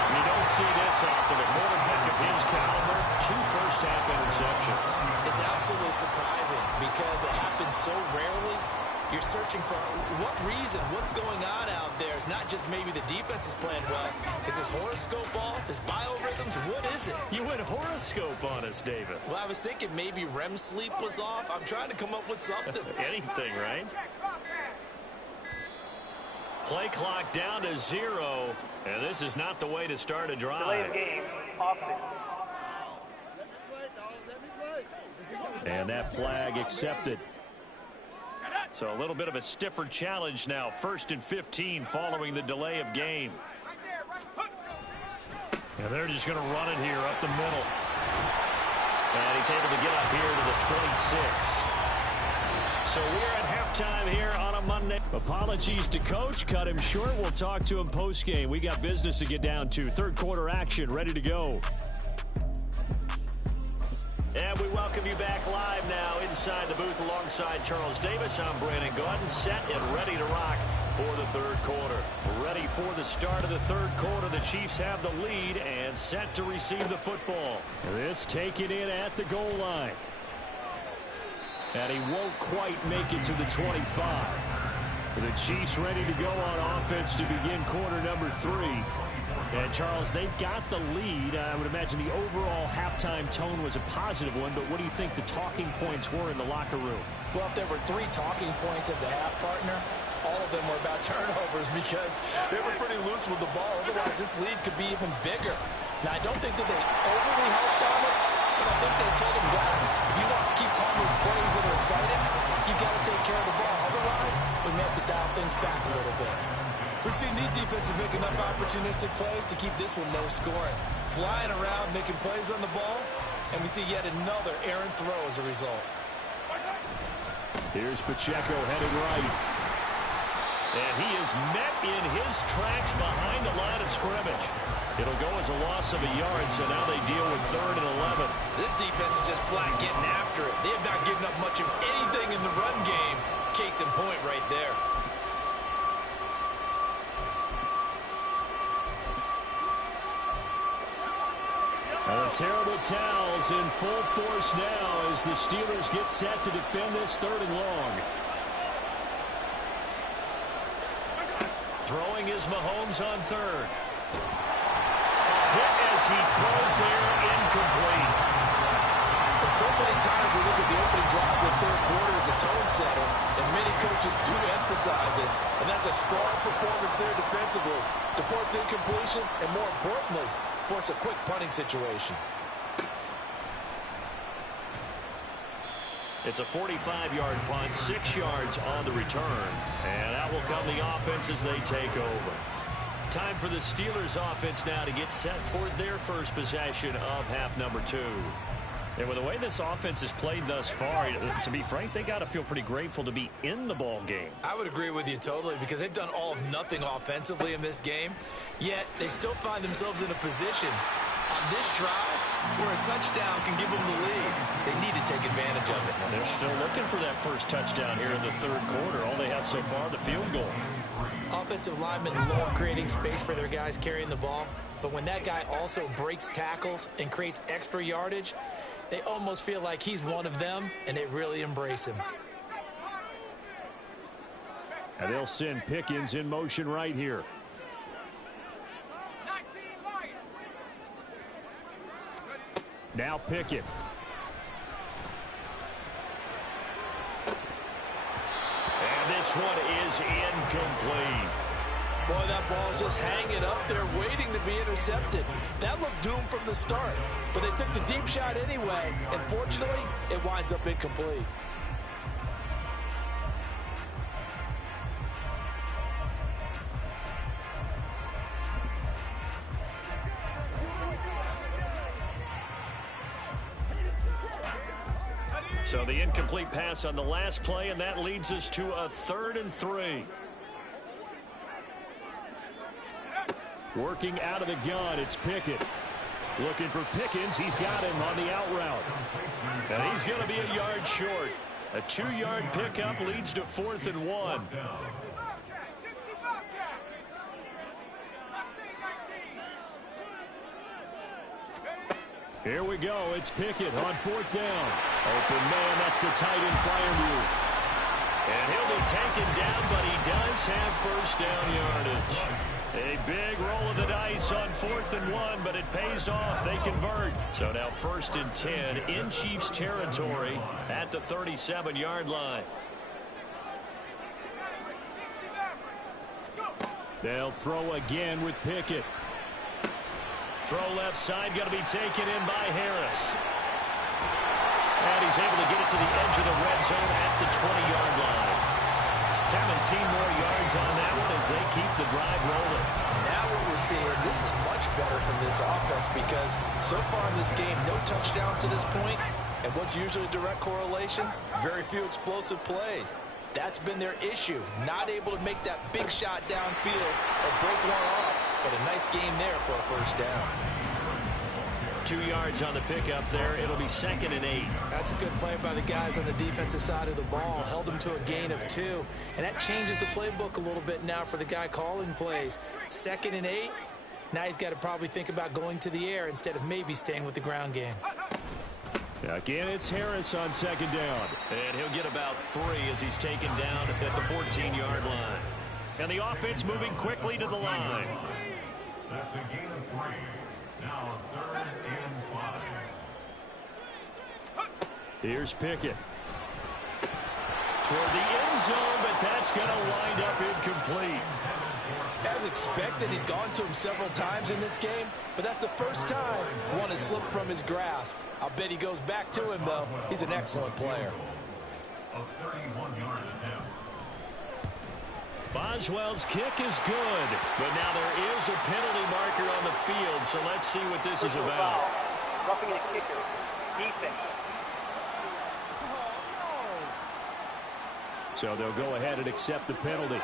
You don't see this often. A quarterback of his caliber, 2 first-half interceptions. It's absolutely surprising because it happens so rarely. You're searching for what reason, what's going on out there. It's not just maybe the defense is playing well. Is his horoscope off? His biorhythms? What is it? You went horoscope on us, Davis. Well, I was thinking maybe REM sleep was off. I'm trying to come up with something. Anything, right? Play clock down to 0, and this is not the way to start a drive. Delay of game, offense. And that flag accepted. So a little bit of a stiffer challenge now. 1st and 15 following the delay of game. And they're just going to run it here up the middle. And he's able to get up here to the 26. So we're at halftime here on a Monday. Apologies to Coach. Cut him short. We'll talk to him post-game. We got business to get down to. 3rd quarter action ready to go. And we welcome you back live now inside the booth alongside Charles Davis. I'm Brandon Gaudin, set and ready to rock for the third quarter. Ready for the start of the third quarter. The Chiefs have the lead and set to receive the football. This taken in at the goal line. And he won't quite make it to the 25. The Chiefs ready to go on offense to begin quarter number 3. And, Charles, they've got the lead. I would imagine the overall halftime tone was a positive one, but what do you think the talking points were in the locker room? Well, if there were 3 talking points at the half, partner, all of them were about turnovers because they were pretty loose with the ball. Otherwise, this lead could be even bigger. Now, I don't think that they overly helped on it, but I think they told them, guys, if you want to keep calling those plays that are exciting, you've got to take care of the ball. Otherwise, we may have to dial things back a little bit. We've seen these defenses make enough opportunistic plays to keep this one low scoring. Flying around, making plays on the ball, and we see yet another errant throw as a result. Here's Pacheco headed right. And he is met in his tracks behind the line of scrimmage. It'll go as a loss of a yard, so now they deal with 3rd and 11. This defense is just flat getting after it. They have not given up much of anything in the run game. Case in point right there. Terrible towels in full force now as the Steelers get set to defend this 3rd and long. Throwing is Mahomes on 3rd. Hit as he throws there, incomplete. And so many times we look at the opening drive of the third quarter as a tone setter, and many coaches do emphasize it. And that's a strong performance there defensively to force incompletion and, more importantly, force a quick punting situation. It's a 45-yard punt, 6 yards on the return. And out will come the offense as they take over. Time for the Steelers offense now to get set for their first possession of half number 2. And with the way this offense has played thus far, to be frank, they got to feel pretty grateful to be in the ball game. I would agree with you totally because they've done all of nothing offensively in this game, yet they still find themselves in a position on this drive where a touchdown can give them the lead. They need to take advantage of it. They're still looking for that first touchdown here in the third quarter. All they have so far, the field goal. Offensive linemen love creating space for their guys carrying the ball, but when that guy also breaks tackles and creates extra yardage, they almost feel like he's one of them, and they really embrace him. And they'll send Pickens in motion right here. Now Pickett. And this one is incomplete. Boy, that ball's just hanging up there waiting to be intercepted. That looked doomed from the start, but they took the deep shot anyway, and fortunately, it winds up incomplete. So the incomplete pass on the last play, and that leads us to a 3rd and 3. Working out of the gun, it's Pickett. Looking for Pickens. He's got him on the out route. And he's going to be a yard short. A 2-yard pickup leads to 4th and 1. Here we go. It's Pickett on 4th down. Open man. That's the tight end Freiermuth. And he'll be taken down, but he does have first down yardage. A big roll of the dice on 4th and 1, but it pays off. They convert. So now 1st and 10 in Chiefs territory at the 37-yard line. They'll throw again with Pickett. Throw left side, going to be taken in by Harris. And he's able to get it to the edge of the red zone at the 20-yard line. 17 more yards on that one as they keep the drive rolling. Now what we're seeing, this is much better from this offense because so far in this game, no touchdown to this point. And what's usually a direct correlation? Very few explosive plays. That's been their issue. Not able to make that big shot downfield or break one off. But a nice game there for a first down. 2 yards on the pickup there. It'll be 2nd and 8. That's a good play by the guys on the defensive side of the ball. Held them to a gain of 2. And that changes the playbook a little bit now for the guy calling plays. 2nd and 8. Now he's got to probably think about going to the air instead of maybe staying with the ground game. Again, it's Harris on 2nd down. And he'll get about 3 as he's taken down at the 14-yard line. And the offense moving quickly to the line. That's a gain of 3. Now 3rd and 5. Here's Pickett. Toward the end zone, but that's going to wind up incomplete. As expected, he's gone to him several times in this game, but that's the first time one has slipped from his grasp. I'll bet he goes back to him, though. He's an excellent player. A 31-yard attempt. Boswell's kick is good, but now there is a penalty marker on the field, so let's see what this is about. Roughing a kicker. Defense. So they'll go ahead and accept the penalty.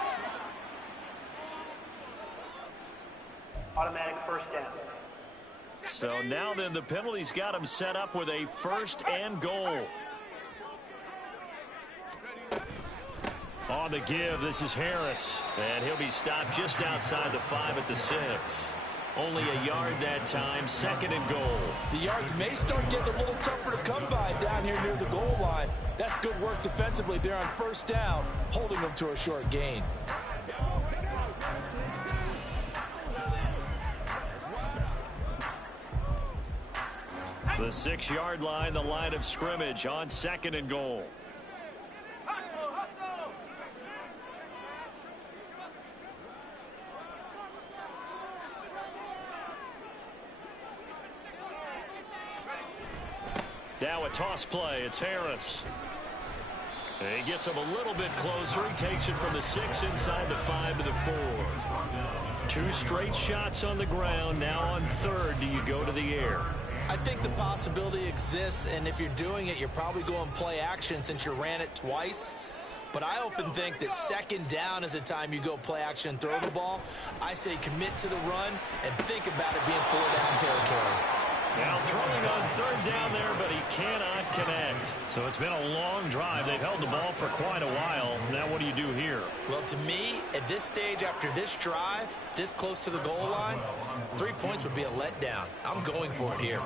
Automatic first down. So now then the penalty's got him set up with a 1st and goal. On the give, this is Harris. And he'll be stopped just outside the 5 at the 6. Only a yard that time, 2nd and goal. The yards may start getting a little tougher to come by down here near the goal line. That's good work defensively there on 1st down, holding them to a short gain. The 6-yard line, the line of scrimmage on 2nd and goal. Now a toss play. It's Harris. And he gets him a little bit closer. He takes it from the 6 inside the 5 to the 4. 2 straight shots on the ground. Now on 3rd, do you go to the air? I think the possibility exists, and if you're doing it, you're probably going play action since you ran it twice. But I often think that 2nd down is a time you go play action and throw the ball. I say commit to the run and think about it being 4-down territory. Now throwing on 3rd down there, but he cannot connect. So it's been a long drive. They've held the ball for quite a while. Now what do you do here? Well, to me, at this stage after this drive, this close to the goal line, 3 points would be a letdown. I'm going for it here.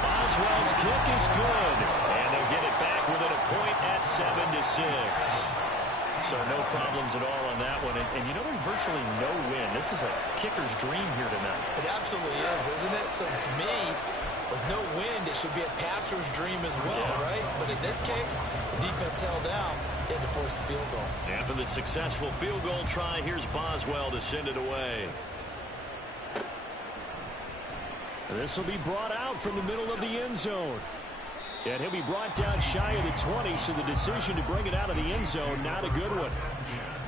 Boswell's kick is good. And they'll get it back within a point at 7-6. So no problems at all on that one. And you know, there's virtually no win. This is a kicker's dream here tonight. It absolutely is, isn't it? So to me, with no wind, it should be a passer's dream as well, right? But in this case, the defense held out. They had to force the field goal. And for the successful field goal try, here's Boswell to send it away. This will be brought out from the middle of the end zone. And he'll be brought down shy of the 20, so the decision to bring it out of the end zone, not a good one.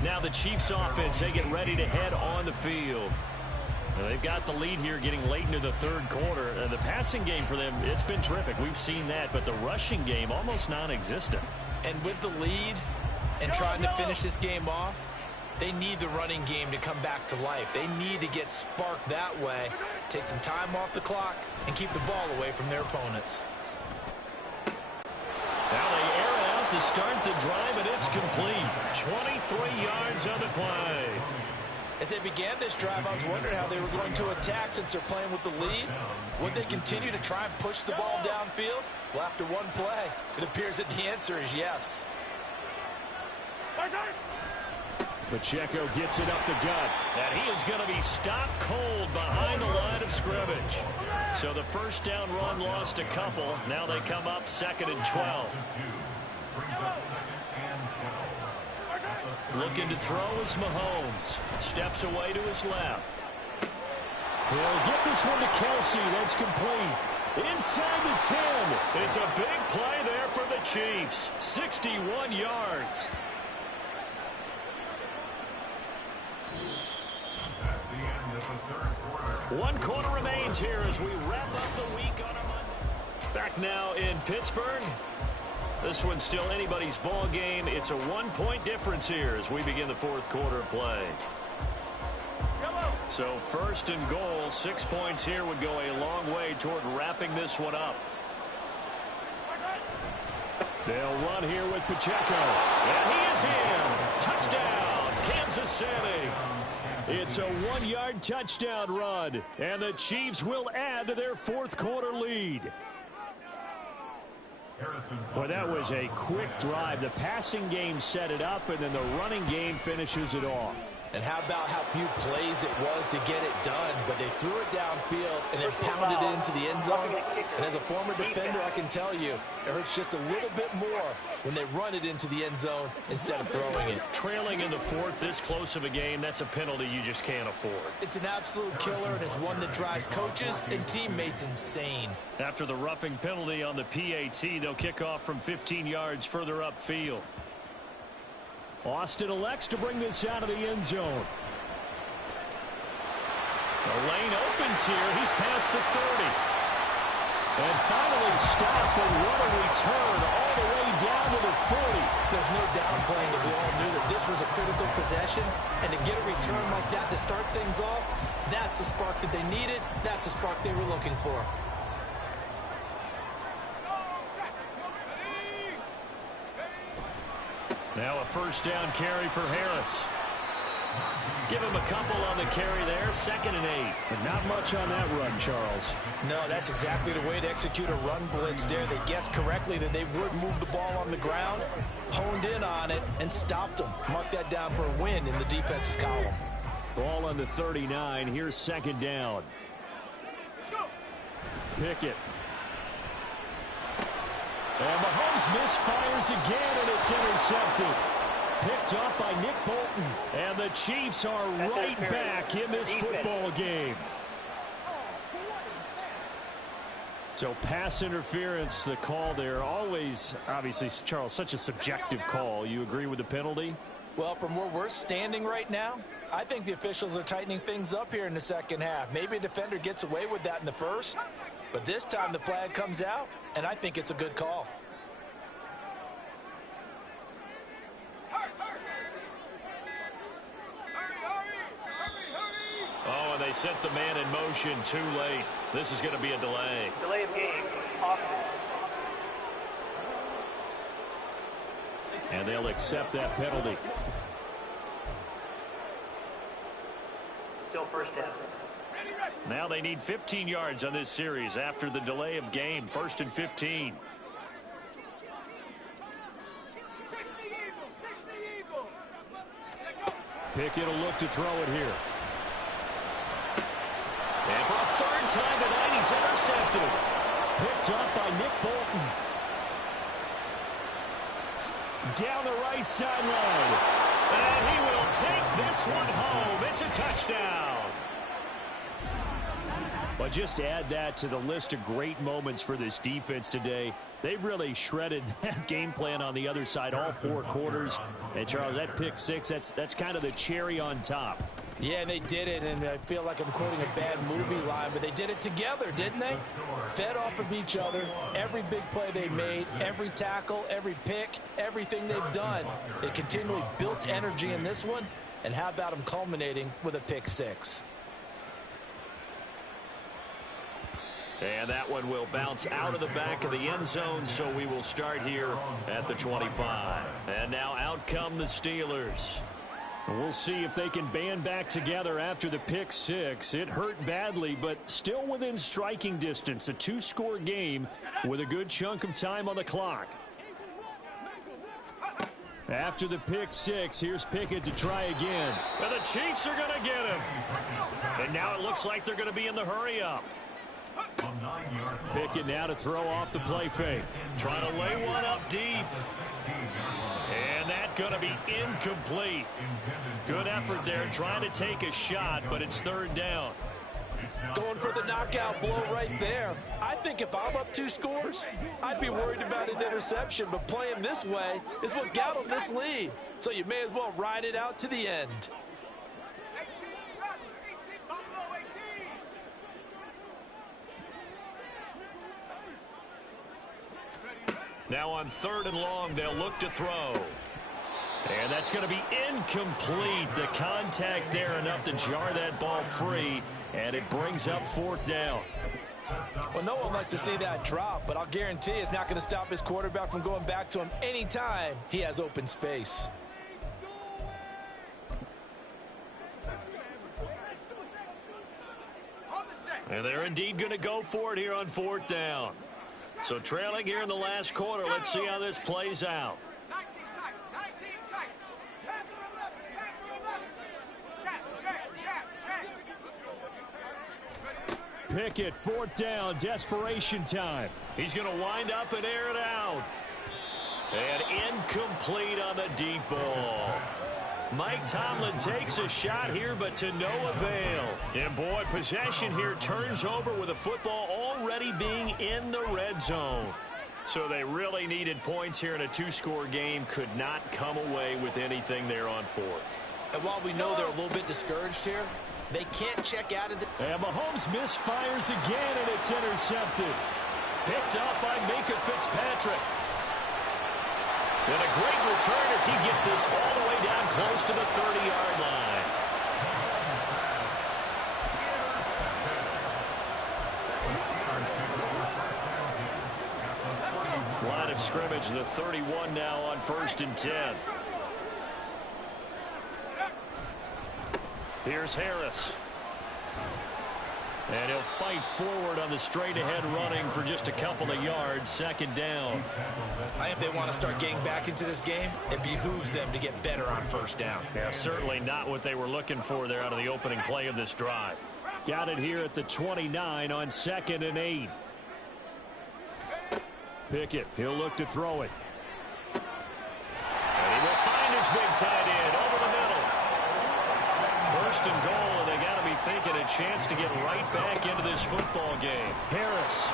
Now the Chiefs offense, they get ready to head on the field. Now they've got the lead here getting late into the 3rd quarter. The passing game for them, it's been terrific. We've seen that, but the rushing game almost non-existent. And with the lead and trying to finish this game off, they need the running game to come back to life. They need to get sparked that way, take some time off the clock, and keep the ball away from their opponents. Now they air it out to start the drive, and it's complete. 23 yards on the play. As they began this drive, I was wondering how they were going to attack since they're playing with the lead. Would they continue to try and push the ball downfield? Well, after one play, it appears that the answer is yes. Pacheco gets it up the gut, and he is going to be stopped cold behind the line of scrimmage. So the 1st down run lost a couple. Now they come up 2nd and 12. Looking to throw is Mahomes. Steps away to his left. He'll get this one to Kelsey. That's complete. Inside the 10. It's a big play there for the Chiefs. 61 yards. That's the end of the 3rd quarter. 1 quarter remains here as we wrap up the week on a Monday. Back now in Pittsburgh. This one's still anybody's ball game. It's a 1-point difference here as we begin the 4th quarter of play. So first and goal, 6 points here would go a long way toward wrapping this one up. They'll run here with Pacheco. And he is in. Touchdown, Kansas City. It's a 1-yard touchdown run. And the Chiefs will add to their fourth quarter lead. Well, that was a quick drive. The passing game set it up, and then the running game finishes it off. And how about how few plays it was to get it done, but they threw it downfield and then pounded it into the end zone. And as a former defender, I can tell you, it hurts just a little bit more when they run it into the end zone instead of throwing it. Trailing in the fourth, this close of a game, that's a penalty you just can't afford. It's an absolute killer, and it's one that drives coaches and teammates insane. After the roughing penalty on the PAT, they'll kick off from 15 yards further upfield. Austin elects to bring this out of the end zone. The lane opens here. He's past the 30. And finally stopped, and what a return all the way down to the 40. There's no downplaying that we all knew that this was a critical possession, and to get a return like that to start things off, that's the spark that they needed. That's the spark they were looking for. Now a first down carry for Harris. Give him a couple on the carry there. 2nd and 8. But not much on that run, Charles. No, that's exactly the way to execute a run blitz there. They guessed correctly that they would move the ball on the ground, honed in on it, and stopped them. Mark that down for a win in the defense's column. Ball on the 39. Here's 2nd down. Pickett. And Mahomes misfires again, and it's intercepted. Picked up by Nick Bolton. And the Chiefs are right back in this football game. So pass interference, the call there. Always, obviously, Charles, such a subjective call. You agree with the penalty? Well, from where we're standing right now, I think the officials are tightening things up here in the second half. Maybe a defender gets away with that in the first, but this time the flag comes out, and I think it's a good call. Oh, and they set the man in motion too late. This is going to be a delay. Delay of game. Offense. And they'll accept that penalty. Still first down. Now they need 15 yards on this series after the delay of game. 1st and 15. Pickett will look to throw it here. And for a 3rd time tonight, he's intercepted. Picked up by Nick Bolton. Down the right sideline. And he will take this one home. It's a touchdown. But just add that to the list of great moments for this defense today. They've really shredded that game plan on the other side all 4 quarters. And, Charles, that pick 6, that's kind of the cherry on top. Yeah, they did it, and I feel like I'm quoting a bad movie line, but they did it together, didn't they? Fed off of each other, every big play they made, every tackle, every pick, everything they've done. They continually built energy in this one, and how about them culminating with a pick 6? And that one will bounce out of the back of the end zone, so we will start here at the 25. And now out come the Steelers. We'll see if they can band back together after the pick 6. It hurt badly, but still within striking distance. A 2-score game with a good chunk of time on the clock. After the pick 6, here's Pickett to try again. And the Chiefs are going to get him. And now it looks like they're going to be in the hurry-up. Pickett now to throw off the play fake. Trying to lay one up deep. And that's going to be incomplete. Good effort there trying to take a shot, but it's 3rd down. Going for the knockout blow right there. I think if I'm up 2 scores, I'd be worried about an interception, but playing this way is what got them this lead. So you may as well ride it out to the end. Now on 3rd and long, they'll look to throw. And that's going to be incomplete. The contact there enough to jar that ball free, and it brings up 4th down. Well, no one likes to see that drop, but I'll guarantee it's not going to stop his quarterback from going back to him anytime he has open space. And they're indeed going to go for it here on 4th down. So trailing here in the last quarter. Let's see how this plays out. Pickett, 4th down, desperation time. He's going to wind up and air it out. And incomplete on the deep ball. Mike Tomlin takes a shot here, but to no avail. And boy, possession here turns over with the football already being in the red zone. So they really needed points here in a 2-score game. Could not come away with anything there on 4th. And while we know they're a little bit discouraged here, they can't check out of the... And Mahomes misfires again, and it's intercepted. Picked up by Minkah Fitzpatrick. And a great return as he gets this all the way down close to the 30-yard line. Line of scrimmage, the 31 now on 1st and 10. Here's Harris. And he'll fight forward on the straight-ahead running for just a couple of yards. 2nd down. I think if they want to start getting back into this game, it behooves them to get better on 1st down. Yeah, certainly not what they were looking for there out of the opening play of this drive. Got it here at the 29 on 2nd and 8. Pickett, he'll look to throw it. And he will find his big tight end over the middle. 1st and goal, and they got to be thinking a chance to get right back into this football game. Harris.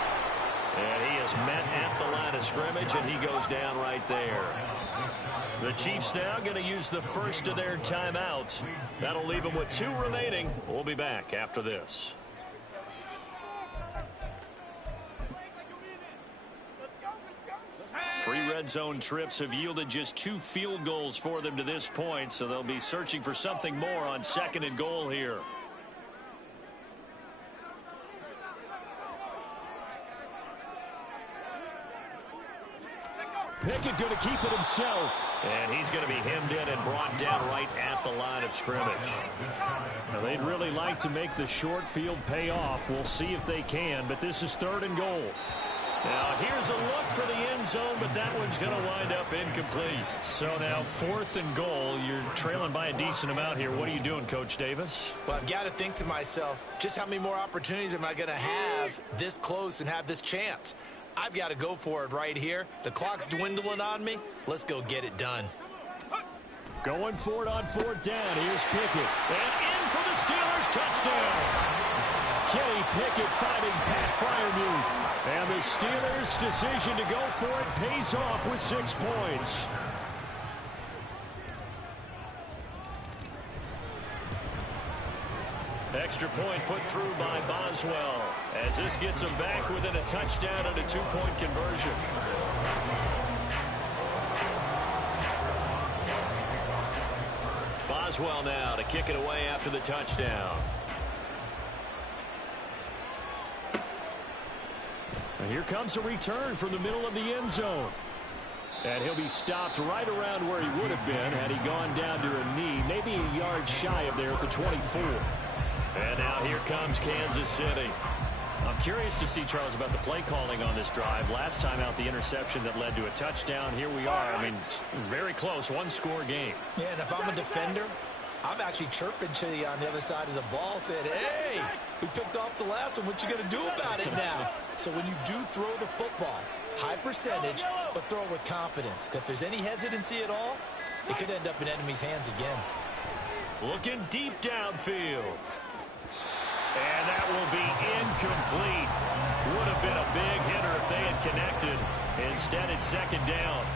And he is met at the line of scrimmage, and he goes down right there. The Chiefs now going to use the first of their timeouts. That'll leave them with 2 remaining. We'll be back after this. 3 red zone trips have yielded just 2 field goals for them to this point, so they'll be searching for something more on 2nd and goal here. Pickett going to keep it himself. And he's going to be hemmed in and brought down right at the line of scrimmage. Now, they'd really like to make the short field pay off. We'll see if they can, but this is 3rd and goal. Now, here's a look for the end zone, but that one's going to wind up incomplete. So now 4th and goal. You're trailing by a decent amount here. What are you doing, Coach Davis? Well, I've got to think to myself, just how many more opportunities am I going to have this close and have this chance? I've got to go for it right here. The clock's dwindling on me. Let's go get it done. Going for it on 4th down. Here's Pickett. And in for the Steelers touchdown. Kenny Pickett finding Pat Freiermuth. And the Steelers' decision to go for it pays off with 6 points. Extra point put through by Boswell, as this gets him back within a touchdown and a 2-point conversion. Boswell now to kick it away after the touchdown. And here comes a return from the middle of the end zone. And he'll be stopped right around where he would have been had he gone down to a knee, maybe a yard shy of there at the 24. And now here comes Kansas City. I'm curious to see, Charles, about the play calling on this drive. Last time out, the interception that led to a touchdown. Here we are. I mean, very close, 1-score game. Yeah, and if I'm a defender, I'm actually chirping to you on the other side of the ball, saying, hey, we picked off the last one. What you going to do about it now? So when you do throw the football, high percentage, but throw it with confidence. Because if there's any hesitancy at all, it could end up in enemy's hands again. Looking deep downfield. And that will be incomplete. Would have been a big hitter if they had connected. Instead, it's 2nd down.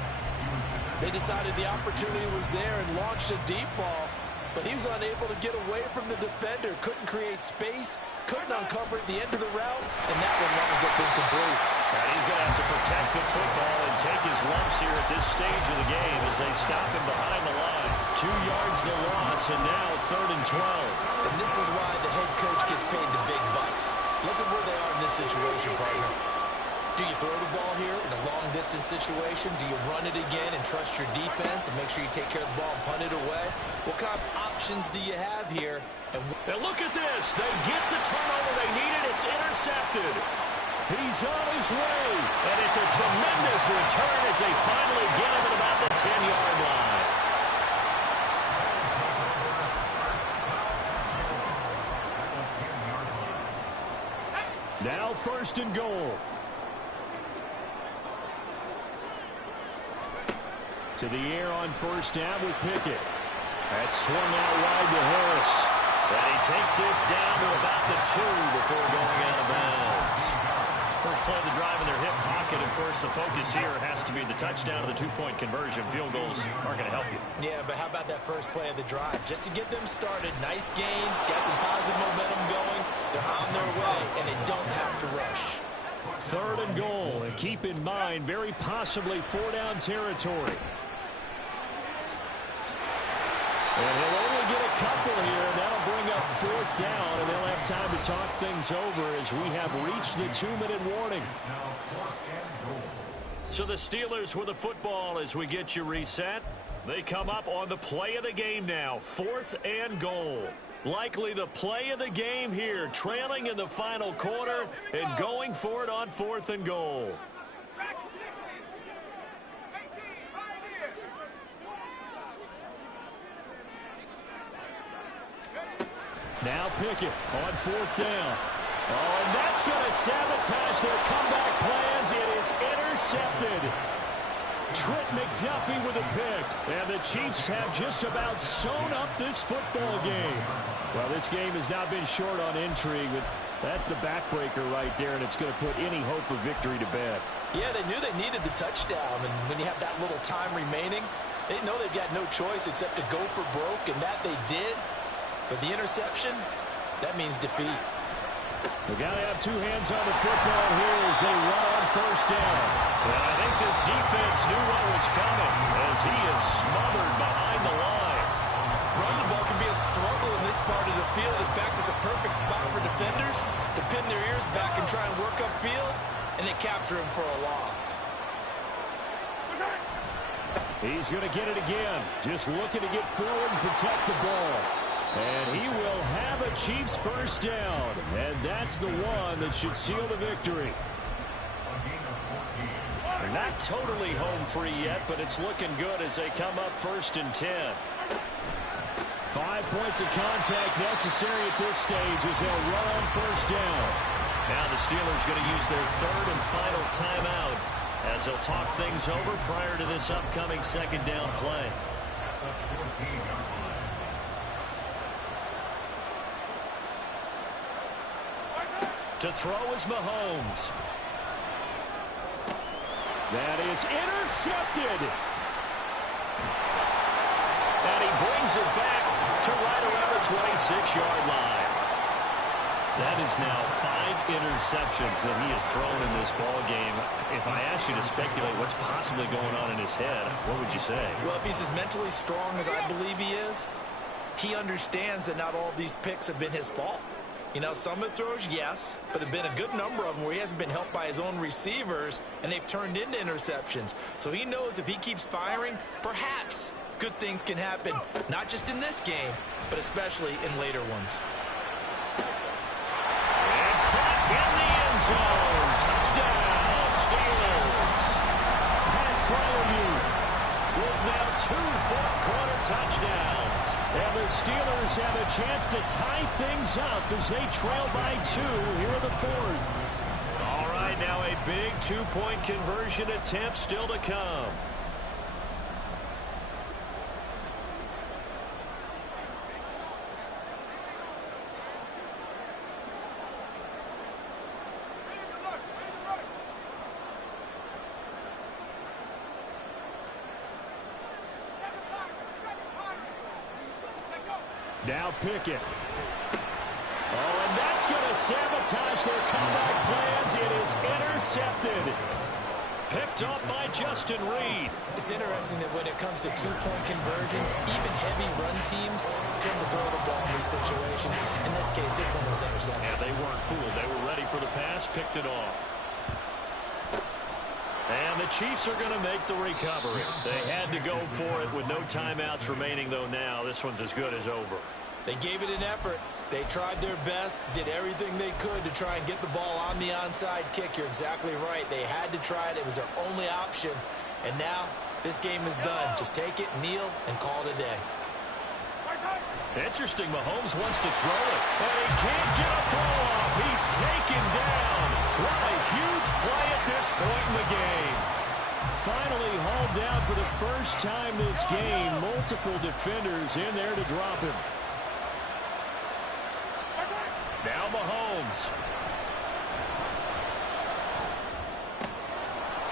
They decided the opportunity was there and launched a deep ball, but he was unable to get away from the defender. Couldn't create space, couldn't uncover at the end of the route, and that one winds up incomplete. And he's going to have to protect the football and take his lumps here at this stage of the game as they stop him behind the line. 2 yards the loss, and now 3rd and 12. And this is why the head coach gets paid the big bucks. Look at where they are in this situation, partner. Do you throw the ball here in a long-distance situation? Do you run it again and trust your defense and make sure you take care of the ball and punt it away? What kind of options do you have here? And look at this. They get the turnover they needed. It's intercepted. He's on his way. And it's a tremendous return as they finally get him at about the 10-yard line. Now 1st and goal. To the air on 1st down with Pickett. That's swung out wide to Harris. And he takes this down to about the 2 before going out of bounds. First play of the drive in their hip pocket. Of course, the focus here has to be the touchdown or the 2-point conversion. Field goals aren't going to help you. Yeah, but how about that first play of the drive? Just to get them started. Nice game. Got some positive momentum going. They're on their way, and they don't have to rush. 3rd and goal. And keep in mind, very possibly 4-down territory. And he'll only get a couple here, and that'll bring up 4th down, and they'll have time to talk things over as we have reached the 2-minute warning. So the Steelers with the football as we get you reset. They come up on the play of the game now, 4th and goal. Likely the play of the game here, trailing in the final quarter and going for it on 4th and goal. Now Pickett on 4th down. Oh, and that's going to sabotage their comeback plans. It is intercepted. Trent McDuffie with a pick. And the Chiefs have just about sewn up this football game. Well, this game has not been short on intrigue. But that's the backbreaker right there, and it's going to put any hope of victory to bed. Yeah, they knew they needed the touchdown, and when you have that little time remaining, they know they've got no choice except to go for broke, and that they did. But the interception, that means defeat. They got to have 2 hands on the football here as they run on 1st down. And I think this defense knew what was coming as he is smothered behind the line. Running the ball can be a struggle in this part of the field. In fact, it's a perfect spot for defenders to pin their ears back and try and work upfield, and they capture him for a loss. He's going to get it again. Just looking to get forward and protect the ball. And he will have a Chiefs 1st down. And that's the one that should seal the victory. They're not totally home free yet, but it's looking good as they come up 1st and 10. 5 points of contact necessary at this stage as they'll run on 1st down. Now the Steelers going to use their 3rd and final timeout as they'll talk things over prior to this upcoming 2nd down play. To throw is Mahomes. That is intercepted. And he brings it back to right around the 26-yard line. That is now 5 interceptions that he has thrown in this ball game. If I asked you to speculate what's possibly going on in his head, what would you say? Well, if he's as mentally strong as I believe he is, he understands that not all of these picks have been his fault. You know, some of the throws, yes, but there have been a good number of them where he hasn't been helped by his own receivers, and they've turned into interceptions. So he knows if he keeps firing, perhaps good things can happen, not just in this game, but especially in later ones. And caught in the end zone. Touchdown, Steelers. Pat Fryermuth with now 2 fourth-quarter touchdowns. And the Steelers have a chance to tie things up as they trail by 2 here in the 4th. All right, now a big 2-point conversion attempt still to come. Now Pickett. Oh, and that's going to sabotage their comeback plans. It is intercepted. Picked up by Justin Reed. It's interesting that when it comes to two-point conversions, even heavy run teams tend to throw the ball in these situations. In this case, this one was intercepted. Yeah, they weren't fooled. They were ready for the pass, picked it off. And the Chiefs are going to make the recovery. They had to go for it with no timeouts remaining, though now this one's as good as over. They gave it an effort. They tried their best, did everything they could to try and get the ball on the onside kick. You're exactly right. They had to try it. It was their only option. And now this game is done. Just take it, kneel, and call it a day. Interesting. Mahomes wants to throw it, but he can't get a throw off. He's taken down. What a huge play at this point in the game. Finally hauled down for the first time this game. Multiple defenders in there to drop him. Now Mahomes.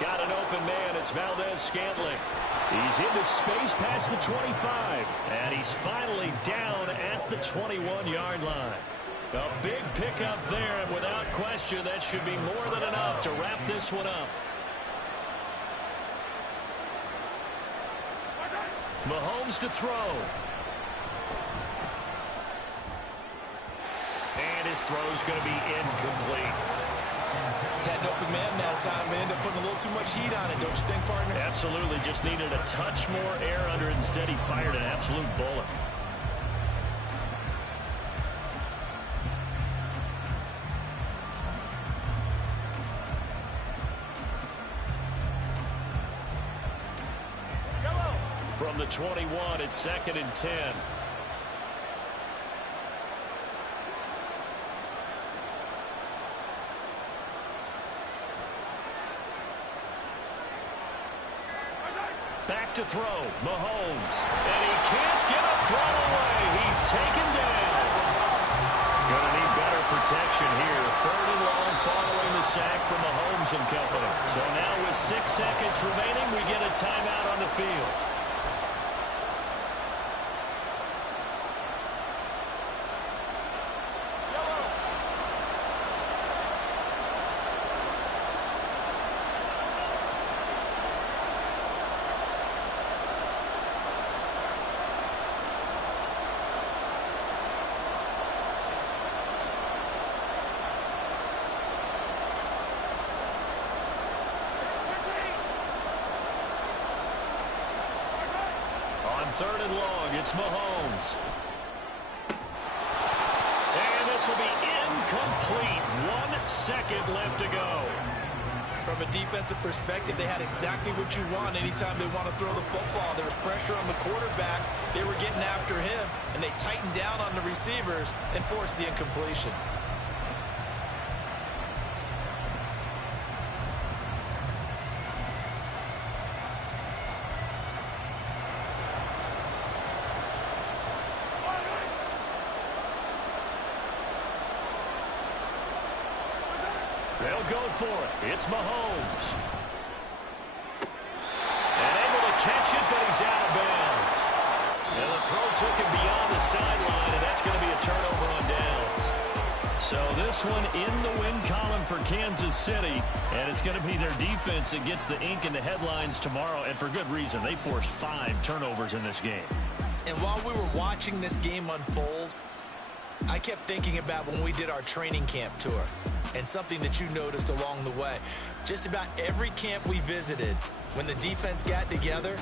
Got an open man. It's Valdez-Scantling. He's into space past the 25. And he's finally down at the 21-yard line. A big pickup there, and without question, that should be more than enough to wrap this one up. Mahomes to throw. And his throw's going to be incomplete. Had an open man that time and ended up putting a little too much heat on it, don't you think, partner? Absolutely. Just needed a touch more air under it. Instead, he fired an absolute bullet. From the 21, it's 2nd and 10. Back to throw, Mahomes. And he can't get a throw away. He's taken down. Gonna need better protection here. 3rd and long following the sack from Mahomes and company. So now with 6 seconds remaining, we get a timeout on the field. On 3rd and long, it's Mahomes. And this will be incomplete. 1 second left to go. From a defensive perspective, they had exactly what you want anytime they want to throw the football. There was pressure on the quarterback. They were getting after him, and they tightened down on the receivers and forced the incompletion. They'll go for it. It's Mahomes. And able to catch it, but he's out of bounds. And the throw took him beyond the sideline, and that's going to be a turnover on downs. So this one in the win column for Kansas City, and it's going to be their defense that gets the ink in the headlines tomorrow, and for good reason. They forced 5 turnovers in this game. And while we were watching this game unfold, I kept thinking about when we did our training camp tour and something that you noticed along the way. Just about every camp we visited, when the defense got together,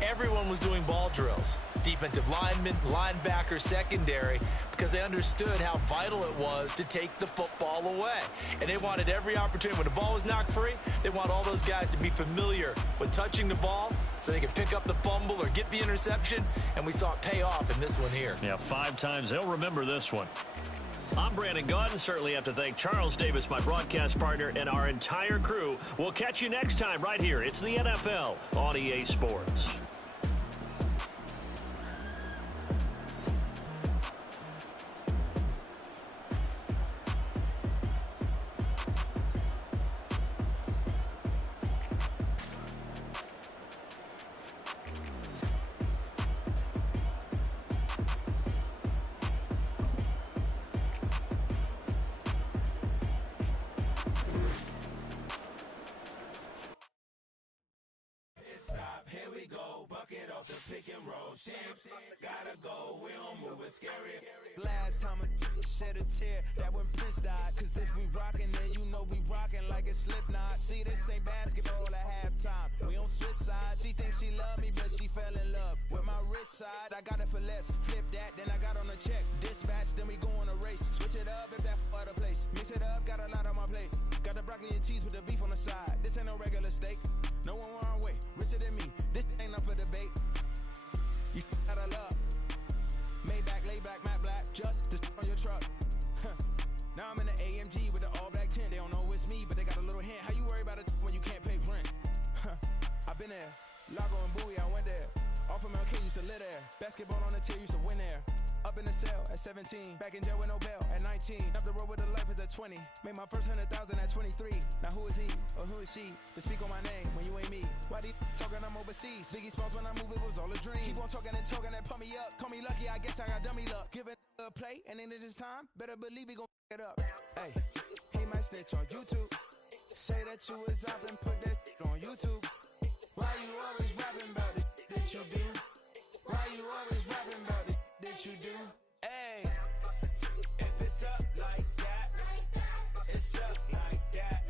everyone was doing ball drills. Defensive linemen, linebackers, secondary, because they understood how vital it was to take the football away. And they wanted every opportunity. When the ball was knocked free, they want all those guys to be familiar with touching the ball so they could pick up the fumble or get the interception, and we saw it pay off in this one here. Yeah, 5 times. They'll remember this one. I'm Brandon Gaudin. Certainly have to thank Charles Davis, my broadcast partner, and our entire crew. We'll catch you next time right here. It's the NFL on EA Sports. off the pick and roll. She ain't gotta go, we don't move it scary. Last time a shed a tear, that when Prince died. Cause if we rockin', then you know we rockin' like it's Slipknot. See, this ain't basketball at halftime. We on switch sides. She thinks she love me, but she fell in love with my rich side. I got it for less. Flip that, then I got on a check. Dispatch, then we go on a race. Switch it up if that other place. Mix it up, got a lot on my plate. Got the broccoli and cheese with the beef on the side. This ain't no regular steak. No one wrong way. Richer than me. This ain't up for debate. You out of love. Maybach, lay back, matte black. Just to on your truck. Now I'm in the AMG with the all black tint. They don't know it's me, but they got a little hint. How you worry about it when you can't pay rent? I've been there. Lago and Bowie, I went there. Off of Mount King, used to live there. Basketball on the tier, used to win there. Up in the cell at 17. Back in jail with no bail at 19. Up the road with the life is at 20. Made my first 100,000 at 23. Now who is he or who is she to speak on my name when you ain't me? Why they talking I'm overseas? Biggie Smalls when I move, it was all a dream. Keep on talking and pump me up. Call me lucky, I guess I got dummy luck. Give it a play, and then this time, better believe he gon' it up. Hey, he might snitch on YouTube. Say that you was up and put that on YouTube. Why you always rapping about the that you do? Why you always rapping about the that you do? Hey, if it's up like that, it's up like that.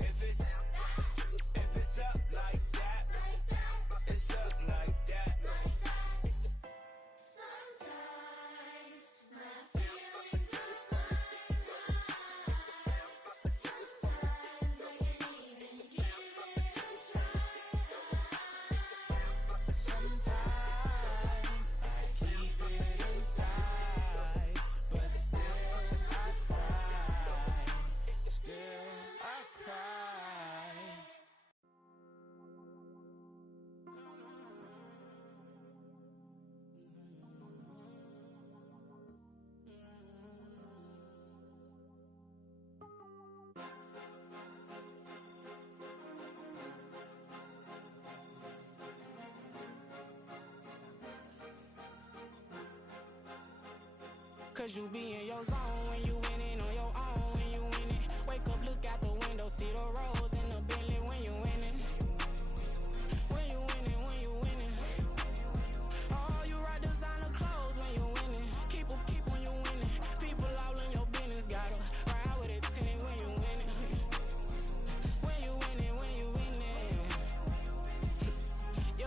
If it's up like that, it's up like that. Sometimes my feelings are flying high. Sometimes I can't even give it a try. Sometimes I keep it inside, but still I cry. Still I cry. Cause you be in your zone when you winning on your own when you winning. Wake up, look out the window, see the rose in the Bentley when you winning. When you winning, when you winning. Oh, you rock designer clothes when you winning. Keep when you winning. People all in your business, gotta ride with it tinted when you winning. When you winning, when you winning. Yo,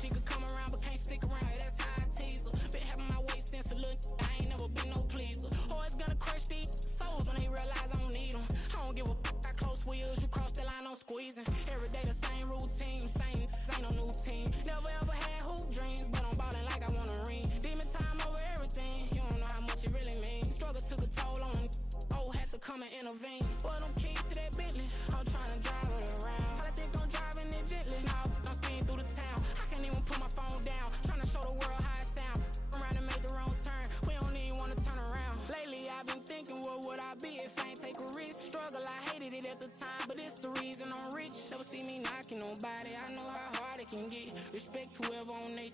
she could come around but can't stick around. That's how I tease her. Been having my waist since a little. I ain't never been no pleaser. Always gonna crush these souls when they realize I don't need them. I don't give a f***, I close wheels, you cross the line, I'm squeezing. Every day the same routine, same, ain't no new team. Never ever had hoop dreams, but I'm ballin' like I want a ring. Demon time over everything, you don't know how much it really means. Struggle took a toll on them, oh, had to come and intervene. Boy, them keys to that Bentley, I'm tryna drive it around. I think I'm driving it gently, now I'm speeding through the town. I can't even put my phone down, tryna show the world how it sound. Around and make the wrong turn, we don't even wanna turn around. Lately I've been thinking, what would I be if I ain't take a risk? Struggle, I hated it at the time, but it's the reason I'm rich. Never see me knocking nobody, I know how hard it can get. Respect whoever on they,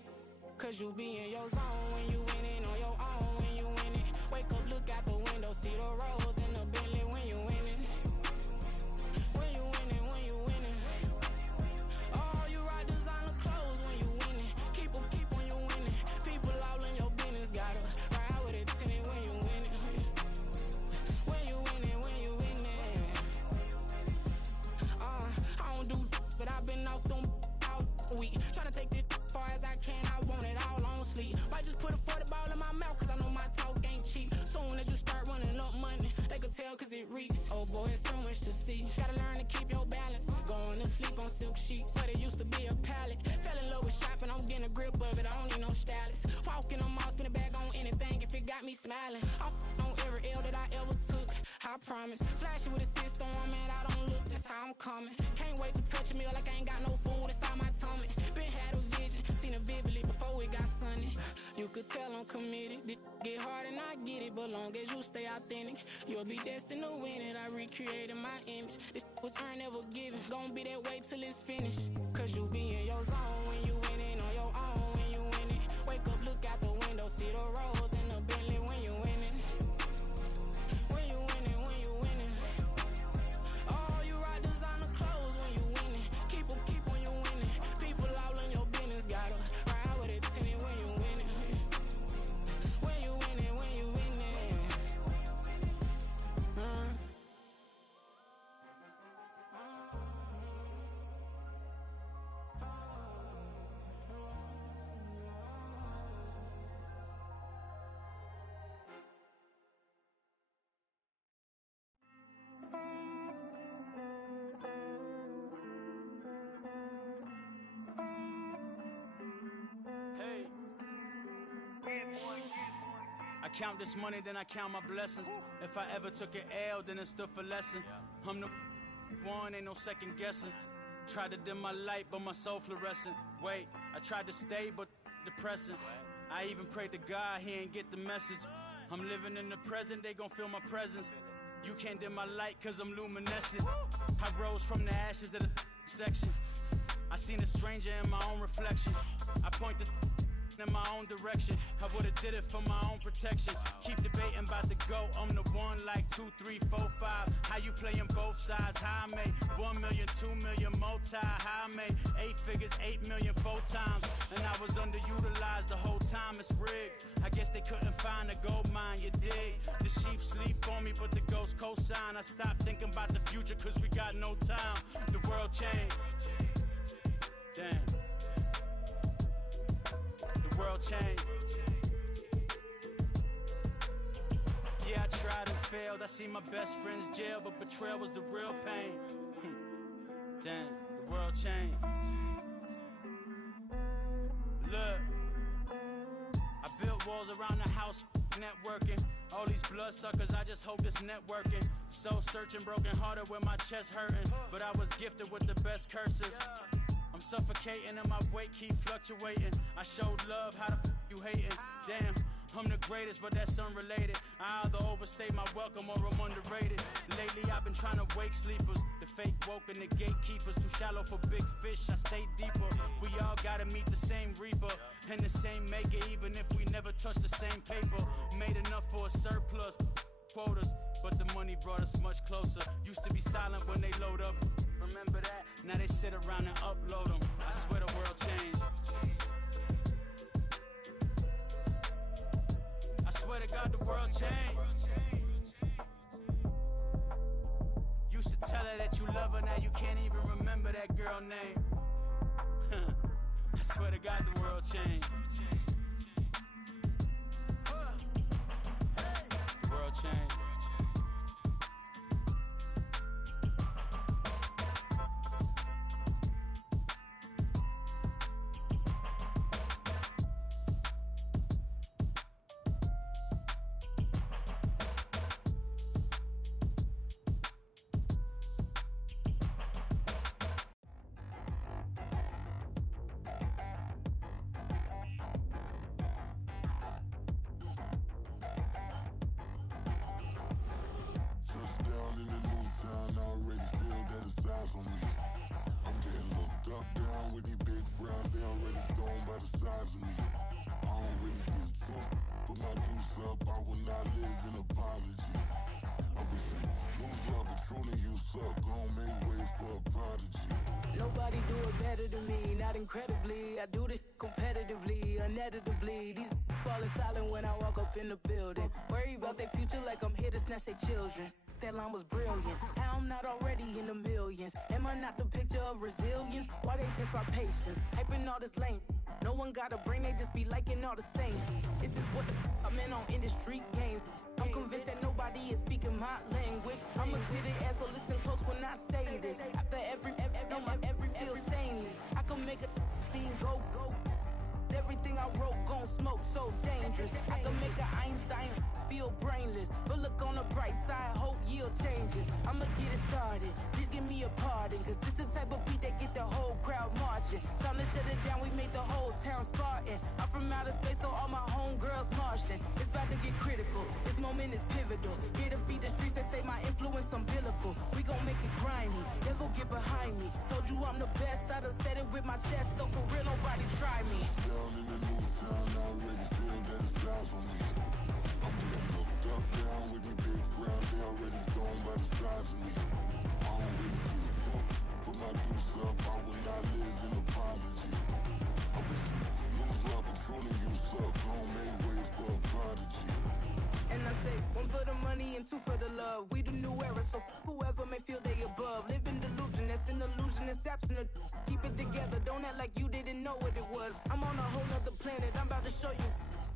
cause you be in your zone when you winning on your own when you winning. Wake up, look out the window, see the rose in the Bentley when you winning. When you winning, when you winning. Oh, you rock designer clothes when you winning. Keep when you winning. People all in your business, gotta ride with it tinted when you winning. When you winning, when you winning. I don't do but I've been off them all week. Tryna take this far as I can, I want it all on sleep. Might just put a 40 ball in my mouth, cause I know my talk ain't cheap. Soon as you start running up money, they could tell cause it reeks. Oh boy, it's so much to see. Gotta learn to keep your balance. Going to sleep on silk sheets, but it used to be a pallet. Fell in love with shopping, I'm getting a grip of it, I don't need no stylist. Walking on mouth, spin it back on anything if it got me smiling. I'm on every L that I ever took, I promise. Flashy with a system, man, I don't look, that's how I'm coming. Can't wait to touch a meal like I ain't got no food inside my tummy. Been had a vision, seen it vividly before it got sunny. You could tell I'm committed. This get hard and I get it, but long as you stay authentic, you'll be destined to win it. I recreated my image. This was earned, never given. Gonna be that way till it's finished. Cause you be in your zone when you winning on your own when you winning. Wake up, look out the window, see the rose in the Bentley when you winning. When you winning, when you winning. Oh, you rock designer clothes when you winning. Keep when you winning. People all in your business, gotta count this money, then I count my blessings. If I ever took an L, then it stood for lesson. I'm the one, ain't no second guessing. Tried to dim my light, but my soul fluorescent. Wait, I tried to stay, but depressing. I even prayed to God, he ain't get the message. I'm living in the present, they gon' feel my presence. You can't dim my light, cause I'm luminescent. I rose from the ashes of the section. I seen a stranger in my own reflection. I point the in my own direction. I would've did it for my own protection. Keep debating about the GOAT. I'm the one like 2, 3, 4, 5. How you playing both sides? How I made 1 million, 2 million, multi. How I made 8 figures, 8 million, 4 times. And I was underutilized the whole time. It's rigged. I guess they couldn't find a gold mine, you dig? The sheep sleep on me, but the ghost co-sign. I stopped thinking about the future, cause we got no time. The world changed. Damn. The world changed. Yeah, I tried and failed. I seen my best friends jail, but betrayal was the real pain. Damn, the world changed. Look, I built walls around the house, networking. All these bloodsuckers, I just hope it's networking. Soul searching, broken hearted with my chest hurting. But I was gifted with the best curses. I'm suffocating and my weight keep fluctuating. I showed love, how the you hating? Damn, I'm the greatest, but that's unrelated. I either overstay my welcome or I'm underrated. Lately I've been trying to wake sleepers. The fake woke and the gatekeepers. Too shallow for big fish, I stay deeper. We all gotta meet the same reaper and the same maker, even if we never touch the same paper. Made enough for a surplus quotas, but the money brought us much closer. Used to be silent when they load up. Remember that? Now they sit around and upload them. I swear the world changed. I swear to God the world changed. Used to tell her that you love her, now you can't even remember that girl name. I swear to God the world changed. The world changed. Nobody do it better than me, not incredibly. I do this competitively, uneditably. These falling silent when I walk up in the building. Worry about their future like I'm here to snatch their children. That line was brilliant. How I'm not already in the millions? Am I not the picture of resilience? Why they test my patience? Hyping all this lame. No one got a brain, they just be liking all the same. This is what the I'm in on industry games. I'm convinced that nobody is speaking my language. I'ma get it as so listen close when I say this. After every feel stainless. I can make a scene go. Everything I wrote gon' smoke, so dangerous. I can make an Einstein feel brainless. But look on the bright side, hope yield changes. I'ma get it started, please give me a pardon. Cause this the type of beat that get the whole crowd marching. Time to shut it down, we make the whole town Spartan. I'm from outer space, so all my homegirls Martian. It's about to get critical, this moment is pivotal. Here to feed the streets, they say my influence umbilical. We gon' make it grimy, never get behind me. Told you I'm the best, I done said it with my chest. So for real, nobody try me. Down in the new town, I already feel that it's eyes on me. I'm getting looked up, down with these big frowns. They already gone by the size of me. I don't really get you. Put my deuce up, I will not live in apology. I wish you lose love, but truly you suck. Gon' make way for a prodigy. And I say, one for the money and two for the love. We the new era, so whoever may feel they above. Live in delusion, that's an illusion, that's absent. Keep it together, don't act like you didn't know what it was. I'm on a whole nother planet, I'm about to show you.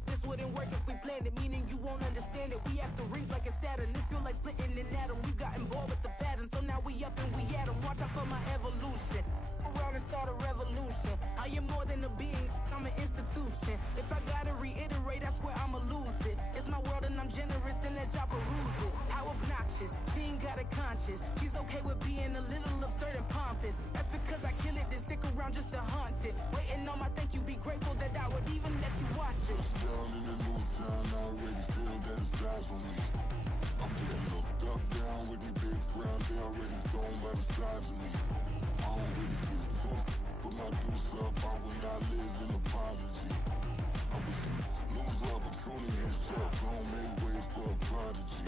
This wouldn't work if we planned it, meaning you won't understand it. We have to rings like a Saturn, this feel like splitting an atom. We got involved with the pattern, so now we up and we at 'em. Watch out for my evolution. Around and start a revolution. I am more than a being, I'm an institution. If I gotta reiterate, I swear I'ma lose it. It's my world. generous and let y'all peruse it. How obnoxious, she ain't got a conscience. She's okay with being a little absurd and pompous. That's because I kill it, then stick around just to haunt it. Waiting on my thank you, be grateful that I would even let you watch this. Down in the new town, I already feel that it's eyes on me. I'm getting looked up, down with these big crowds, they already thrown by the size of me. I don't really give a fuck, put my deuce up, I will not live in apology. I wish you lose the opportunity and shut, don't make way for a prodigy.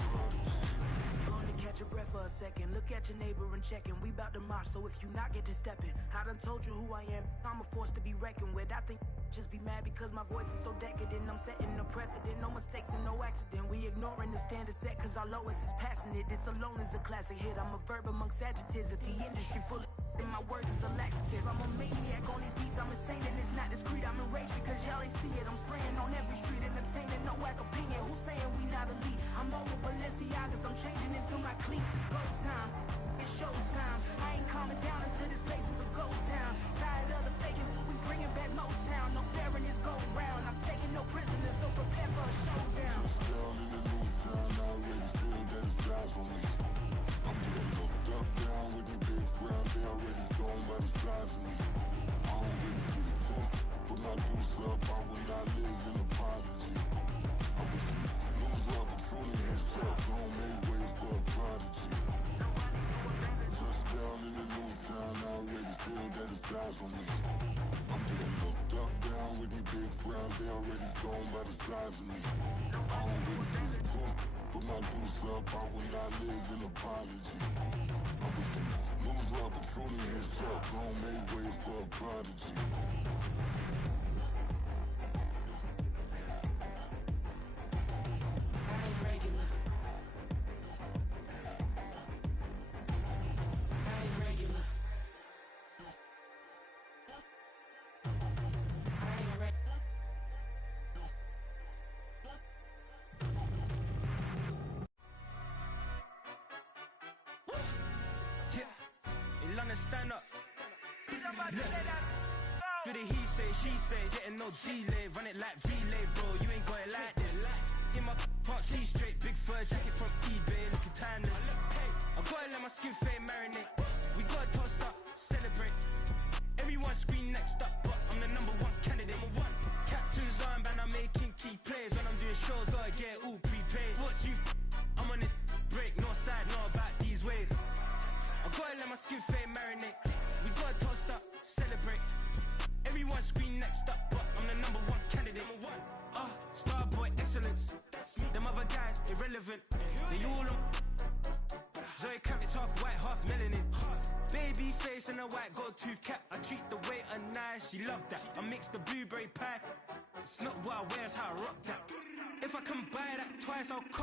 Going to catch your breath for a second. Look at your neighbor and check in. We bout to march, so if you not get to stepping. I done told you who I am. I'm a force to be reckoned with. I think just be mad because my voice is so decadent. I'm setting a precedent. No mistakes and no accident. We ignoring the standard set cause our lowest is passionate. This alone is a classic hit. I'm a verb amongst adjectives. If the industry full of and my words is a laxative. I'm a maniac on these beats, I'm insane and it's not discreet. I'm enraged because y'all ain't see it. I'm spraying on every street, entertaining, no whack opinion. Who's saying we not elite? I'm over Balenciagas, I'm changing into my cleats. It's go time, it's showtime. I ain't calming down until this place is a ghost town. Tired of the faking, we bringing back Motown. No sparing this go round. I'm taking no prisoners, so prepare for a showdown. Down in the new town, I already feel that it's eyes on me. I'm getting looked up, down with these big crowds, they already thrown by the size of me. I don't really give a fuck, put my deuce up, I will not live in apology. I wish you lose the opportunity and shut, don't make way for a prodigy. Touchdown in the new town, I already feel that it's eyes on me. I'm getting looked up, down with these big crowds, they already thrown by the size of me. I don't really give a fuck, put my deuce up, I will not live in apology. I wish you lose the opportunity and shut, don't make way for a prodigy. I ain't regular. I ain't regular. I ain't regular. Yeah, in London, stand up. Look. Do the he say, she say, getting no delay, run it like relay, bro. You ain't going like this. In my can't see straight, big fur jacket from eBay, looking timeless. I gotta let my skin fade marinate. We gotta toast up, celebrate. Everyone scream next up, but I'm the number one candidate. Captain's armband, I'm making key plays. When I'm doing shows, gotta get all prepaid. What you I'm on it, break, no side, no about these ways. I gotta let my skin fade marinate. We gotta toast up, celebrate. Everyone scream next up, but I'm the number one candidate. Starboy excellence. Them other guys irrelevant. They all on. Zoe Camp, it's half white, half melanin. Baby face and a white gold tooth cap. I treat the waiter nice, she love that. I mix the blueberry pie. It's not what I wear, it's how I rock that. If I can buy that twice, I'll cut.